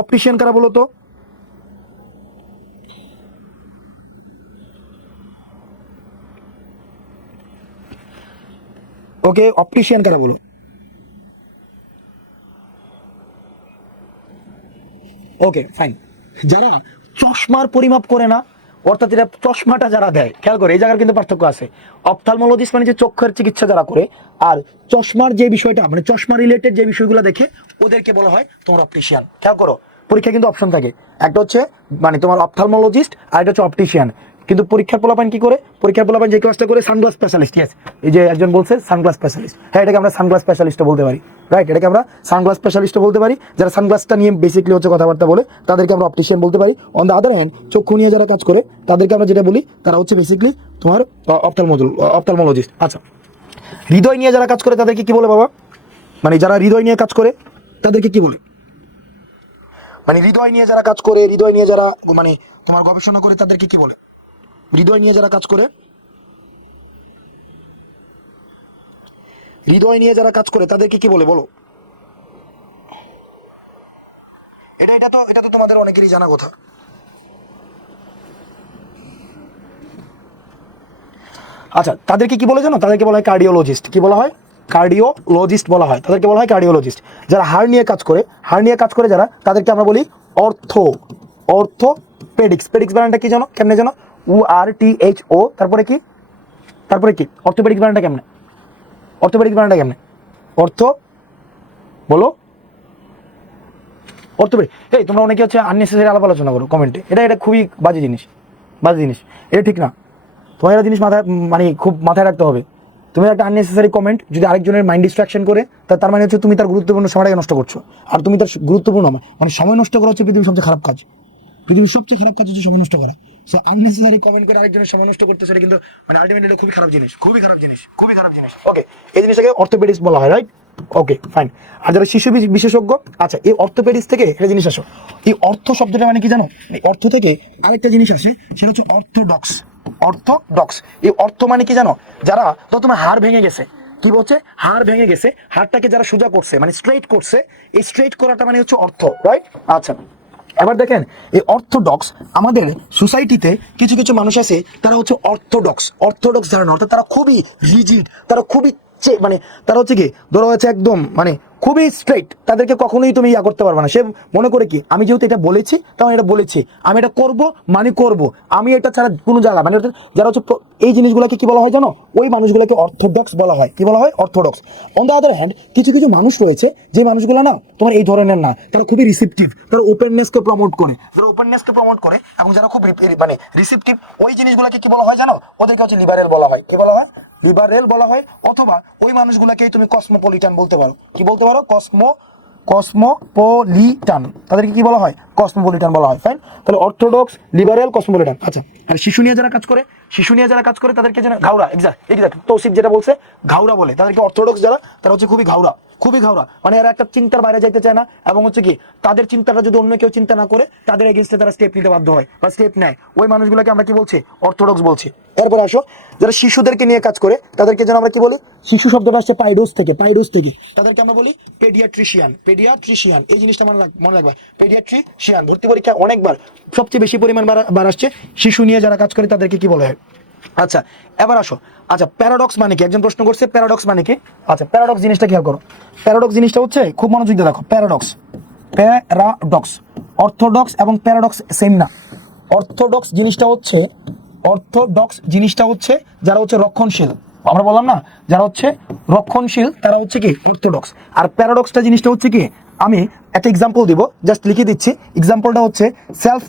অপটিশিয়ান কারা বলো তো? ওকে, অপটিশিয়ান কারা বলো? ওকে, ফাইন। যারা চশমার পরিমাপ করে না, অর্থাৎ এটা চশমাটা যারা দেয়, খেয়াল করে এই জায়গার কিন্তু পার্থক্য আছে। অপথালমোলজিস্ট মানে যে চোখের চিকিৎসা যারা করে, আর চশমার যে বিষয়টা মানে চশমা রিলেটেড যে বিষয়গুলো দেখে ওদেরকে বলা হয় তোমার অপটিশিয়ান। খেয়াল করো, পরীক্ষা কিন্তু অপশন থাকে, একটা হচ্ছে মানে তোমার অপথালমোলজিস্ট আর একটা হচ্ছে অপটিশিয়ান। কিন্তু পরীক্ষার পোলাপান কি করে? পরীক্ষার পোলাপান যে ক্লাসটা করে সানগ্লাস স্পেশালিস্ট, ইয়েস, এই যে একজন বলছে সানগ্লাস স্পেশালিস্ট, হ্যাঁ এটাকে আমরা সানগ্লাস স্পেশালিস্ট বলতে পারি, রাইট? এটাকে আমরা সানগ্লাস স্পেশালিস্ট বলতে পারি। যারা সানগ্লাসটা নিয়ে বেসিকলি হচ্ছে কথাবার্তা বলে তাদেরকে আমরা অপটিশিয়ান বলতে পারি। অন দ্য আদার হ্যান্ড, চক্ষু নিয়ে যারা কাজ করে তাদেরকে আমরা যেটা বলি তারা হচ্ছে বেসিকলি তোমার অপথালমোলজিস্ট। আচ্ছা, হৃদয় নিয়ে যারা কাজ করে তাদেরকে কি বলে বাবা? মানে যারা হৃদয় নিয়ে কাজ করে তাদেরকে কি বলে? মানে হৃদয় নিয়ে যারা কাজ করে, হৃদয় নিয়ে যারা মানে তোমার গবেষণা করে তাদেরকে কি বলে? হৃদয় নিয়ে যারা কাজ করে, হৃদয় নিয়ে যারা কাজ করে তাদেরকে কি বলে বলো? এটা তো তোমাদের অনেকেরই জানা কথা। আচ্ছা, তাদেরকে কি বলে জানো? তাদেরকে বলা হয় কার্ডিওলজিস্ট। কি বলা হয়? কার্ডিওলজিস্ট বলা হয়, তাদেরকে বলা হয় কার্ডিওলজিস্ট। যারা হাড় নিয়ে কাজ করে, যারা তাদেরকে আমরা বলি অর্থোপেডিক্স। পেডিক্স বানানটা কি জানো? কেমনে জানো? URTHO, তারপরে কি অর্থোপেডিক্স বানানটা কেমনে? অর্থ বলো, অর্থোপেডিক। এই তোমরা অনেকে হচ্ছে আননেসেসারি আলাপ আলোচনা করো কমেন্টে, এটা খুবই বাজে জিনিস, এটা ঠিক না। তোমার একটা জিনিস মাথায় মানে খুব মাথায় রাখতে হবে। তুমি একটা আননেসেসারি কমেন্ট যদি আরেকজনের মাইন্ড ডিস্ট্রাকশন করে, তার মানে হচ্ছে তুমি তার গুরুত্বপূর্ণ সময়টাকে নষ্ট করছো। আর তুমি তার গুরুত্বপূর্ণ মানে সময় নষ্ট করা হচ্ছে পৃথিবীর সবচেয়ে খারাপ কাজ। পৃথিবীর সবচেয়ে খারাপ কাজ হচ্ছে সময় নষ্ট করা। সো আননেসেসারি কমেন্ট করে আরেকজনের সময় নষ্ট করতে, সেটা কিন্তু মানে আলটিমেটলি খুবই খারাপ জিনিস। ওকে, এই জিনিসটাকে অর্থোপেডিক্স বলা হয়, রাইট? ওকে, ফাইন। আর যারা শিশু বিশেষজ্ঞ, আচ্ছা, এই অর্থোপেডিক্স থেকে একটা জিনিস আসো। এই অর্থ শব্দটা মানে কি জানো? এই অর্থ থেকে আরেকটা জিনিস আসে, সেটা হচ্ছে অর্থোডক্স। এই অর্থ মানে কি জানো? যারা তো তোমার হাড় ভেঙে গেছে, কি বলছে? হাড় ভেঙে গেছে, হাড়টাকে যারা সোজা করছে মানে স্ট্রেট করছে, এই স্ট্রেট করাটা মানে হচ্ছে অর্থ, রাইট? আচ্ছা, এবার দেখেন এই অর্থোডক্স আমাদের সোসাইটিতে কিছু কিছু মানুষ আছে, তারা হচ্ছে অর্থোডক্স ধারণা, অর্থাৎ তারা খুবই রিজিড, তারা খুবই মানে তারা হচ্ছে কি ধরো হচ্ছে একদম মানে খুবই স্ট্রেট, তাদেরকে কখনোই তুমি ইয়া করতে পারবে না। সে মনে করে কি আমি যেহেতু এটা বলেছি তখন এটা বলেছি, আমি এটা করব মানে করব, আমি এটা ছাড়া কোনো জায়গা মানে যারা হচ্ছে এই জিনিসগুলোকে কি বলা হয় জানো, ওই মানুষগুলোকে অর্থোডক্স বলা হয়। কি বলা হয়? Orthodox. On the other hand কিছু কিছু মানুষ রয়েছে যে মানুষগুলো না তোমার এই ধরনের না, তারা খুবই রিসিপটিভ, তারা ওপেননেসকে প্রমোট করে, এবং যারা খুব মানে রিসিপটিভ, ওই জিনিসগুলোকে কি বলা হয় জানো, ওদেরকে হচ্ছে লিবারেল বলা হয়। কি বলা হয়? লিবারেল বলা হয়। অথবা ওই মানুষগুলোকেই তুমি কসমোপলিটান বলতে পারো। কি বলতে পারো? কসমোপলিটান, তাদেরকে কি বলা হয়? কসমোপলিটান বলা হয়। ফাইন, তাহলে অর্থোডক্স, লিবারেল, কসমোপলিটান। আচ্ছা, আর শিশু নিয়ে যারা কাজ করে তাদেরকে যেন ঘাউরা, এক্সাক্ট তৌসিফ যেটা বলছে ঘাউরা বলে, তাদেরকে অর্থোডক্স যারা, তারা হচ্ছে খুবই ঘাউরা, মানে এরা একটা চিন্তার বাইরে যাইতে চায় না, এবং হচ্ছে কি তাদের চিন্তাটা যদি অন্য কেউ চিন্তা না করে তাদের এগেইনস্টে তারা স্টেপ নিতে বাধ্য হয় বা স্টেপ নেয়, ওই মানুষগুলোকে আমরা কি বলছি? অর্থোডক্স বলছি। এরপর আসো, যারা শিশুদেরকে নিয়ে কাজ করে তাদেরকে যেন আমরা কি বলি? শিশু শব্দটা আসছে পাইডোস থেকে, তাদেরকে আমরা বলি পেডিয়াট্রিশিয়ান। এই জিনিসটা মনে রাখবা, পেডিয়াট্রিশিয়ান। ভর্তি পরীক্ষা অনেকবার সবচেয়ে বেশি পরিমাণ বার আসছে, শিশু নিয়ে যারা কাজ করে তাদেরকে কি বলা হয়? আচ্ছা, এবার আসো, আচ্ছা প্যারাডক্স মানে কি? একজন প্রশ্ন করছে প্যারাডক্স মানে কি। আচ্ছা, প্যারাডক্স জিনিসটা খেয়াল করো। প্যারাডক্স জিনিসটা হচ্ছে, খুব মনোযোগ দিয়ে দেখো, প্যারাডক্স অর্থোডক্স এবং প্যারাডক্স সেম না। অর্থোডক্স জিনিসটা হচ্ছে যারা হচ্ছে রক্ষণশীল, আমরা বললাম না, যারা হচ্ছে রক্ষণশীল তারা হচ্ছে কি অর্থোডক্স। আর প্যারাডক্সটা জিনিসটা হচ্ছে কি, আমি একটা এক্সাম্পল দিব, জাস্ট লিখে দিচ্ছি। এক্সাম্পলটা হচ্ছে সেলফ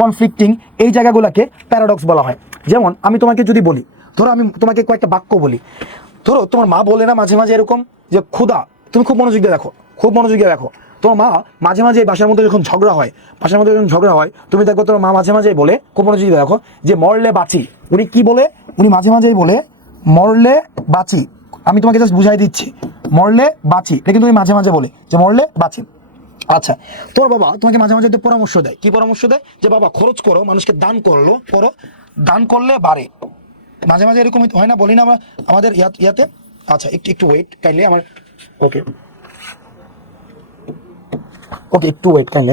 কনফ্লিক্টিং, এই জায়গাগুলোকে প্যারাডক্স বলা হয়। যেমন আমি তোমাকে যদি বলি, ধরো আমি তোমাকে কয়েকটা বাক্য বলি, ধরো তোমার মা বলে না মাঝে মাঝে এরকম যে ক্ষুধা, তুমি খুব মনোযোগ দিয়ে দেখো, তোমার মা মাঝে মাঝে বাসার মধ্যে যখন ঝগড়া হয়, তুমি দেখো তোমার মা মাঝে মাঝে বলে, খুব মনোযোগ দিয়ে দেখো, যে মরলে বাঁচি। উনি কি বলে? উনি মাঝে মাঝেই বলে মরলে বাঁচি। আমি তোমাকে জাস্ট বুঝাই দিচ্ছি, মরলে বাঁচি, এটা কিন্তু উনি মাঝে মাঝে বলে যে মরলে বাঁচি। আচ্ছা, তোর বাবা তোমাকে মাঝে মাঝে পরামর্শ দেয়, কি পরামর্শ দেয়? যে বাবা খরচ করো, মানুষকে দান করলে বাড়ে। মাঝে মাঝে এরকম হয় না, বলি না আমরা আমাদের ইয়াতে। আচ্ছা, একটু ওয়েট কাইন্ডলি, আমার ওকে একটু ওয়েট কাইন্ডলি।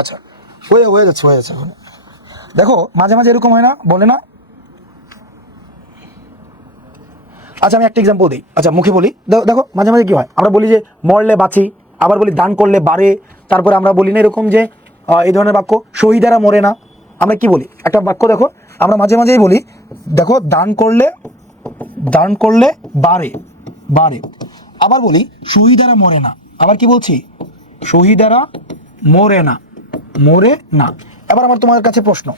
আচ্ছা, হয়ে যাচ্ছে এখন। দেখো মাঝে মাঝে এরকম হয় না, বলে না। আচ্ছা, আমি একটা এক্সাম্পল দিই, আচ্ছা মুখে বলি। দেখো মাঝে মাঝে কি হয়, আমরা বলি যে মরলে বাঁচি, আবার বলি দান করলে বাড়ে, তারপরে আমরা বলি না এরকম যে এই ধরনের বাক্য, শহীদারা মরে না। আমরা কি বলি? একটা বাক্য দেখো, আমরা মাঝে মাঝেই বলি, দেখো দান করলে বাড়ে, আবার বলি শহীদারা মরে না, আবার কি বলছি? শহীদারা মরে না। এবার আমার তোমার কাছে প্রশ্ন,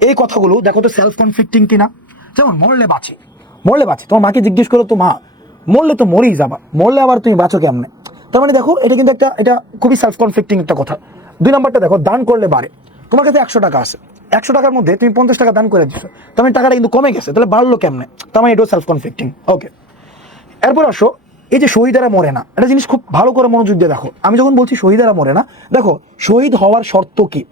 এই কথাগুলো দেখো তো সেলফ কনফ্লিক্টিং কিনা? যেমন মরলে বাঁচি, তোমার মাকে জিজ্ঞেস করো, তো মা মরলে তো মরেই যাবা, মরলে আবার তুমি বাঁচো কেমনে? তার মানে দেখো এটা কিন্তু এটা খুবই সেলফ কনফ্লিক্টিং একটা কথা। 2 নম্বরটা দেখো, দান করলে বাড়ে। তোমার কাছে 100 টাকা আছে, 100 টাকার মধ্যে তুমি 50 টাকা দান করে দিচ্ছ, তার মানে টাকাটা কিন্তু কমে গেছে, তাহলে বাড়লো কেমনে? তার মানে এটাও সেলফ কনফ্লিক্টিং। ওকে, এরপর আসো, এই যে শহীদারা মরে না, একটা জিনিস খুব ভালো করে মনোযোগ দিয়ে দেখো। আমি যখন বলছি শহীদারা মরে না, দেখো শহীদ হওয়ার শর্ত কি?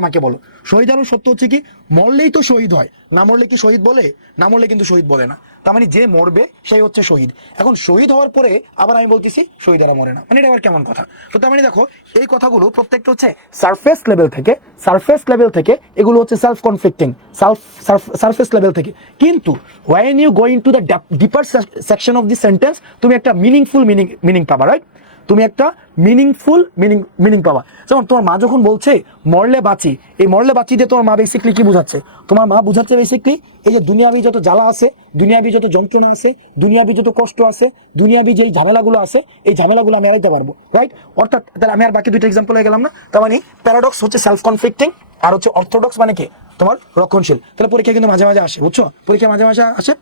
আমাকে বলো। শহীদ হওয়ার শর্ত হচ্ছে কি? মরলেই তো শহীদ হয়, না মরলে কি শহীদ বলে? না মরলে কিন্তু শহীদ বলে না। তার মানে যে মরবে সেই হচ্ছে শহীদ। এখন শহীদ হওয়ার পরে আবার আমি বলতেছি শহীদারা মরে না, মানে এটা আবার কেমন কথা? তো তার মানে দেখো, এই কথাগুলো প্রত্যেকটা হচ্ছে সারফেস লেভেল থেকে এগুলো হচ্ছে সেলফ কনফ্লিক্টিং, সারফেস লেভেল থেকে। কিন্তু when you go into the deeper section of the sentence, তুমি একটা মিনিং পাবা, রাইট? তুমি একটা মিনিং পাবা। যেমন তোমার মা যখন বলছে মরলে বাঁচি, এই মরলে বাঁচি দিয়ে তোমার মা বেসিক্যালি কি বুঝাচ্ছে? তোমার মা বুঝাচ্ছে বেসিক্যালি এই যে দুনিয়াবি যত জ্বালা আছে, দুনিয়াবি যত যন্ত্রণা আছে, দুনিয়াবি যত কষ্ট আছে, দুনিয়াবি যেই ঝামেলাগুলো আছে, এই ঝামেলাগুলো আমি এড়াইতে পারবো, রাইট? অর্থাৎ তাহলে আমি আর বাকি 2টা এক্সাম্পল হয়ে গেলাম না? তার মানে প্যারাডক্স হচ্ছে সেলফ কনফ্লিক্টিং, আর হচ্ছে অর্থোডক্স মানে কি? তোমার রক্ষণশীল। তাহলে পরীক্ষা কিন্তু মাঝে মাঝে আসে, বুঝছো? পরীক্ষা মাঝে মাঝে আসে।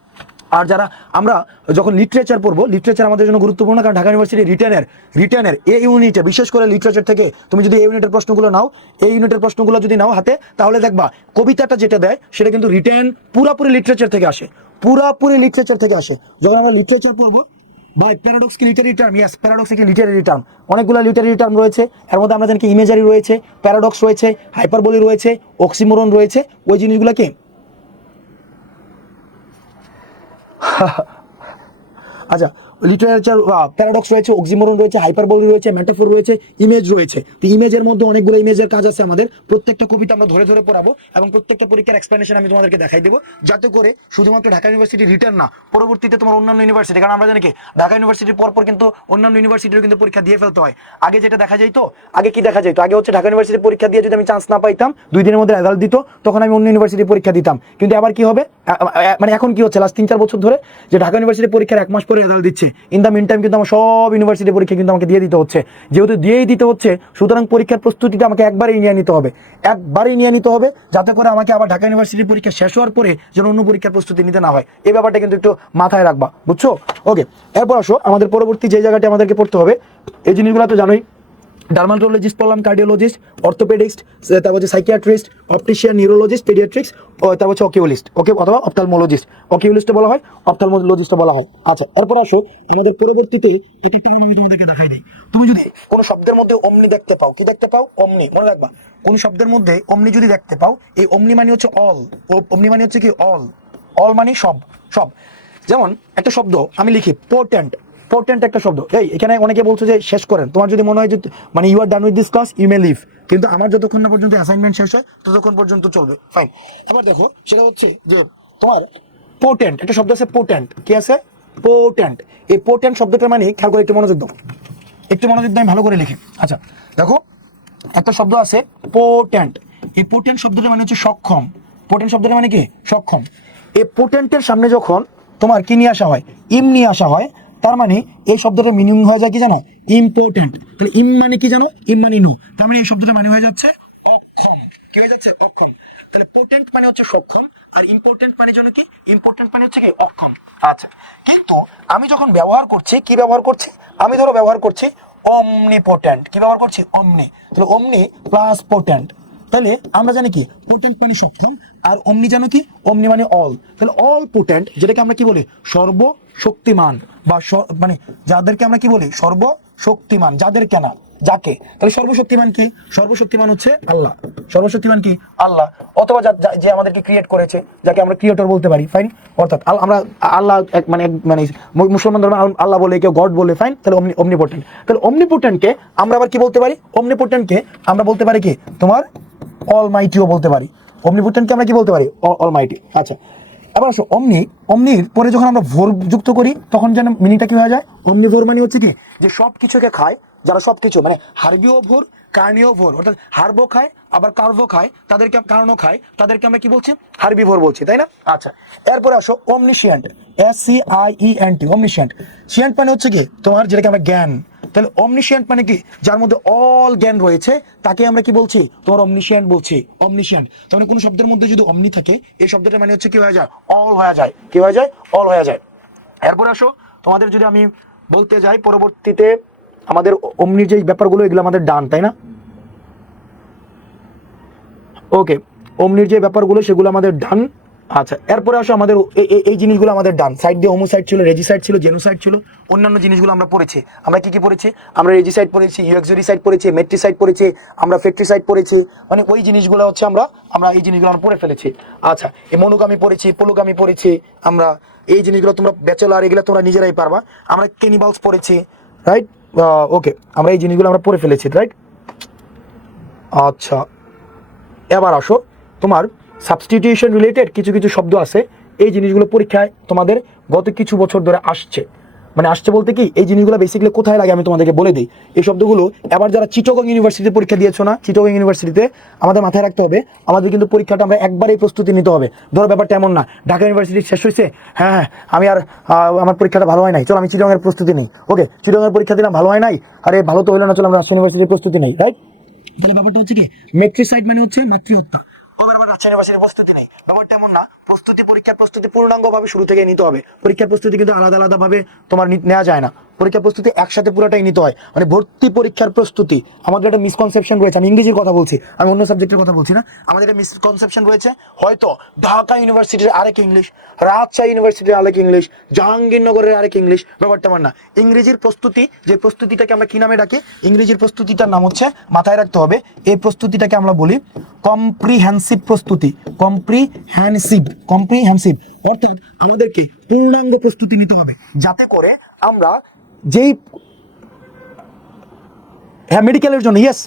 আর যারা আমরা যখন লিটারেচার পড়বো, লিটারেচার আমাদের জন্য গুরুত্বপূর্ণ, কারণ ঢাকা ইউনিভার্সিটি রিটেনের এই ইউনিটে, বিশেষ করে লিটারেচার থেকে তুমি যদি এই ইউনিটের প্রশ্নগুলো যদি নাও হাতে, তাহলে দেখবা কবিতাটা যেটা দেয় সেটা কিন্তু রিটেন পুরাপুরি লিটারেচার থেকে আসে। যখন আমরা লিটারেচার পড়বো, ভাই প্যারাডক্স কি লিটারি টার্ম? ইয়েস, প্যারাডক্স কি লিটারি টার্ম। অনেকগুলো লিটারি টার্ম রয়েছে, এর মধ্যে আমরা জানি কি ইমেজারি রয়েছে, প্যারাডক্স রয়েছে, হাইপারবোলি রয়েছে, অক্সিমোরন রয়েছে। ওই জিনিসগুলোকে আচ্ছা, লিটারেচার প্যারাডক্স রয়েছে, অক্সিমোরন রয়েছে, হাইপারবোলি রয়েছে, মেটাফোর রয়েছে, ইমেজ রয়েছে। তো ইমেজের মধ্যে অনেকগুলো ইমেজের কাজ আছে আমাদের, প্রত্যেকটা কবিতা আমরা ধরে ধরে পড়াবো এবং প্রত্যেকটা পরীক্ষার এক্সপ্লেনেশন আমি তোমাদেরকে দেখাই দেবো, যাতে করে শুধুমাত্র ঢাকা ইউনিভার্সিটি রিটার্ন না, পরবর্তীতে তোমার অন্যান্য ইউনিভার্সিটি, কারণ আমরা জানি কি ঢাকা ইউনিভার্সিটির পরপর কিন্তু অন্যান্য ইউনিভার্সিটিরও কিন্তু পরীক্ষা দিয়ে ফেলতে হয়। আগে যেটা দেখা যাইতো, আগে কি দেখা যাইতো, আগে হচ্ছে ঢাকা ইউনিভার্সিটির পরীক্ষা দিয়ে যদি আমি চান্স না পাইতাম, 2 দিনের মধ্যে রেজাল্ট দিত, তখন আমি অন্য ইউনিভার্সিটির পরীক্ষা দিতাম। কিন্তু আবার কি হবে, মানে এখন কি হচ্ছে লাস্ট 3-4 বছর ধরে, যে ঢাকা ইউনিভার্সিটির পরীক্ষার 1 মাস পরে রেজাল্ট দিচ্ছে, ইন দ্য মিন টাইম কিন্তু আমার সব ইউনিভার্সিটি পরীক্ষা কিন্তু আমাকে দিয়ে দিতে হচ্ছে। যেহেতু দিয়েই দিতে হচ্ছে, সুতরাং পরীক্ষার প্রস্তুতিটা আমাকে একবারেই নিয়ে নিতে হবে, যাতে করে আমাকে আবার ঢাকা ইউনিভার্সিটির পরীক্ষা শেষ হওয়ার পরে যেন অন্য পরীক্ষার প্রস্তুতি নিতে না হয়। এই ব্যাপারটা কিন্তু একটু মাথায় রাখবা, বুঝছো? ওকে, এরপর আসো আমাদের পরবর্তী যে জায়গাটি আমাদেরকে পড়তে হবে, এই জিনিসগুলো তো জানোই, ডার্মাটোলজিস্ট পড়লাম, কার্ডিওলজিস্ট, অর্থোপেডিক্স, তারপর হচ্ছে সাইকিয়াট্রিস্ট, অপটিশিয়ান, নিউরোলজিস্ট, পেডিয়াট্রিক্স, তারপর হচ্ছে অকিউলিস্ট, ওকে, অথবা অপথ্যালমোলজিস্ট, অকিউলিস্টও বলা হয়, অপথ্যালমোলজিস্টও বলা হয়। আচ্ছা, এরপর আসো আমাদের পরবর্তীতে, এটা একটু আমি তোমাদেরকে দেখাই দিই। তুমি যদি কোনো শব্দের মধ্যে অমনি দেখতে পাও, কি দেখতে পাও? অমনি, মনে রাখবা, কোন শব্দের মধ্যে অমনি যদি দেখতে পাও, এই অমনি মানে হচ্ছে অল, অমনি মানে হচ্ছে কি অল, অল মানে সব, সব। যেমন একটা শব্দ আমি লিখি পোর্টেন্ট, পোর্টেন্ট একটা শব্দ, এই এখানে অনেকে বলছে যে শেষ করেন, তোমার যদি মনে হয় যে মানে you are done with this class you may leave, কিন্তু আমার যতক্ষণ না পর্যন্ত অ্যাসাইনমেন্ট শেষ হয় ততক্ষণ পর্যন্ত চলবে, ফাইন। এবার দেখো, সেটা হচ্ছে যে তোমার পোর্টেন্ট একটা শব্দ আছে, পোর্টেন্ট কি আছে? পোর্টেন্ট। এই পোর্টেন্ট শব্দটার মানে খেয়াল করে একটু মনোযোগ দাও, একটু মনোযোগ দাও, আমি ভালো করে লিখি। আচ্ছা দেখো, একটা শব্দ আছে পোর্টেন্ট, এই পোর্টেন্ট শব্দটার মানে হচ্ছে সক্ষম, পোর্টেন্ট শব্দটা মানে কি? সক্ষম। এই পোর্টেন্টের সামনে যখন তোমার কি নিয়ে আসা হয়? ইম নিয়ে আসা হয়, তার মানে এই শব্দটার মিনিং হয়ে যায় কি জানো? ইম্পর্টেন্ট। তাহলে ইম মানে কি জানো? ইম মানে নো, তার মানে এই শব্দটা মানে হয়ে যাচ্ছে অক্ষম। কি হয়ে যাচ্ছে? অক্ষম। তাহলে পোর্টেন্ট মানে হচ্ছে সক্ষম, আর ইম্পর্টেন্ট মানে জন্য কি? ইম্পর্টেন্ট মানে হচ্ছে কি? অক্ষম। আচ্ছা, কিন্তু আমি যখন ব্যবহার করছি, কি ব্যবহার করছি? আমি ধরো ব্যবহার করছি অমনিপোটেন্ট। কি ব্যবহার করছি? অমনি। তাহলে অমনি প্লাস পোটেন্ট, তাহলে আমরা জানি কি পোটেন্ট মানে সক্ষম, আর অমনি জানো কি? অমনি মানে অল। তাহলে অল পোটেন্ট, যেটাকে আমরা কি বলি? সর্বশক্তিমান, বা মানে যাদেরকে আমরা কি বলি? সর্বশক্তিমান, যাদেরকে না, যাকে। তাহলে সর্বশক্তিমান কি? সর্বশক্তিমান হচ্ছে আল্লাহ। সর্বশক্তিমান কি? আল্লাহ। অথবা যে আমাদেরকে ক্রিয়েট করেছে, যাকে আমরা ক্রিয়েটর বলতে পারি, ফাইন। অর্থাৎ আমরা আল্লাহ মানে মুসলমান ধর্মে আল্লাহ বলে, কেউ গড বলে, ফাইন। তাহলে অমনিপোটেন্ট। তাহলে অমনিপোটেন্টকে আমরা আবার কি বলতে পারি? অমনিপোটেন্টকে আমরা বলতে পারি কি? তোমার অলমাইটিও বলতে পারি। অমনিপোটেন্টকে আমরা কি বলতে পারি? অলমাইটি। আচ্ছা, এবার আসো অমনির পরে যখন আমরা ভোর যুক্ত করি, তখন যেন মিনিংটা কি হয়ে যায়? অমনিভোর মানে হচ্ছে কি? যে সব কিছুকে খায়, যারা সবকিছু, মানে হার্বিও ভোর, কার্নিও ভোর, অর্থাৎ হার্বো খায় আবার কার্ভো খায়, তাদেরকে কার্নো খায়, তাদেরকে আমরা কি বলছি? হার্বিভোর বলছি, তাই না? আচ্ছা, এরপরে আসো অমনিশিয়েন্ট, SCIENT, অমনিশিয়েন্ট। শিয়েন্ট মানে হচ্ছে কি? তোমার যেটাকে আমরা জ্ঞান। তাহলে অমনিশিয়েন্ট মানে কি? যার মধ্যে অল জ্ঞান রয়েছে, তাকে আমরা কি বলছি? তোমার অমনিশিয়েন্ট বলছি, অমনিশিয়েন্ট। তার মানে কোনো শব্দের মধ্যে যদি অমনি থাকে, এই শব্দটা মানে হচ্ছে কি হয়ে যায়? অল হয়ে যায়। কি হয়ে যায়? অল হয়ে যায়। এরপরে আসো, তোমাদের যদি আমি বলতে যাই পরবর্তীতে, আমাদের অমনির যে ব্যাপারগুলো, এগুলো আমাদের ডান, তাই না? ওকে, অমনির যে ব্যাপারগুলো সেগুলো আমাদের ডান। আচ্ছা, এরপরে আসো আমাদের এই জিনিসগুলো আমাদের ডান সাইড দিয়ে হোমোসাইড ছিল, রেজিসাইড ছিল, জেনোসাইড ছিল, অন্যান্য জিনিসগুলো আমরা পড়েছি। আমরা কি কি পড়েছি? আমরা রেজিসাইড পড়েছি, ইউএক্সিডিসাইড পড়েছি, মেট্রিসাইড পড়েছি, আমরা ফেক্ট্রিসাইড পড়েছি, মানে ওই জিনিসগুলো হচ্ছে আমরা এই জিনিসগুলো আমরা পড়ে ফেলেছি। আচ্ছা, এই মনোগামী পড়েছি, পোলোগামী পড়েছি আমরা, এই জিনিসগুলো তোমরা ব্যাচেলার, এগুলো তোমরা নিজেরাই পারবা। আমরা ক্যানিবালস পড়েছি, রাইট? ওকে, আমরা এই জিনিসগুলো আমরা পড়ে ফেলেছি, রাইট? আচ্ছা, এবার আসো, তোমার সাবস্টিটিউশন রিলেটেড কিছু কিছু শব্দ আছে, এই জিনিসগুলো পরীক্ষায় তোমাদের গত কিছু বছর ধরে আসছে। মানে আসছে বলতে কি, এই জিনিসগুলো বেসিক্যালি কোথায় লাগে আমি তোমাদেরকে বলে দিই। এই শব্দগুলো এবার যারা চিটাগং ইউনিভার্সিটিতে পরীক্ষা দিয়েছো না, চিটাগং ইউনিভার্সিটিতে আমাদের মাথায় রাখতে হবে, আমাদের কিন্তু পরীক্ষাটা আমরা একবারেই প্রস্তুতি নিতে হবে। ধরো ব্যাপারটা এমন না, ঢাকা ইউনিভার্সিটি শেষ হয়েছে, হ্যাঁ আমি আর আমার পরীক্ষাটা ভালো হয় নাই, চলো আমি চিটাগংয়ের প্রস্তুতি নেই। ওকে, চিটাগংয়ের পরীক্ষা দিলাম, ভালো হয় নাই, আরে ভালো তো হইলো না, চলো আমরা রাজশাহী ইউনিভার্সিটির প্রস্তুতি নেই, রাইট? তাহলে ব্যাপারটা হচ্ছে কি, মেট্রিসাইড মানে হচ্ছে মাতৃহত্যা। আবার রাজশাহী ইউনিভার্সিটির প্রস্তুতি নেই, ব্যাপারটা এমন না। পরীক্ষার প্রস্তুতি পূর্ণাঙ্গ ভাবে শুরু থেকে নিতে হবে। পরীক্ষার প্রস্তুতি কিন্তু আলাদা আলাদা ভাবে তোমার নেওয়া যায় না। পরীক্ষা প্রস্তুতি একসাথে পুরোটাই নিতে হয়, মানে ভর্তি পরীক্ষার প্রস্তুতি। আমাদের একটা মিসকনসেপশন রয়েছে, আমি ইংরেজির কথা বলছি, আমি অন্য সাবজেক্টের কথা বলছি না। আমাদের একটা মিসকনসেপশন রয়েছে, হয়তো ঢাকা ইউনিভার্সিটির আরেক ইংলিশ, রাজশাহী ইউনিভার্সিটির আরেক ইংলিশ, জাহাঙ্গীরনগরের আরেক ইংলিশ। ব্যাপারটা আমার না, ইংরেজির প্রস্তুতি, যে প্রস্তুতিটাকে আমরা কি নামে ডাকি, ইংরেজির প্রস্তুতিটার নাম হচ্ছে, মাথায় রাখতে হবে, এই প্রস্তুতিটাকে আমরা বলি কম্প্রিহেন্সিভ প্রস্তুতি। কম্প্রিহেন্সিভ অর্থাৎ আমাদেরকে পূর্ণাঙ্গ প্রস্তুতি নিতে হবে, যাতে করে আমরা যেই, হ্যাঁ মেডিকেলের জন্য, ইয়েস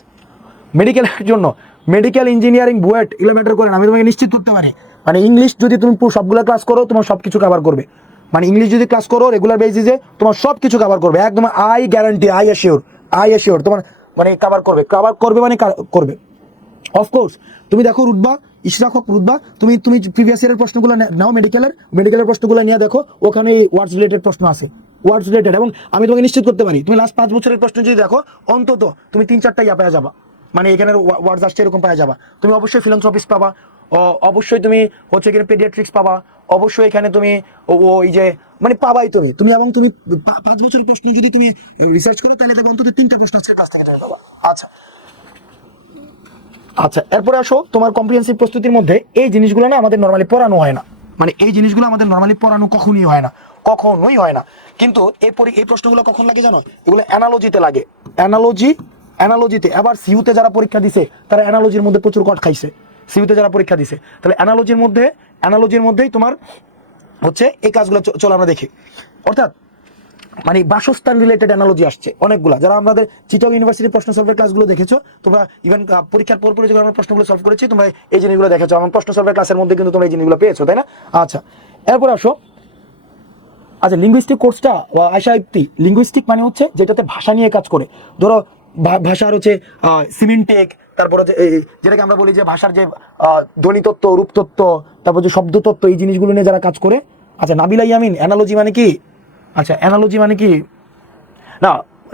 মেডিকেলের জন্য, মেডিকেল ইঞ্জিনিয়ারিং বুয়েট এগুলো ম্যাটার করে না, আমি তোমাকে নিশ্চিত করতে পারি। মানে ইংলিশ যদি তুমি সবগুলো ক্লাস করো, তোমার সব কিছু কভার করবে। মানে ইংলিশ যদি ক্লাস করো রেগুলার বেসিসে, তোমার সব কিছু কভার করবে একদম, আই গ্যারান্টি, আই অ্যাসিওর তোমার মানে কভার করবে মানে করবে। অফকোর্স তুমি দেখো রুতবা, ইশরাক হক রুতবা, তুমি প্রিভিয়াস ইয়ারের প্রশ্নগুলো নাও, মেডিকেলের প্রশ্নগুলো নিয়ে দেখো, ওখানে ওয়ার্ডস রিলেটেড প্রশ্ন আছে, ওয়ার্ডস রিলেটেড। এবং আমি তোমাকে নিশ্চিত করতে পারি, তুমি লাস্ট 5 বছরের প্রশ্ন যদি দেখো, অন্তত তুমি 3-4টা পাওয়া যাবা, মানে এখানের ওয়ার্ডস আসছে এরকম পাওয়া যাবা। তুমি অবশ্যই ফিলান্থ্রপিস্ট পাবা, অবশ্যই তুমি হচ্ছে এখানে পেডিয়াট্রিক্স পাবা, অবশ্যই এখানে তুমি ওই যে মানে পাবাই তুমি এবং তুমি 5 বছরের প্রশ্ন যদি তুমি রিসার্চ করো, তাহলে দেখো অন্তত 3টা প্রশ্ন আছে ক্লাস থেকে তুমি পাবা। আচ্ছা, এরপরে আসো, তোমার কম্প্রিহেন্সিভ প্রস্তুতির মধ্যে এই জিনিসগুলো না আমাদের নরমালি পড়ানো হয় না, মানে এই জিনিসগুলো আমাদের নরমালি পড়ানো কখনোই হয় না। কিন্তু এই প্রশ্নগুলো কখন লাগে জানো, এগুলো অ্যানালজিতে লাগে, অ্যানালজিতে। আবার সিইউতে যারা পরীক্ষা দিছে তারা অ্যানালজির মধ্যে প্রচুর কট খাইছে, সিইউতে যারা পরীক্ষা দিছে, তাহলে অ্যানালজির মধ্যেই তোমার হচ্ছে এই কাজগুলো চলো আমরা দেখি। অর্থাৎ মানে বাসস্থান রিলেটেড অ্যানালজি আসছে অনেকগুলা, যারা আমাদের চিটাগং ইউনিভার্সিটির প্রশ্ন সলভের ক্লাসগুলো দেখেছো তোমরা, ইভেন পরীক্ষার পরপরই যখন আমরা প্রশ্নগুলো সলভ করেছি, তোমরা এই জিনিসগুলো দেখেছো, আমার প্রশ্ন সলভের ক্লাসের মধ্যে কিন্তু তোমরা এই জিনিসগুলো পেয়েছো, তাই না? আচ্ছা, এরপর আসো, আচ্ছা লিঙ্গুইস্টিক কোর্সটা আশায়ুক্তি, লিঙ্গুইস্টিক মানে হচ্ছে যেটাতে ভাষা নিয়ে কাজ করে। ধরো ভাষার হচ্ছে সিমেন্টেক, তারপর হচ্ছে যেটাকে আমরা বলি যে ভাষার যে ধ্বনিতত্ত্ব, রূপতত্ত্ব, তারপর যে শব্দতত্ত্ব, এই জিনিসগুলো নিয়ে যারা কাজ করে। আচ্ছা নাবিলা ইয়ামিন, অ্যানালজি মানে কি? আচ্ছা অ্যানালজি মানে কি?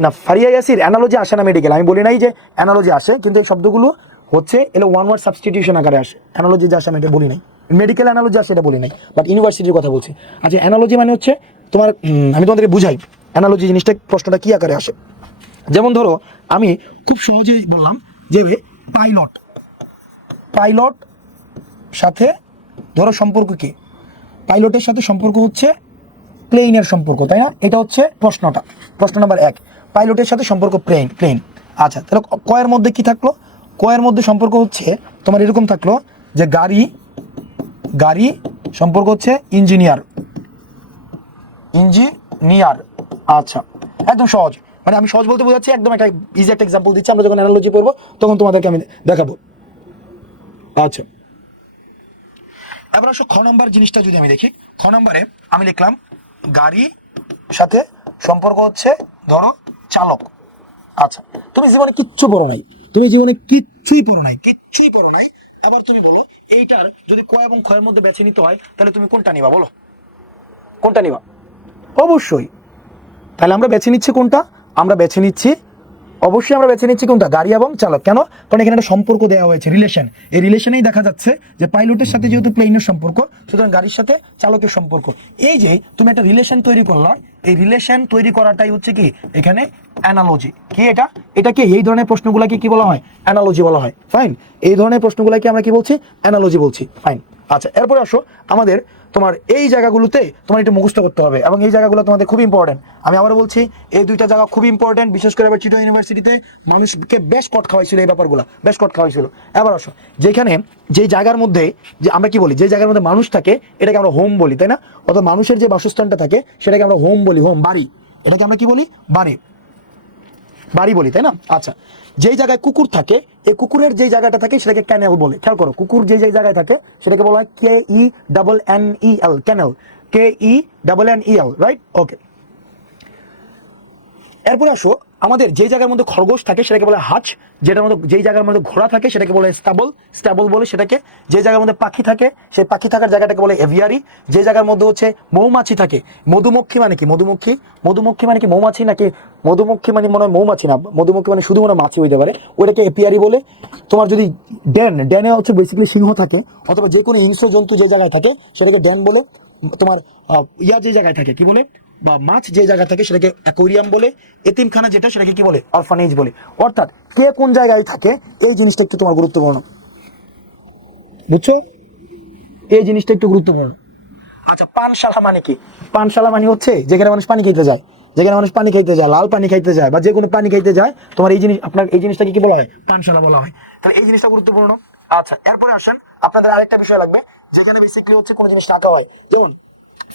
না ফারিয়া ইয়াসির, অ্যানালজি আসে না মেডিকেল, আমি বলি নাই যে অ্যানালজি আসে, কিন্তু এই শব্দগুলো হচ্ছে এলো ওয়ান ওয়ার্ড সাবস্টিটিউশন আকারে আসে। অ্যানালজি যে আসে আমি এটা বলি নাই, মেডিকেল অ্যানালজি আসে এটা বলি নাই, বাট ইউনিভার্সিটির কথা বলছি। আচ্ছা অ্যানালজি মানে হচ্ছে তোমার, আমি তোমাদেরকে বুঝাই অ্যানালজি জিনিসটা, প্রশ্নটা কি আকারে আসে। যেমন ধরো আমি খুব সহজেই বললাম যে পাইলট সাথে ধরো সম্পর্ক কি, পাইলটের সাথে সম্পর্ক হচ্ছে প্লেনের সম্পর্ক, তাই না? এটা হচ্ছে প্রশ্ন নাম্বার 1, পাইলটের সাথে সম্পর্ক প্লেন। আচ্ছা তাহলে কয়ের মধ্যে কি থাকলো, কয়ের মধ্যে সম্পর্ক হচ্ছে তোমার এরকম থাকলো যে গাড়ি সম্পর্ক হচ্ছে ইঞ্জিনিয়ার। আচ্ছা একদম সহজ, মানে আমি সহজ বলতে বোঝাচ্ছি, একদম একটা ইজি একটা এক্সাম্পল দিচ্ছি, আমরা যখন অ্যানালজি পড়বো তখন তোমাদেরকে আমি দেখাবো। আচ্ছা এবার আসো খ নাম্বার জিনিসটা যদি আমি দেখি, খ নাম্বারে আমি লিখলাম গাড়ি সাথে সম্পর্ক হচ্ছে ধরো চালক। আচ্ছা তুমি জীবনে কিচ্ছু পড়ো নাই, এবার তুমি বলো এইটার যদি ক এবং খ এর মধ্যে বেছে নিতে হয়, তাহলে তুমি কোনটা নিবা বলো, কোনটা নিবা? অবশ্যই, তাহলে আমরা বেছে নিচ্ছি কোনটা? আমরা বেছে নিচ্ছি কোনটা? গাড়ি এবং চালক। কেন? কারণ এখানে একটা সম্পর্ক দেওয়া হয়েছে, রিলেশন। এই রিলেশনেই দেখা যাচ্ছে যে পাইলটের সাথে যেহেতু প্লেনের সম্পর্ক, সুতরাং গাড়ির সাথে চালকের সম্পর্ক। এই যে তুমি একটা রিলেশন তৈরি করলো, এই রিলেশন তৈরি করাটাই হচ্ছে কি এখানে অ্যানালজি। কি এটা কি এই ধরনের প্রশ্নগুলোকে কি বলা হয়? অ্যানালজি বলা হয়। ফাইন, এই ধরনের প্রশ্নগুলোকে আমরা কি বলছি? অ্যানালজি বলছি। ফাইন। আচ্ছা এরপরে আসো, আমাদের তোমার এই জায়গাগুলোতে তোমার একটু মুখস্থ করতে হবে, এবং এই জায়গাগুলো তোমাদের খুব ইম্পর্টেন্ট। আমি আবারও বলছি, এই দুইটা জায়গা খুব ইম্পর্টেন্ট, বিশেষ করে এবার চিটাগং ইউনিভার্সিটিতে মানুষকে বেশ কট খাওয়াইছিল এই ব্যাপারগুলো, বেশ কট খাওয়াইছিল। এবার আসো, যেখানে যেই জায়গার মধ্যে যে আমরা কি বলি, যে জায়গার মধ্যে মানুষ থাকে এটাকে আমরা হোম বলি, তাই না? অর্থাৎ মানুষের যে বাসস্থানটা থাকে সেটাকে আমরা হোম বলি, বাড়ি। এটাকে আমরা কি বলি? বাড়ি বলি, তাই না? আচ্ছা যেই জায়গায় কুকুর থাকে, এই কুকুরের যেই জায়গাটা থাকে সেটাকে ক্যানেল বলে। খেয়াল করো, কুকুর যে জায়গায় থাকে সেটাকে বলা হয় KENNEL, ক্যানেল, KENNEL, রাইট? ওকে। এরপরে আসো, আমাদের যে জায়গার মধ্যে খরগোশ থাকে সেটাকে বলে হাচ, যেই জায়গার মধ্যে ঘোড়া থাকে সেটাকে বলে স্টাবল বলে সেটাকে। যে জায়গার মধ্যে পাখি থাকে সেই পাখি থাকার জায়গাটাকে বলে এভিয়ারি। যে জায়গার মধ্যে হচ্ছে মৌমাছি থাকে, মধুমক্ষী মানে কি? মধুমক্ষী মানে কি মৌমাছি নাকি? মধুমক্ষী মানে মনে হয় মৌমাছি না, মধুমক্ষী মানে শুধু মনে হয় মাছি হইতে পারে, ওইটাকে এপিয়ারি বলে। তোমার যদি ড্যানে হচ্ছে বেসিক্যালি সিংহ থাকে, অথবা যে কোনো হিংস্র জন্তু যে জায়গায় থাকে সেটাকে ড্যান বলে। তোমার ইয়া যে জায়গায় থাকে কি বলে, বা মাছ যে জায়গায় থাকে সেটাকে অ্যাকোয়ারিয়াম বলে, এতিমখানা যেটা সেটাকে কি বলে, অরফানেজ বলে। অর্থাৎ কে কোন জায়গায় থাকে এই জিনিসটা একটু তোমার গুরুত্বপূর্ণ, বুঝছো? এই জিনিসটা একটু গুরুত্বপূর্ণ। আচ্ছা, পানশালা মানে কি? পানশালা মানে হচ্ছে যেখানে মানুষ পানি খেতে যায়, যেখানে মানুষ পানি খাইতে যায়, লাল পানি খাইতে যায় বা যে কোনো পানি খাইতে যায়, তোমার এই জিনিস, আপনার এই জিনিসটাকে কি বলা হয়? পানশালা বলা হয়। তাহলে এই জিনিসটা গুরুত্বপূর্ণ। আচ্ছা, এরপরে আসেন, আপনাদের আরেকটা বিষয় লাগবে, যেখানে বেসিক্যালি হচ্ছে কোনো জিনিস রাখা হয়, যেমন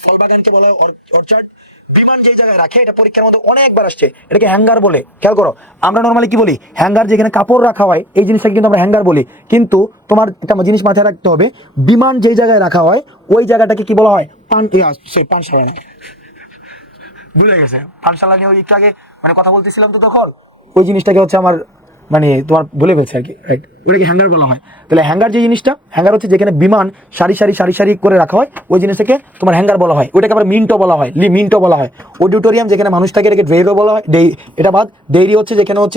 ফল বাগানকে বলা হয় অর্চার্ড। বিমান যে জায়গায় রাখে, এটা পরীক্ষার মধ্যে অনেকবার আসছে, এটাকে হ্যাঙ্গার বলে। খেয়াল করো, আমরা নর্মালি কি বলি? হ্যাঙ্গার, যেখানে কাপড় রাখা হয় এই জিনিসটাকে কিন্তু আমরা হ্যাঙ্গার বলি। কিন্তু তোমার একটা জিনিস মাথায় রাখতে হবে, বিমান যে জায়গায় রাখা হয় ওই জায়গাটাকে কি বলা হয়? পানশালা না, ভুলে গেছে। পানশালা নিয়ে ওই একটু আগে মানে কথা বলতেছিলাম তো, তখন ওই জিনিসটাকে হচ্ছে আমার মানে তোমার ভুলে ফেলছে আর কি, রাইট? ওটাকে হ্যাঙ্গার বলা হয়। তাহলে হ্যাঙ্গার যে জিনিসটা, হ্যাঙ্গার হচ্ছে যেখানে বিমান সারি সারি সারি সারি করে রাখা হয়, ওই জিনিসটাকে তোমার হ্যাঙ্গার বলা হয়। ওটাকে আবার মিন্টো বলা হয়, মিন্টো বলা হয়। অডিটোরিয়াম যেখানে মানুষ থাকে এটাকে ডেইরি বলা হয়। এটা বাদ, ডেইরি হচ্ছে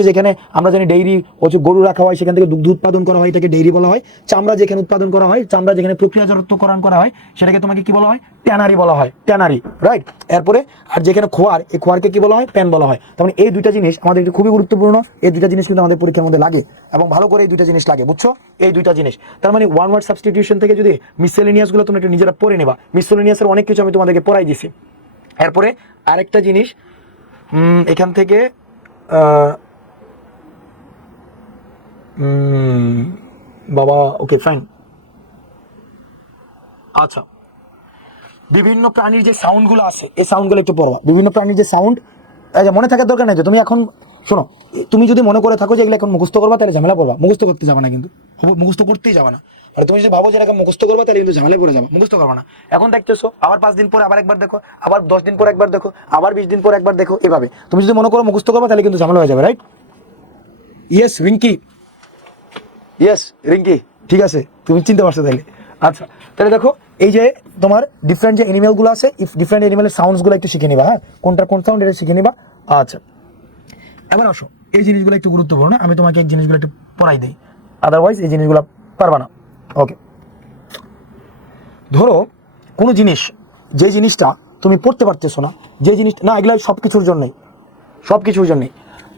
যেখানে আমরা জানি ডেইরি হচ্ছে গরু রাখা হয়, সেখান থেকে দুগ্ধ উৎপাদন করা হয়, এটাকে ডেইরি বলা হয়। চামড়া যেখানে উৎপাদন করা হয়, চামড়া যেখানে প্রক্রিয়াজাতকরণ করা হয়, সেটাকে তোমাকে কি বলা হয়? ট্যানারি বলা হয়, ট্যানারি, রাইট? এরপরে আর যেখানে খোয়ার, এই খোয়ারকে কি বলা হয়? প্যান বলা হয়। তার মানে এই দুইটা জিনিস আমাদের খুবই গুরুত্বপূর্ণ। এই দুইটা জিনিস কিন্তু আমাদের পরীক্ষার মধ্যে লাগে এবং ভালো করে এই দুইটা জিনিস লাগে, বুঝছো? এই দুইটা জিনিস। তার মানে ওয়ান ওয়ার্ড সাবস্টিটিউশন থেকে যদি মিসেলেনিয়াস গুলো তোমরা একটু নিজেরা পড়ে নেবা, মিসেলেনিয়াসের অনেক কিছু আমি তোমাদেরকে পড়াই দিছি। এরপরে আরেকটা জিনিস এখান থেকে বাবা, ওকে ফাইন। আচ্ছা, বিভিন্ন প্রাণীর যে সাউন্ডগুলো আছে এই সাউন্ডগুলো একটু পড়বা। বিভিন্ন প্রাণীর যে সাউন্ড, মনে থাকার দরকার নাই যে তুমি এখন শোনো, তুমি যদি মনে করে থাকো যে এগুলো এখন মুখস্থ করবা, তাহলে ঝামেলা পড়বা। মুখস্থ করতে যাবা না, কিন্তু মুখস্থ করতেই যাবা না। আর তুমি যদি ভাবো যে এরকম মুখস্থ করবা, তাহলে কিন্তু ঝামেলা পড়ে যাবে। মুখস্থ করবা না, এখন দেখতেছো, আবার 5 দিন পরে আবার একবার দেখো, আবার 10 দিন পর একবার দেখো, আবার 20 দিন পর একবার দেখো, এভাবে তুমি যদি মনে করো মুখস্থ করবা, তাহলে কিন্তু ঝামেলা হয়ে যাবে, right? Yes Rinki, yes Rinki, ঠিক আছে, তুমি চিনতে পারছো তাহলে। আচ্ছা, তাহলে দেখো, এই যে তোমার ডিফারেন্ট যে অ্যানিমেলগুলো আছে, ডিফারেন্ট অ্যানিমেলের সাউন্ডসগুলো একটু শিখে নিবা। হ্যাঁ, কোনটা কোন সাউন্ড এটা শিখে নিবা। আচ্ছা, এবার আসো, এই জিনিসগুলো একটু গুরুত্বপূর্ণ, আমি তোমাকে এই জিনিসগুলো একটু পড়াই দিই, আদারওয়াইজ এই জিনিসগুলো পারবা না। ওকে, ধরো কোনো জিনিস, যে জিনিসটা তুমি পড়তে পারতেছো না, যে জিনিসটা না, এগুলো সব কিছুর জন্যই, সব কিছুর জন্যই।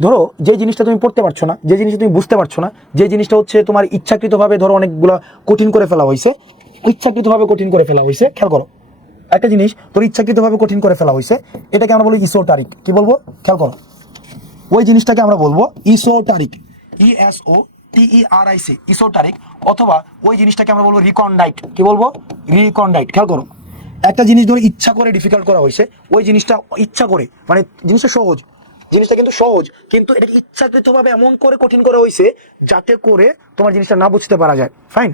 ধরো যে জিনিসটা তুমি পড়তে পারছো না, যে জিনিসটা তুমি বুঝতে পারছো না, যে জিনিসটা হচ্ছে তোমার ইচ্ছাকৃতভাবে ধরো অনেকগুলো কঠিন করে ফেলা হয়েছে, ইচ্ছাকৃতভাবে কঠিন করে ফেলা হয়েছে। খেয়াল করো, একটা জিনিস তোর ইচ্ছাকৃতভাবে কঠিন করে ফেলা হয়েছে, এটাকে আমরা বলি ইসোটারিক। কি বলবো? খেয়াল করো, ওই জিনিসটাকে আমরা বলবো ইসোটারিক, ISOTERIC, ইসোটারিক। অথবা ওই জিনিসটাকে আমরা বলবো রিকন্ডাইট। কি বলবো? রিকন্ডাইট। খেয়াল করো, একটা জিনিস ধরে ইচ্ছা করে ডিফিকাল্ট করা হয়েছে, ওই জিনিসটা ইচ্ছা করে, মানে জিনিসটা সহজ, জিনিসটা কিন্তু সহজ, কিন্তু এটা ইচ্ছাকৃতভাবে এমন করে কঠিন করা হয়েছে যাতে করে তোমার জিনিসটা না বুঝতে পারা যায়। ফাইন,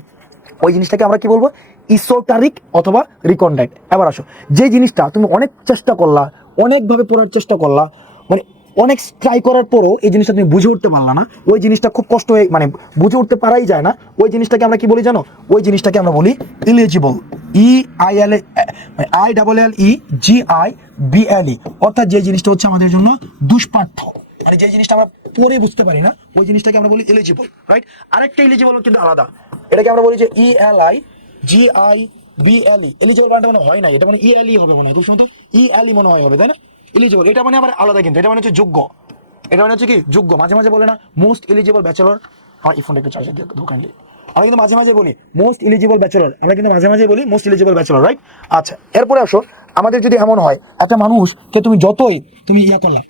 ওই জিনিসটাকে আমরা কি বলবো? ইসোটারিক অথবা রিকন্ডাইট। এবার আসো, যে জিনিসটা তুমি অনেক চেষ্টা করলা, অনেকভাবে পড়ার চেষ্টা করলা, মানে অনেক ট্রাই করার পরও এই জিনিসটা তুমি বুঝে উঠতে পারলা না, ওই জিনিসটা খুব কষ্ট হয়ে, মানে বুঝে উঠতে পারাই যায় না, ওই জিনিসটাকে আমরা কি বলি জানো? ওই জিনিসটাকে আমরা বলি ইলিজিবল, ILLEGIBLE। অর্থাৎ যে জিনিসটা হচ্ছে আমাদের জন্য দুষ্পাঠ্য, মানে যে জিনিসটা আমরা পড়ে বুঝতে পারি না, ওই জিনিসটাকে আমরা বলি এলিজিবল, রাইট? আরেকটা এলিজিবল কিন্তু আলাদা, এটাকে আমরা বলি যে ELIGIBLE। এলিজিবল মানে হয় না, এটা মানে ELE হবে মনে হয়, খুব সুন্দর ELE মনে হয় হবে, তাই না? এলিজিবল এটা মানে আবার আলাদা, কিন্তু এটা মানে হচ্ছে যোগ্য, এটা মানে হচ্ছে কি যোগ্য। মাঝে মাঝে বলে না মোস্ট এলিজিবল ব্যাচেলর, আমার এই ফোনটা একটু চার্জে দিয়ে দোকানে, আমরা কিন্তু মাঝে মাঝে বলি মোস্ট এলিজিবল ব্যাচেলর, আমরা কিন্তু মাঝে মাঝে বলি মোস্ট এলিজিবল ব্যাচেলর, রাইট? আচ্ছা, এরপরে আসো, আমাদের যদি এমন হয় একটা মানুষকে তুমি যতই তুমি ইয়া করলাম,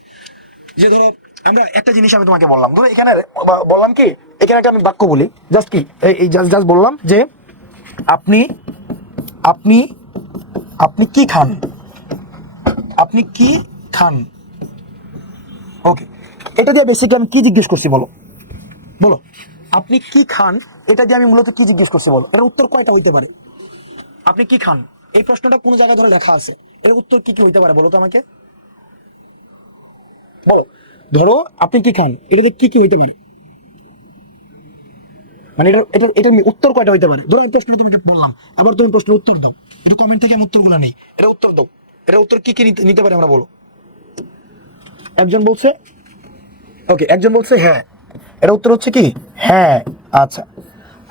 যে ধরো আমরা একটা জিনিস আমি তোমাকে বললাম, ধরো এখানে বললাম কি, এখানে একটা আমি বাক্য বলি, জাস্ট কি এই জাস্ট বললাম যে আপনি আপনি আপনি কি খান, আপনি কি খান। ওকে, এটা দিয়ে বেসিক্যালি আমি কি জিজ্ঞেস করছি বলো? বলো, আপনি কি খান, এটা দিয়ে আমি মূলত কি জিজ্ঞেস করছি বলো? এর উত্তর কয়টা হইতে পারে? আপনি কি খান, এই প্রশ্নটা কোন জায়গায় ধরে লেখা আছে, এর উত্তর কি কি হইতে পারে বলো তো আমাকে, বলো। ধরো আপনি কি খান, এটাতে কি কি হইতে পারে, মানে এটার উত্তর কয়টা হইতে পারে? ধরো আমি প্রশ্নটা তোমাকে বললাম, আবার তুমি প্রশ্নের উত্তর দাও, একটু কমেন্ট থেকে আমি উত্তরগুলো নেই, এটা উত্তর দাও, এটা উত্তর কি কি নিতে পারে আমরা বলো? একজন বলছে ওকে, একজন বলছে হ্যাঁ, এটা উত্তর হচ্ছে কি হ্যাঁ। আচ্ছা,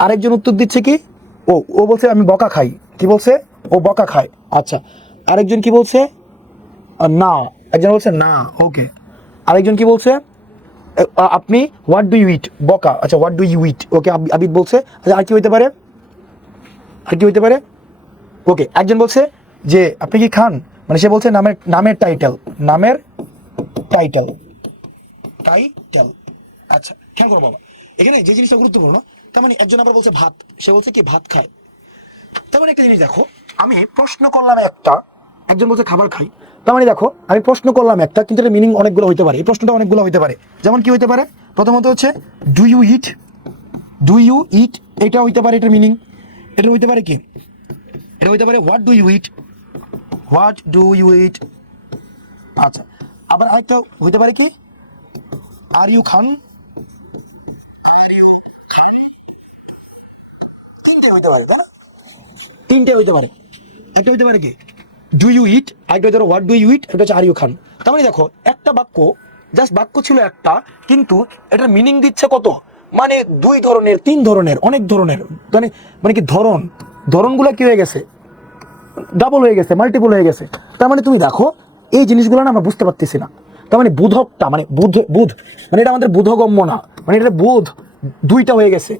আরেকজন উত্তর দিচ্ছে কি ও বলছে আমি বকা খাই। কি বলছে? ও বকা খায়। আচ্ছা, আরেকজন কি বলছে? না। একজন বলছে না। ওকে, আরেকজন কি বলছে? আপনি হোয়াট ডু ইউ ইট? বকা। আচ্ছা, হোয়াট ডু ইউ ইট? ওকে, আবিদ বলছে। আচ্ছা, আর কি হইতে পারে? আর কি হইতে পারে? ওকে, একজন বলছে যে আপনি কি খান, মানে সে বলছে নামের নামের টাইটেল, নামের টাইটেল, টাইটেল। আচ্ছা, খেয়াল করো বাবা, এখানে যে জিনিসটা গুরুত্বপূর্ণ, তার মানে একজন আবার বলছে ভাত, সে বলছে কি ভাত খায়। তার মানে একটা জিনিস দেখো, আমি প্রশ্ন করলাম একটা, একজন বলছে খাবার খাই, তার মানে দেখো আমি প্রশ্ন করলাম একটা, কিন্তু এর মিনিং অনেকগুলো হইতে পারে, এই প্রশ্নটা অনেকগুলো হইতে পারে। যেমন কি হইতে পারে? প্রথমত হচ্ছে do you it, do you it, এটা হইতে পারে এটার মিনিং। এটা হইতে পারে কি? এটা হইতে পারে what do you it, what do you it. আচ্ছা, আবার আরেকটা হইতে পারে কি? আর ইউ খান, তিনটে হইতে পারে, তাই না? তিনটে হইতে পারে। একটা হইতে পারে কি ডু ইউ ইট, আরেকটা হইতে পারে হোয়াট ডু ইউ ইট, একটা হচ্ছে আর ইউ খান। তার মানে দেখো একটা বাক্য, জাস্ট বাক্য ছিল একটা, কিন্তু এটার মিনিং দিচ্ছে কত, মানে দুই ধরনের, তিন ধরনের, অনেক ধরনের, মানে মানে কি ধরন, ধরনগুলো কি হয়ে গেছে, ডাবল হয়ে গেছে, মাল্টিপল হয়ে গেছে। তার মানে তুমি দেখো এই জিনিসগুলো না আমরা বুঝতে পারতেছি না। তার মানে বুধকটা মানে বুধ বুধ মানে এটা আমাদের বুধগম্য না, মানে এটা বুধ দুইটা হয়ে গেছে।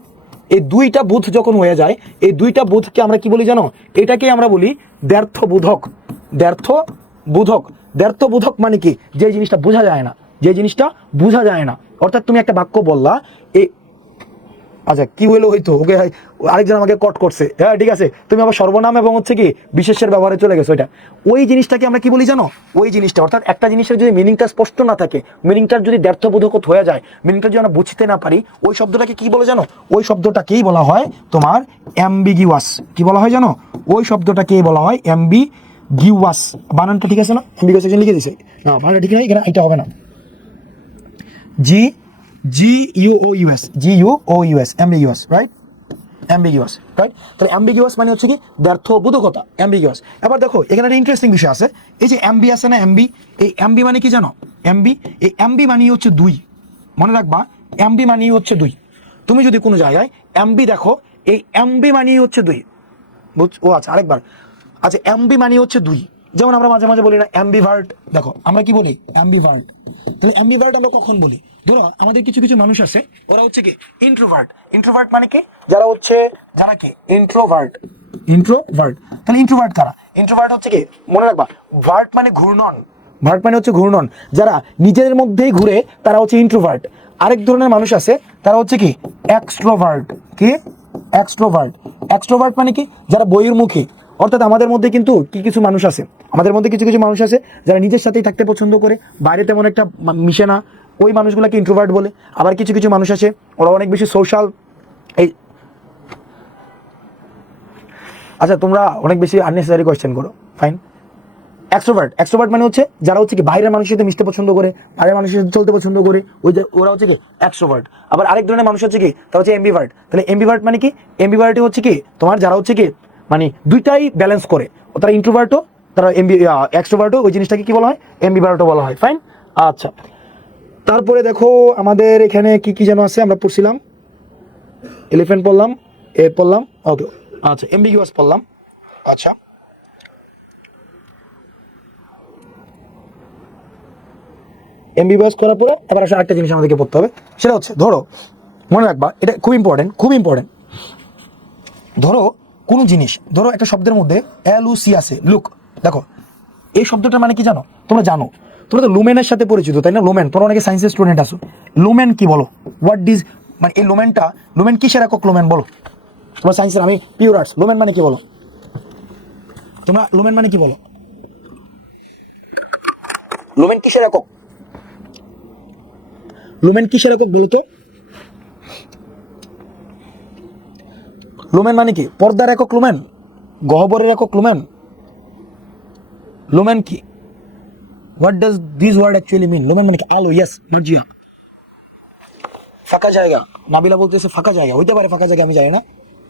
এই দুইটা বুধ যখন হয়ে যায়, এই দুইটা বুধকে আমরা কি বলি জানো? এটাকে আমরা বলি দ্ব্যর্থ বুধক। দ্ব্যর্থ বুধক, দ্ব্যর্থ বুধক মানে কি? যে জিনিসটা বোঝা যায় না, যে জিনিসটা বোঝা যায় না। অর্থাৎ তুমি একটা বাক্য বললা, এই আচ্ছা কি হইলো হইতো, ওকে আরেকজন আমাকে কট করছে, হ্যাঁ ঠিক আছে, তুমি আবার সর্বনাম এবং হচ্ছে কি বিশেষের ব্যবহারে চলে গেছো। এটা ওই জিনিসটাকে আমরা কি বলি জানো? ওই জিনিসটা, অর্থাৎ একটা জিনিসের যদি মিনিংটা স্পষ্ট না থাকে, মিনিংটার যদি দ্ব্যর্থবোধক হয়ে যায়, মিনিংটা যদি আমরা বুঝতে না পারি, ওই শব্দটাকে কি বলে জানো? ওই শব্দটাকেই বলা হয় তোমার অ্যাম্বিগিউয়াস। কি বলা হয় জানো? ওই শব্দটাকেই বলা হয় অ্যাম্বিগিউয়াস। বানানটা ঠিক আছে না? অ্যাম্বিগিউয়াস একজন লিখে দিছে, না বানানটা ঠিক নাই, এখানে এটা হবে না। G G U O U S, G U O U S, ambiguous, right? Ambiguous, right? তাহলে অ্যাম্বিগিউয়াস মানে হচ্ছে কি ব্যর্থবোধকতা, অ্যাম্বিগিউয়াস। এবার দেখো এখানে একটা ইন্টারেস্টিং বিষয় আছে, এই যে অ্যাম্বি আছে না, অ্যাম্বি, এই অ্যাম্বি মানে কি জানো? অ্যাম্বি, এই অ্যাম্বি মানে হচ্ছে দুই, মনে রাখবা, অ্যাম্বি মানে হচ্ছে দুই। তুমি যদি কোনো জায়গায় অ্যাম্বি দেখো, এই অ্যাম্বি মানে হচ্ছে দুই, ও আচ্ছা আরেকবার, আচ্ছা অ্যাম্বি মানে হচ্ছে দুই। যেমন আমরা মাঝে মাঝে বলি না অ্যাম্বিভার্ট, দেখো আমরা কি বলি? অ্যাম্বিভার্ট। তাহলে অ্যাম্বিভার্ট আমরা কখন বলি? ধরো আমাদের কিছু কিছু মানুষ আছে, ওরা হচ্ছে কি ইন্ট্রোভার্ট। ইন্ট্রোভার্ট মানে কি? যারা হচ্ছে, যারা কি ইন্ট্রোভার্ট, ইন্ট্রোভার্ট। তাহলে ইন্ট্রোভার্ট কারা? ইন্ট্রোভার্ট হচ্ছে কি, মনে রাখবা, ভার্ট মানে ঘূর্ণন, ভার্ট মানে হচ্ছে ঘূর্ণন, যারা নিজেদের মধ্যেই ঘুরে তারা হচ্ছে ইন্ট্রোভার্ট। আরেক ধরনের মানুষ আছে, তারা হচ্ছে কি এক্সট্রোভার্ট। কি? এক্সট্রোভার্ট। এক্সট্রোভার্ট মানে কি? যারা বহির্মুখী। অর্থাৎ আমাদের মধ্যে কিন্তু কি কিছু মানুষ আছে, আমাদের মধ্যে কিছু কিছু মানুষ আছে যারা নিজের সাথেই থাকতে পছন্দ করে, বাইরে তেমন একটা মিশে না, ওই মানুষগুলোকে ইন্ট্রোভার্ট বলে। আবার কিছু কিছু মানুষ আছে ওরা অনেক বেশি সোশ্যাল। এই আচ্ছা তোমরা অনেক বেশি আননেসেসারি কোয়েশ্চেন করো, ফাইন। এক্সট্রোভার্ট, এক্সট্রোভার্ট মানে হচ্ছে যারা হচ্ছে কি বাইরের মানুষের সাথে মিশতে পছন্দ করে, বাইরের মানুষের সাথে চলতে পছন্দ করে, ওই যে ওরা হচ্ছে কি এক্সট্রোভার্ট। আবার আরেক ধরনের মানুষ হচ্ছে কি, তারা হচ্ছে এমবিভার্ট। তাহলে এমবিভার্ট মানে কি? এমবিভার্ট হচ্ছে কি তোমার যারা হচ্ছে কি মানে দুইটাই ব্যালেন্স করে, তারা ইন্ট্রোভার্টও, তারা এক্সট্রোভার্টও, ওই জিনিসটাকে কি বলা হয়? এমবিভার্টও বলা হয়, ফাইন। আচ্ছা, তারপরে দেখো আমাদের এখানে কি কি যেন আছে, আমরা পড়ছিলাম এলিফ্যান্ট পড়লাম, এ পড়লাম, ওকে আচ্ছা এমবিগিউয়াস পড়লাম। আচ্ছা এমবিবিএস করার পরে এবার আসলে আরেকটা জিনিস আমাদেরকে পড়তে হবে, সেটা হচ্ছে ধরো, মনে রাখবা এটা খুব ইম্পর্টেন্ট, খুব ইম্পর্টেন্ট। ধরো কোনো জিনিস, ধরো একটা শব্দের মধ্যে LUC আছে, লুক, দেখো এই শব্দটার মানে কি জানো? তোমরা জানো, তোমরা তো লুমেনের সাথে পরিচিত, তাই না? লুমেন, তোমরা অনেকে সায়েন্সের স্টুডেন্ট আছো। লুমেন কি বলো? হোয়াট ডিজ, মানে এই লুমেনটা, লুমেন কিসের একক? লুমেন বলো তোমরা সায়েন্সের, আমি পিওর আর্টস, লুমেন মানে কি বলো তোমরা? লুমেন মানে কি বলো? লুমেন কিসের একক? লুমেন কিসের একক বলো তো? লুমেন মানে কি? পর্দার একক লুমেন, গহ্বরের একক লুমেন, লুমেন কি? What does this word actually mean? Lumen মানে কি? আলো, ইয়েস মার্জিয়া। ফাঁকা জায়গা, নাবিলা বলতেছে ফাঁকা জায়গা, হইতে পারে ফাঁকা জায়গা, আমি জানি না।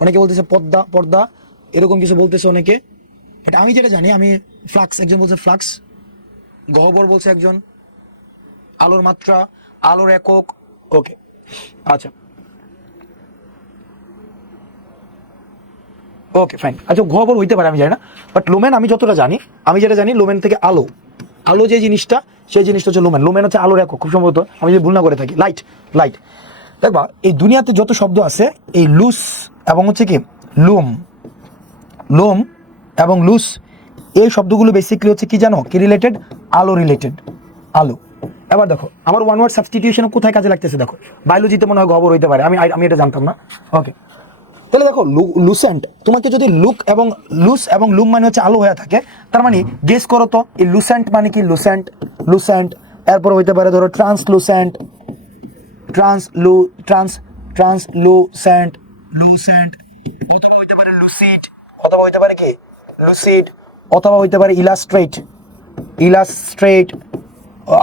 অনেকে বলতেছে পর্দা, পর্দা এরকম কিছু বলতেছে অনেকে, বাট আমি যেটা জানি, আমি ফ্লাক্স, একজন বলছে ফ্লাক্স, গহ্বর বলছে একজন, আলোর মাত্রা, আলোর একক, ওকে আচ্ছা ওকে ফাইন। আচ্ছা ঘর হইতে পারে আমি জানি না, বাট লুমেন আমি যতটা জানি, আমি যেটা জানি লুমেন থেকে আলো, আলো যে জিনিসটা সেই জিনিসটা হচ্ছে লুমেন। লুমেন হচ্ছে আলোর একক খুব সম্ভবত, আমি যদি ভুল না করে থাকি। Light, light. দেখবা এই দুনিয়াতে যত শব্দ আছে, এই লুস এবং হচ্ছে কি লুম, লুম এবং লুস, এই শব্দগুলো বেসিক্যালি হচ্ছে কি জানো, কি রিলেটেড? আলো রিলেটেড, আলো। এবার দেখো আমার ওয়ান ওয়ার্ড সাবস্টিটিউশন কোথায় কাজে লাগতেছে, দেখো বায়োলজিতে মনে হয় খবর হইতে পারে, আমি এটা জানতাম না। ওকে, তাহলে দেখো লুসেন্ট, তোমাকে যদি লুক এবং লুস এবং লুম মানে হচ্ছে আলো হয়ে থাকে, তার মানে গেস করো তো এই লুসেন্ট মানে কি? Lucent, Lucent. এরপর হইতে পারে ধরো ট্রান্সলুসেন্ট, ট্রান্সলুসেন্ট, লুসেন্ট, অথবা হইতে পারে লুসিড, অথবা হইতে পারে কি লুসিড, অথবা হইতে পারে ইলাস্ট্রেট, ইলাস্ট্রেট।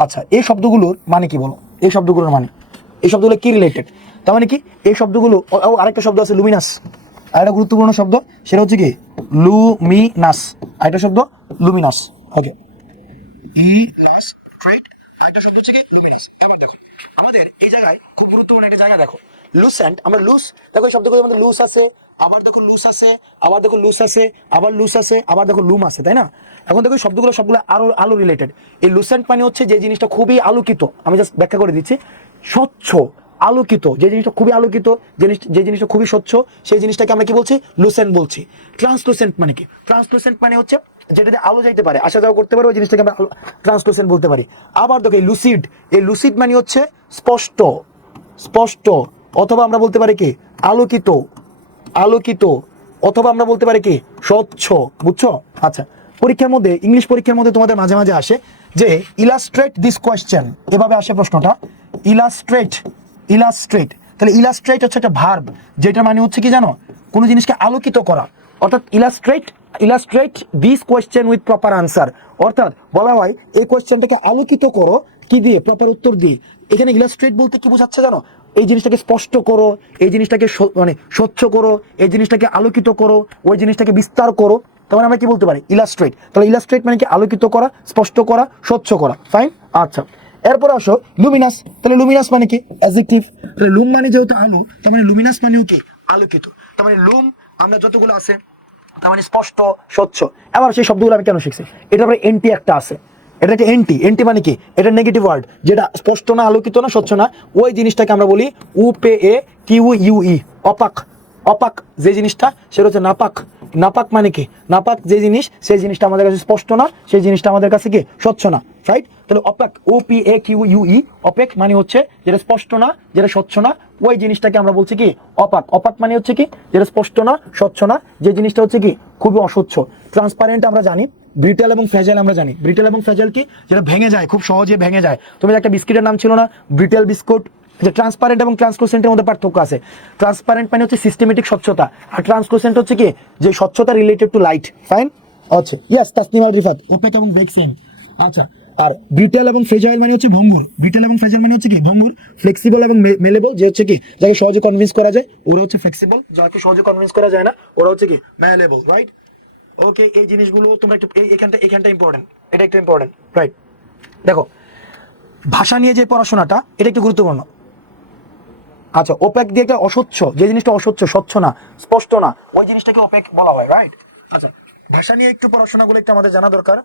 আচ্ছা এই শব্দগুলোর মানে কি বলো? এই শব্দগুলোর মানে, এই শব্দগুলো কি রিলেটেড? তার মানে কি এই শব্দগুলো, আরেকটা শব্দ আছে লুমিনাস, আরেকটা গুরুত্বপূর্ণ শব্দ সেটা হচ্ছে কি লুমিনাস, আরেকটা শব্দ লুমিনাস। ওকে, ইলাস্ট্রেট, আরেকটা শব্দ হচ্ছে কি লুমিনাস। আবার দেখো আমাদের এই জায়গায় খুব গুরুত্বপূর্ণ একটা জায়গা, দেখো লুসেন্ট, আমরা লুস, দেখো এই শব্দগুলোর মধ্যে লুস আছে, আবার দেখো লুস আছে, আবার দেখো লুস আছে, আবার লুস আছে, আবার দেখো লুম আছে, তাই না? এখন দেখো শব্দগুলো সবগুলো আলো আলো রিলেটেড। এই লুসেন্ট মানে হচ্ছে যে জিনিসটা খুবই আলোকিত, আমি জাস্ট ব্যাখ্যা করে দিচ্ছি, স্বচ্ছ, আলোকিত, যে জিনিসটা খুবই আলোকিত, যে জিনিসটা খুবই স্বচ্ছ, সেই জিনিসটাকে আমরা কি বলছি? লুসেন্ট বলছি। ট্রান্সলুসেন্ট মানে কি? ট্রান্সলুসেন্ট মানে হচ্ছে যেটাতে আলো যাইতে পারে, আসা যাওয়া করতে পারে, ওই জিনিসটাকে আমরা ট্রান্সলুসেন্ট বলতে পারি। আবার দেখো এই লুসিড, এই লুসিড মানে হচ্ছে স্পষ্ট, স্পষ্ট, অথবা আমরা বলতে পারি কি আলোকিত, আলোকিত, অথবা আমরা বলতে পারি কি স্বচ্ছ, বুঝছো? আচ্ছা পরীক্ষার মধ্যে, ইংলিশ পরীক্ষার মধ্যে তোমাদের মাঝে মাঝে আসে যে ইলাস্ট্রেট দিস কোয়েশ্চেন, এভাবে আসে প্রশ্নটা, ইলাস্ট্রেট, ইলাস্ট্রেট। তাহলে ইলাস্ট্রেট হচ্ছে একটা ভার্ব, যেটা মানে হচ্ছে কি জানো, কোনো জিনিসকে আলোকিত করা, অর্থাৎ illustrate, illustrate this question with proper answer, অর্থাৎ বলা হয় এই কোয়েশ্চেনটাকে আলোকিত করো কি দিয়ে? প্রপার উত্তর দিয়ে। এখানে ইলাস্ট্রেট বলতে কি বোঝাচ্ছে জানো? এই জিনিসটাকে স্পষ্ট করো, এই জিনিসটাকে মানে স্বচ্ছ করো, এই জিনিসটাকে আলোকিত করো, ওই জিনিসটাকে বিস্তার করো, তখন আমরা কি বলতে পারি? ইলাস্ট্রেট। তাহলে ইলাস্ট্রেট মানে কি আলোকিত করা, স্পষ্ট করা, স্বচ্ছ করা। ফাইন। আচ্ছা এরপর আসো লুমিনাস। তাহলে লুমিনাস মানে কি? অ্যাডজেক্টিভ। তাহলে লুম মানে যেহেতু আলো, তার মানে লুমিনাস মানেও কি? আলোকিত। তার মানে লুম আমরা যতগুলো আছে তার মানে স্পষ্ট, স্বচ্ছ। এবার সেই শব্দগুলো আমি কেন শিখছি? এটা পরে এন্টি একটা আছে, এটাকে এন্টি, এন্টি মানে কি? এটা নেগেটিভ ওয়ার্ড, যেটা স্পষ্ট না, আলোকিত না, স্বচ্ছ না, ওই জিনিসটাকে আমরা বলি UPAQUE, অপাক। অপাক যে জিনিসটা সেটা হচ্ছে নাপাক। নাপাক মানে কি? নাপাক যে জিনিস, সেই জিনিসটা আমাদের কাছে স্পষ্ট না, সেই জিনিসটা আমাদের কাছে কি স্বচ্ছ না, রাইট? তাহলে অপাক, OPAQUE, অপেক মানে হচ্ছে যেটা স্পষ্ট না, যেটা স্বচ্ছ না, ওই জিনিসটাকে আমরা বলছি কি অপাক। অপাক মানে হচ্ছে কি? যেটা স্পষ্ট না, স্বচ্ছ না, যে জিনিসটা হচ্ছে কি খুবই অস্বচ্ছ। ট্রান্সপারেন্ট আমরা জানি, ব্রিটেল এবং ফ্র্যাজাইল আমরা জানি। ব্রিটেল এবং ফ্র্যাজাইল কি? যেটা ভেঙে যায়, খুব সহজে ভেঙে যায়। তুমি একটা বিস্কিটের নাম ছিল না, ব্রিটেল বিস্কুট। যে ট্রান্সপারেন্ট এবং ট্রান্সলুসেন্টের মধ্যে পার্থক্য আছে। ট্রান্সপারেন্ট মানে হচ্ছে সিস্টেমেটিক স্বচ্ছতা, আর ট্রান্সলুসেন্ট হচ্ছে কি যে স্বচ্ছতা রিলেটেড টু লাইট। ফাইন। আচ্ছা ইয়েস, তাসনিম আল রিফাত, ওপেক এবং বেক সেম। আচ্ছা আর ব্রিটেল এবং ফ্রেজাইল মানে হচ্ছে ভঙ্গুর। ব্রিটেল এবং ফ্রেজাইল মানে হচ্ছে কি ভঙ্গুর। ফ্লেক্সিবল এবং মেলেবল, যে হচ্ছে কি যাকে সহজে কনভিন্স করা যায় ওরা হচ্ছে ফ্লেক্সিবল, যাকে সহজে কনভিন্স করা যায় না ওরা হচ্ছে কি মেলেবল, রাইট? ওকে, এই জিনিসগুলো তোমরা একটু এখানটা ইম্পর্টেন্ট, এটা একটু ইম্পর্টেন্ট, রাইট? দেখো ভাষা নিয়ে যে পড়াশোনাটা, এটা একটু গুরুত্বপূর্ণ। আচ্ছা ওপেক দিয়ে একটা অস্বচ্ছ, যে জিনিসটা অস্বচ্ছ, স্বচ্ছ না, স্পষ্ট না, ওই জিনিসটাকে ওপেক বলা হয়, রাইট? আচ্ছা ভাষা নিয়ে একটু পড়াশোনাগুলো একটু আমাদের জানা দরকার,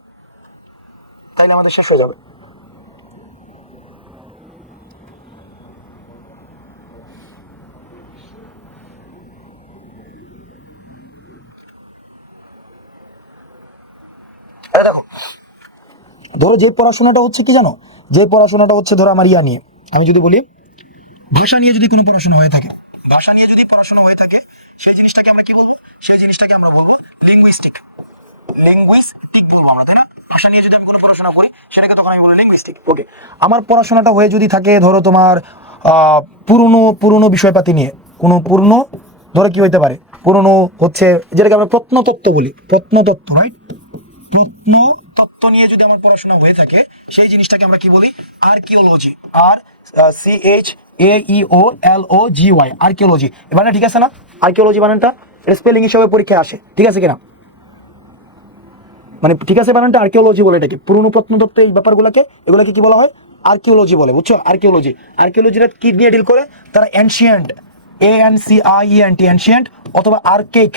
তাইলে আমাদের শেষ হয়ে যাবে। দেখো ধরো যে পড়াশোনাটা হচ্ছে কি জানো, যে পড়াশোনাটা হচ্ছে ধরো আমার ইয়া নিয়ে, আমি যদি বলি ভাষা নিয়ে যদি কোনো পড়াশোনা হয়ে থাকে, ভাষা নিয়ে যদি পড়াশোনা হয়ে থাকে, সেই জিনিসটাকে আমরা কি বলবো? সেই জিনিসটাকে আমরা বলবো লিঙ্গুইস্টিক। লিঙ্গুইস্টিক বলবো আমরা, তাই না? ভাষা নিয়ে যদি আমি কোনো পড়াশোনা করি সেটাকে তখন আমি বলি লিঙ্গুইস্টিক। ওকে, আমার পড়াশোনাটা হয়ে যদি থাকে ধরো তোমার পুরনো পুরনো বিষয়পাতি নিয়ে, কোনো পুরনো ধরো কি হইতে পারে, পুরনো হচ্ছে যেটাকে আমরা প্রত্নতত্ত্ব বলি, প্রত্নতত্ত্ব, রাইট? প্রত্নতত্ত্ব নিয়ে যদি আমার পড়াশোনা হয়ে থাকে, সেই জিনিসটাকে আমরা কি বলি? আর্কিওলজি। CHAEOLOGY, archaeology. এবারে ঠিক আছে না? আর্কিওলজি বানানটা এটা স্পেলিং হিসেবে পরীক্ষায় আসে, ঠিক আছে কিনা? মানে ঠিক আছে বানানটা আর্কিওলজি বলে এটাকে, পুরনো প্রত্নতত্ত্ব এই ব্যাপারগুলোকে, এগুলোকে কি বলা হয়? আর্কিওলজি বলে, বুঝছো? আর্কিওলজি। আর্কিওলজিরা কি নিয়ে ডিল করে? তারা এনশিয়েন্ট, ANCIENT, এনশিয়েন্ট, অথবা আর্কেক,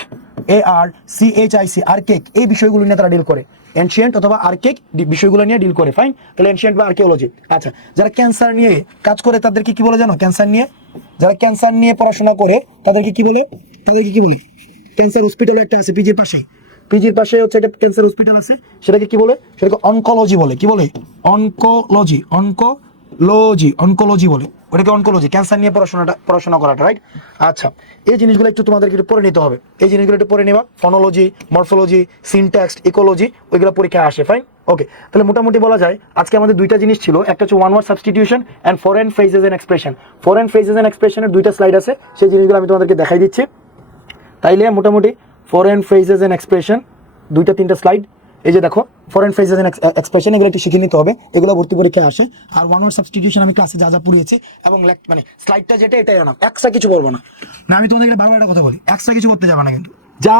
ARCHIC আর্কেক এই বিষয়গুলো নিয়ে তারা ডিল করে, এনশিয়েন্ট অথবা আর্কেক বিষয়গুলো নিয়ে ডিল করে। ফাইন, তাহলে এনশিয়েন্ট বা আর্কিওলজি। আচ্ছা, যারা ক্যান্সার নিয়ে কাজ করে তাদেরকে কি বলে জানো? ক্যান্সার নিয়ে, যারা ক্যান্সার নিয়ে পড়াশোনা করে তাদেরকে কি বলে? তাদেরকে কি বলে? ক্যান্সার হসপিটাল একটা আছে পিজির পাশে, পিজির পাশে হচ্ছে একটা ক্যান্সার হসপিটাল আছে, সেটাকে কি বলে? সেটাকে অনকোলজি বলে। কি বলে? অনকোলজি, অনকোলজি বলে ওটাকে, অনকোলজি, ক্যান্সার নিয়ে পড়াশোনা করাটা, রাইট? আচ্ছা, এই জিনিসগুলো একটু তোমাদেরকে একটু পড়ে নিতে হবে, এই জিনিসগুলো একটু পড়ে নেবা। ফনোলজি, মরফোলজি, সিনট্যাক্স, ইকোলজি, ওইগুলো পরীক্ষায় আসে। ফাইন, ওকে। তাহলে মোটামুটি বলা যায় আজকে আমাদের দুইটা জিনিস ছিল, একটা হচ্ছে one word substitution and foreign phrases and expression. Foreign phrases and এক্সপ্রেশনের দুইটা স্লাইড আছে, সেই জিনিসগুলো আমি তোমাদেরকে দেখাই দিচ্ছি। তাইলে মোটামুটি ফরেন ফ্রেজেস এন্ড এক্সপ্রেশন দুইটা তিনটা স্লাইড, এই যে দেখো, ফরেন ফ্রেজেস এন্ড এক্সপ্রেশন, এগুলো একটু শিখে নিতে হবে, এগুলো ভর্তি পরীক্ষায় আসে। আর ওয়ান ওয়ার্ড সাবস্টিটিউশন আমি ক্লাসে যা যা পড়িয়েছি এবং মানে স্লাইডটা যেটা এটাই না, এক্সট্রা কিছু বলবো না। না, আমি তোমাদেরকে বারবার একটা কথা বলি, এক্সট্রা কিছু করতে যাবে না, কিন্তু যা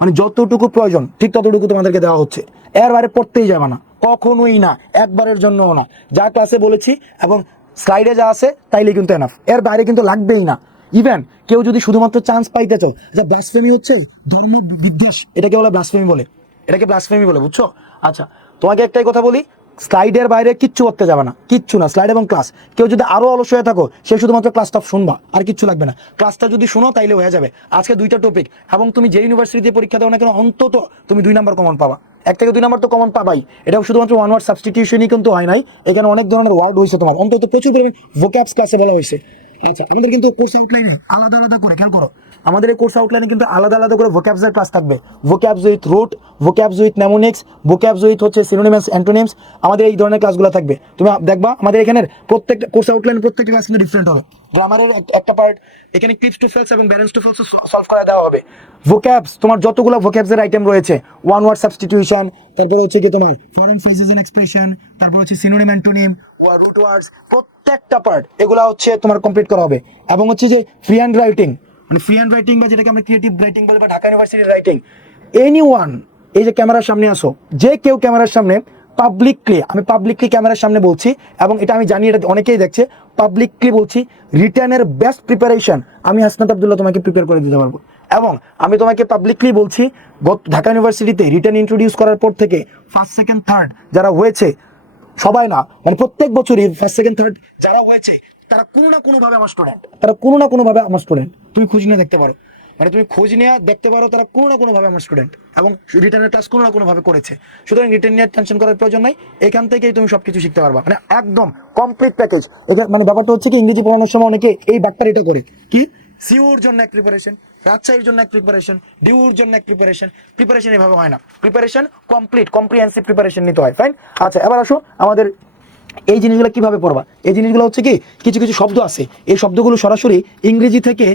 মানে যতটুকু প্রয়োজন ঠিক ততটুকু তোমাদেরকে দেওয়া হচ্ছে, এর বাইরে পড়তেই যাবে না, কখনোই না, একবারের জন্যও না। যা ক্লাসে বলেছি এবং স্লাইডে যা আছে তাইলে কিন্তু এনাফ, এর বাইরে কিন্তু লাগবেই না। ইভেন কেউ যদি শুধুমাত্র চান্স পাইতে চাও, যে ব্লাসফেমি হচ্ছে ধর্ম বিদ্বেষ, এটাকে বলে ব্লাসফেমি বলে, এটাকে ব্লাসফেমি বলে, বুঝছো? আচ্ছা, তোমাকে একটাই কথা বলি, স্লাইডের বাইরে কিচ্ছু করতে যাবে না, কিচ্ছু না, স্লাইড এবং ক্লাস। কেউ যদি আরো অলস হয়ে থাকো, সে শুধুমাত্র ক্লাসটা শুনবা, আর কিচ্ছু লাগবে না। ক্লাসটা যদি শুনো তাইলে হয়ে যাবে। আজকে দুইটা টপিক, এবং তুমি যে ইউনিভার্সিটিতে পরীক্ষা দাও না কেন, অন্তত তুমি 2 নাম্বার কমন পাবা, 1 থেকে 2 নাম্বার তো কমন পাবাই। এটাও শুধুমাত্র ওয়ান ওয়ার্ড সাবস্টিটিউশনই কিন্তু হয় নাই, এখানে অনেক ধরনের ওয়ার্ড হয়েছে, তোমার অন্তত প্রচুর পরিমাণে ভোক্যাবস ক্লাসে বলা হয়েছে। আচ্ছা, আমাদের কিন্তু কোর্স আউটলাইনে আলাদা আলাদা করে, খেয়াল করো, আমাদের এই কোর্স আউটলাইনে কিন্তু আলাদা আলাদা করে ভোক্যাবস এর ক্লাস থাকবে। Vocabs with root, vocabs with mnemonics, vocabs with হচ্ছে সিনোনিমস, অ্যান্টোনিমস, আমাদের এই ধরনের ক্লাসগুলো থাকবে। তুমি দেখবা আমাদের এখানের প্রত্যেকটা কোর্স আউটলাইন, প্রত্যেকটা ক্লাস কিন্তু ডিফারেন্ট হবে। গ্রামারের একটা পার্ট এখানে ক্লিপস টু ফেলস এবং ব্যালেন্স টু ফেলস সলভ করে দেওয়া হবে। ভোক্যাবস, তোমার যতগুলো ভোক্যাবস এর আইটেম রয়েছে, ওয়ান ওয়ার্ড সাবস্টিটিউশন, তারপর হচ্ছে কি তোমার ফরেন ফ্রেজেস এন্ড এক্সপ্রেশন, তারপর হচ্ছে সিনোনিম, অ্যান্টোনিম, রুট ওয়ার্ডস, প্রত্যেকটা পার্ট এগুলা হচ্ছে তোমার কমপ্লিট করা হবে। এবং হচ্ছে যে ফ্রি হ্যান্ড রাইটিং, মানে ফ্রি হ্যান্ড রাইটিং বা যেটাকে আমরা ক্রিয়েটিভ রাইটিং বলি, বা ঢাকা ইউনিভার্সিটির রাইটিং, এনিওয়ান, এই যে ক্যামেরার সামনে আসো, যে কেউ ক্যামেরার সামনে পাবলিকলি, আমি পাবলিকলি ক্যামেরার সামনে বলছি, এবং এটা আমি জানি, এটা অনেকেই দেখছে, পাবলিকলি বলছি, রিটার্নের বেস্ট প্রিপারেশন আমি হাসনাত আব্দুল্লাহ তোমাকে প্রিপেয়ার করে দিতে পারবো। এবং আমি তোমাকে পাবলিকলি বলছি, ঢাকা ইউনিভার্সিটিতে রিটার্ন ইন্ট্রোডিউস করার পর থেকে ফার্স্ট সেকেন্ড থার্ড যারা হয়েছে, সবাই না, মানে প্রত্যেক বছরই ফার্স্ট সেকেন্ড থার্ড যারা হয়েছে, তারা কোনো না কোনো ভাবে আমার স্টুডেন্ট, তারা কোনো না কোনো ভাবে আমার স্টুডেন্ট। তুমি খোঁজ নিয়ে দেখতে পারো, মানে তুমি খোঁজ নিয়ে দেখতে পারো, তারা কোনো না কোনো ভাবে আমার স্টুডেন্ট, এবং রিটার্নের ক্লাস কোনো না কোনো ভাবে করেছে। সুতরাং রিটার্ন নিয়ে টেনশন করার প্রয়োজন নাই, এখান থেকেই তুমি সবকিছু শিখতে পারবা, মানে একদম কমপ্লিট প্যাকেজ। মানে ব্যাপারটা হচ্ছে কি, ইংরেজি পড়ানোর সময় অনেকে এই বাক্যটা এটা করে কি, সিউর জন্য এক প্রিপারেশন, রাজশাহীর জন্য এক প্রিপারেশন, ডিউর জন্য এক প্রিপারেশন। প্রিপারেশন এভাবে হয় না, প্রিপারেশন কমপ্লিট কম্প্রিহেন্সিভ প্রিপারেশন নিতে হয়। ফাইন, আচ্ছা, এবার আসো আমাদের এই জিনিসগুলো কিভাবে পড়বা। এই জিনিসগুলো হচ্ছে কি, কিছু কিছু শব্দ আছে, এই শব্দগুলো সরাসরি ইংরেজি থেকে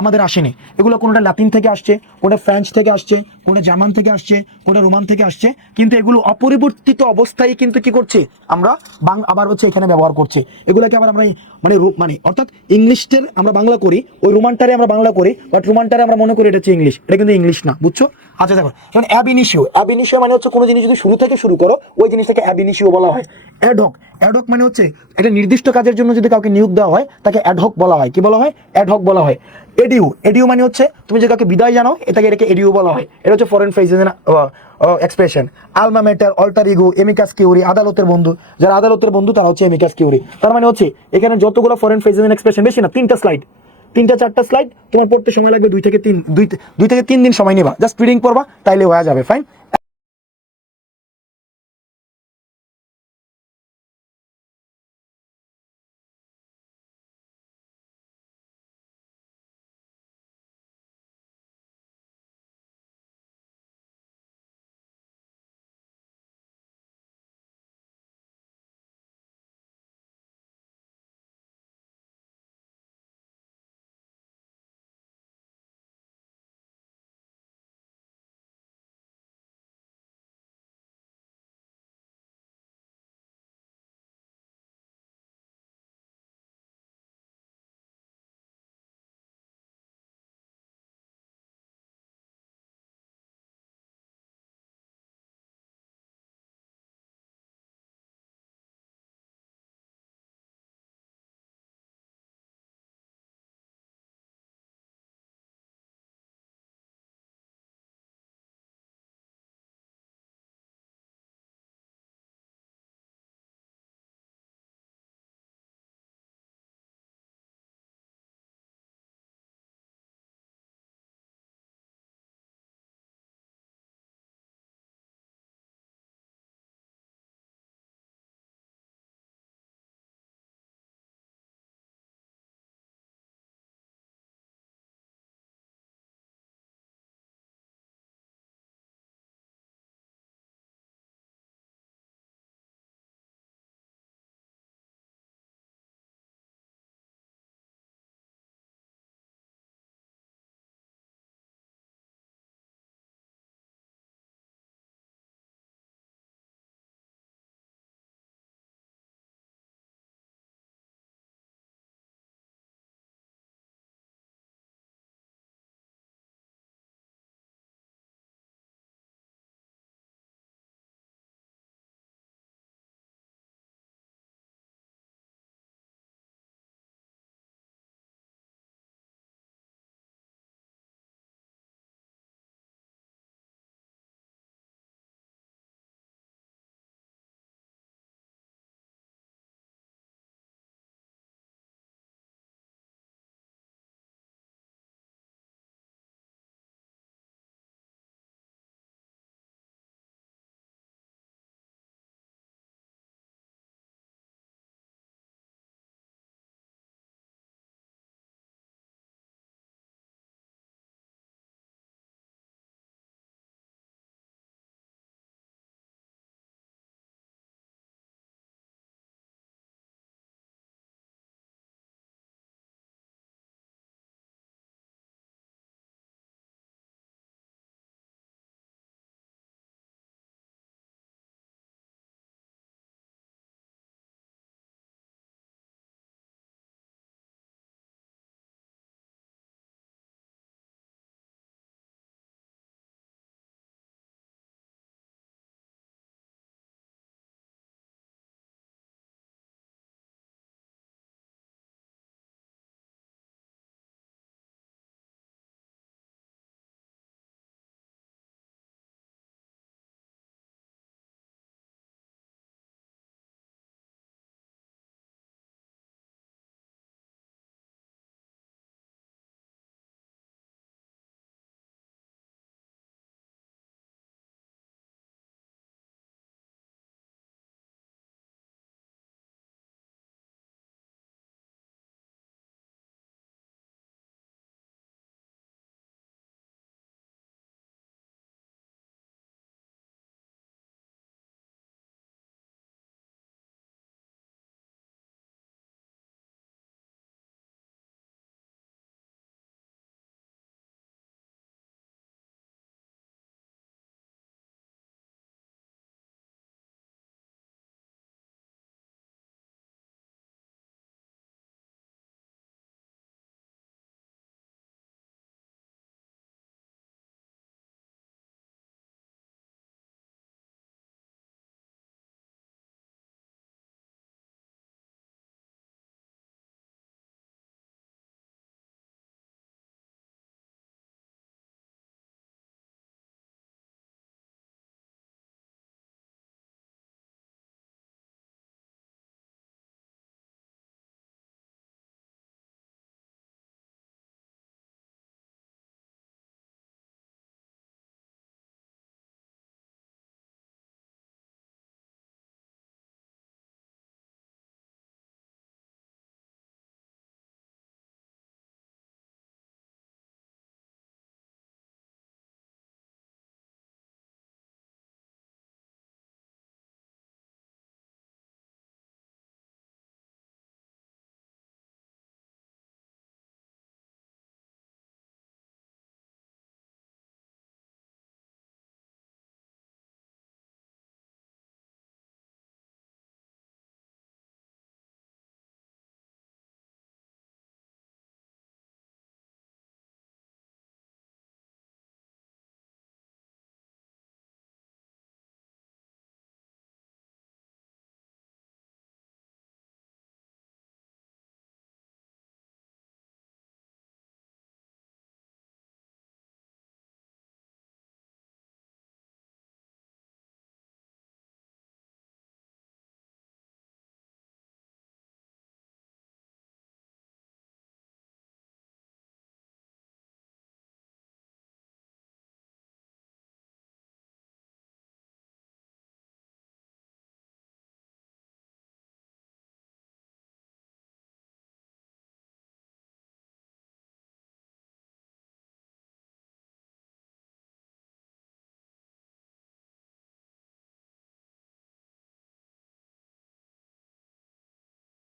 আমাদের আসেনি, এগুলো কোনোটা লাতিন থেকে আসছে, কোনোটা ফ্রেঞ্চ থেকে আসছে, কোনোটা জার্মান থেকে আসছে, কোনোটা রোমান থেকে আসছে, কিন্তু এগুলো অপরিবর্তিত অবস্থায় কিন্তু কি করছে আমরা আবার হচ্ছে এখানে ব্যবহার করছি। এগুলোকে আবার আমরা মানে অর্থাৎ ইংলিশটার আমরা বাংলা করি, ওই রোমানটারে আমরা বাংলা করি, বাট রোমানটারে আমরা মনে করি এটা হচ্ছে ইংলিশ, এটা কিন্তু ইংলিশ না, বুঝছো? আচ্ছা দেখো, যেমন অ্যাবিনিশিও, অ্যাবিনিশিও মানে হচ্ছে কোনো জিনিস যদি শুরু থেকে শুরু করো, ওই জিনিসটাকে অ্যাবিনিশিও বলা হয়। অ্যাডহক, অ্যাডহক মানে হচ্ছে একটা নির্দিষ্ট কাজের জন্য যদি কাউকে নিয়োগ দেওয়া হয়, তাকে অ্যাডহক বলা হয়। কি বলা হয়? অ্যাডহক বলা হয়। এডিউ, এডিউ মানে হচ্ছে তুমি যে কাউকে বিদায় জানাও, এটাকে এডিউ বলা হয়। এটা হচ্ছে foreign phrases expression. Alma mater, alter ego, amicus curiae, আদালতের বন্ধু, যারা আদালতের বন্ধু তারা হচ্ছে এমিকাস কিউরি। তার মানে হচ্ছে এখানে যতগুলো ফরেন ফ্রেজেস এক্সপ্রেশন, বেশি না, 3টা স্লাইড, 3-4টা স্লাইড, তোমার পড়তে সময় লাগবে 2 থেকে 3 দিন সময় নিবা, জাস্ট রিডিং পড়বা, তাইলে হয়ে যাবে। ফাইন,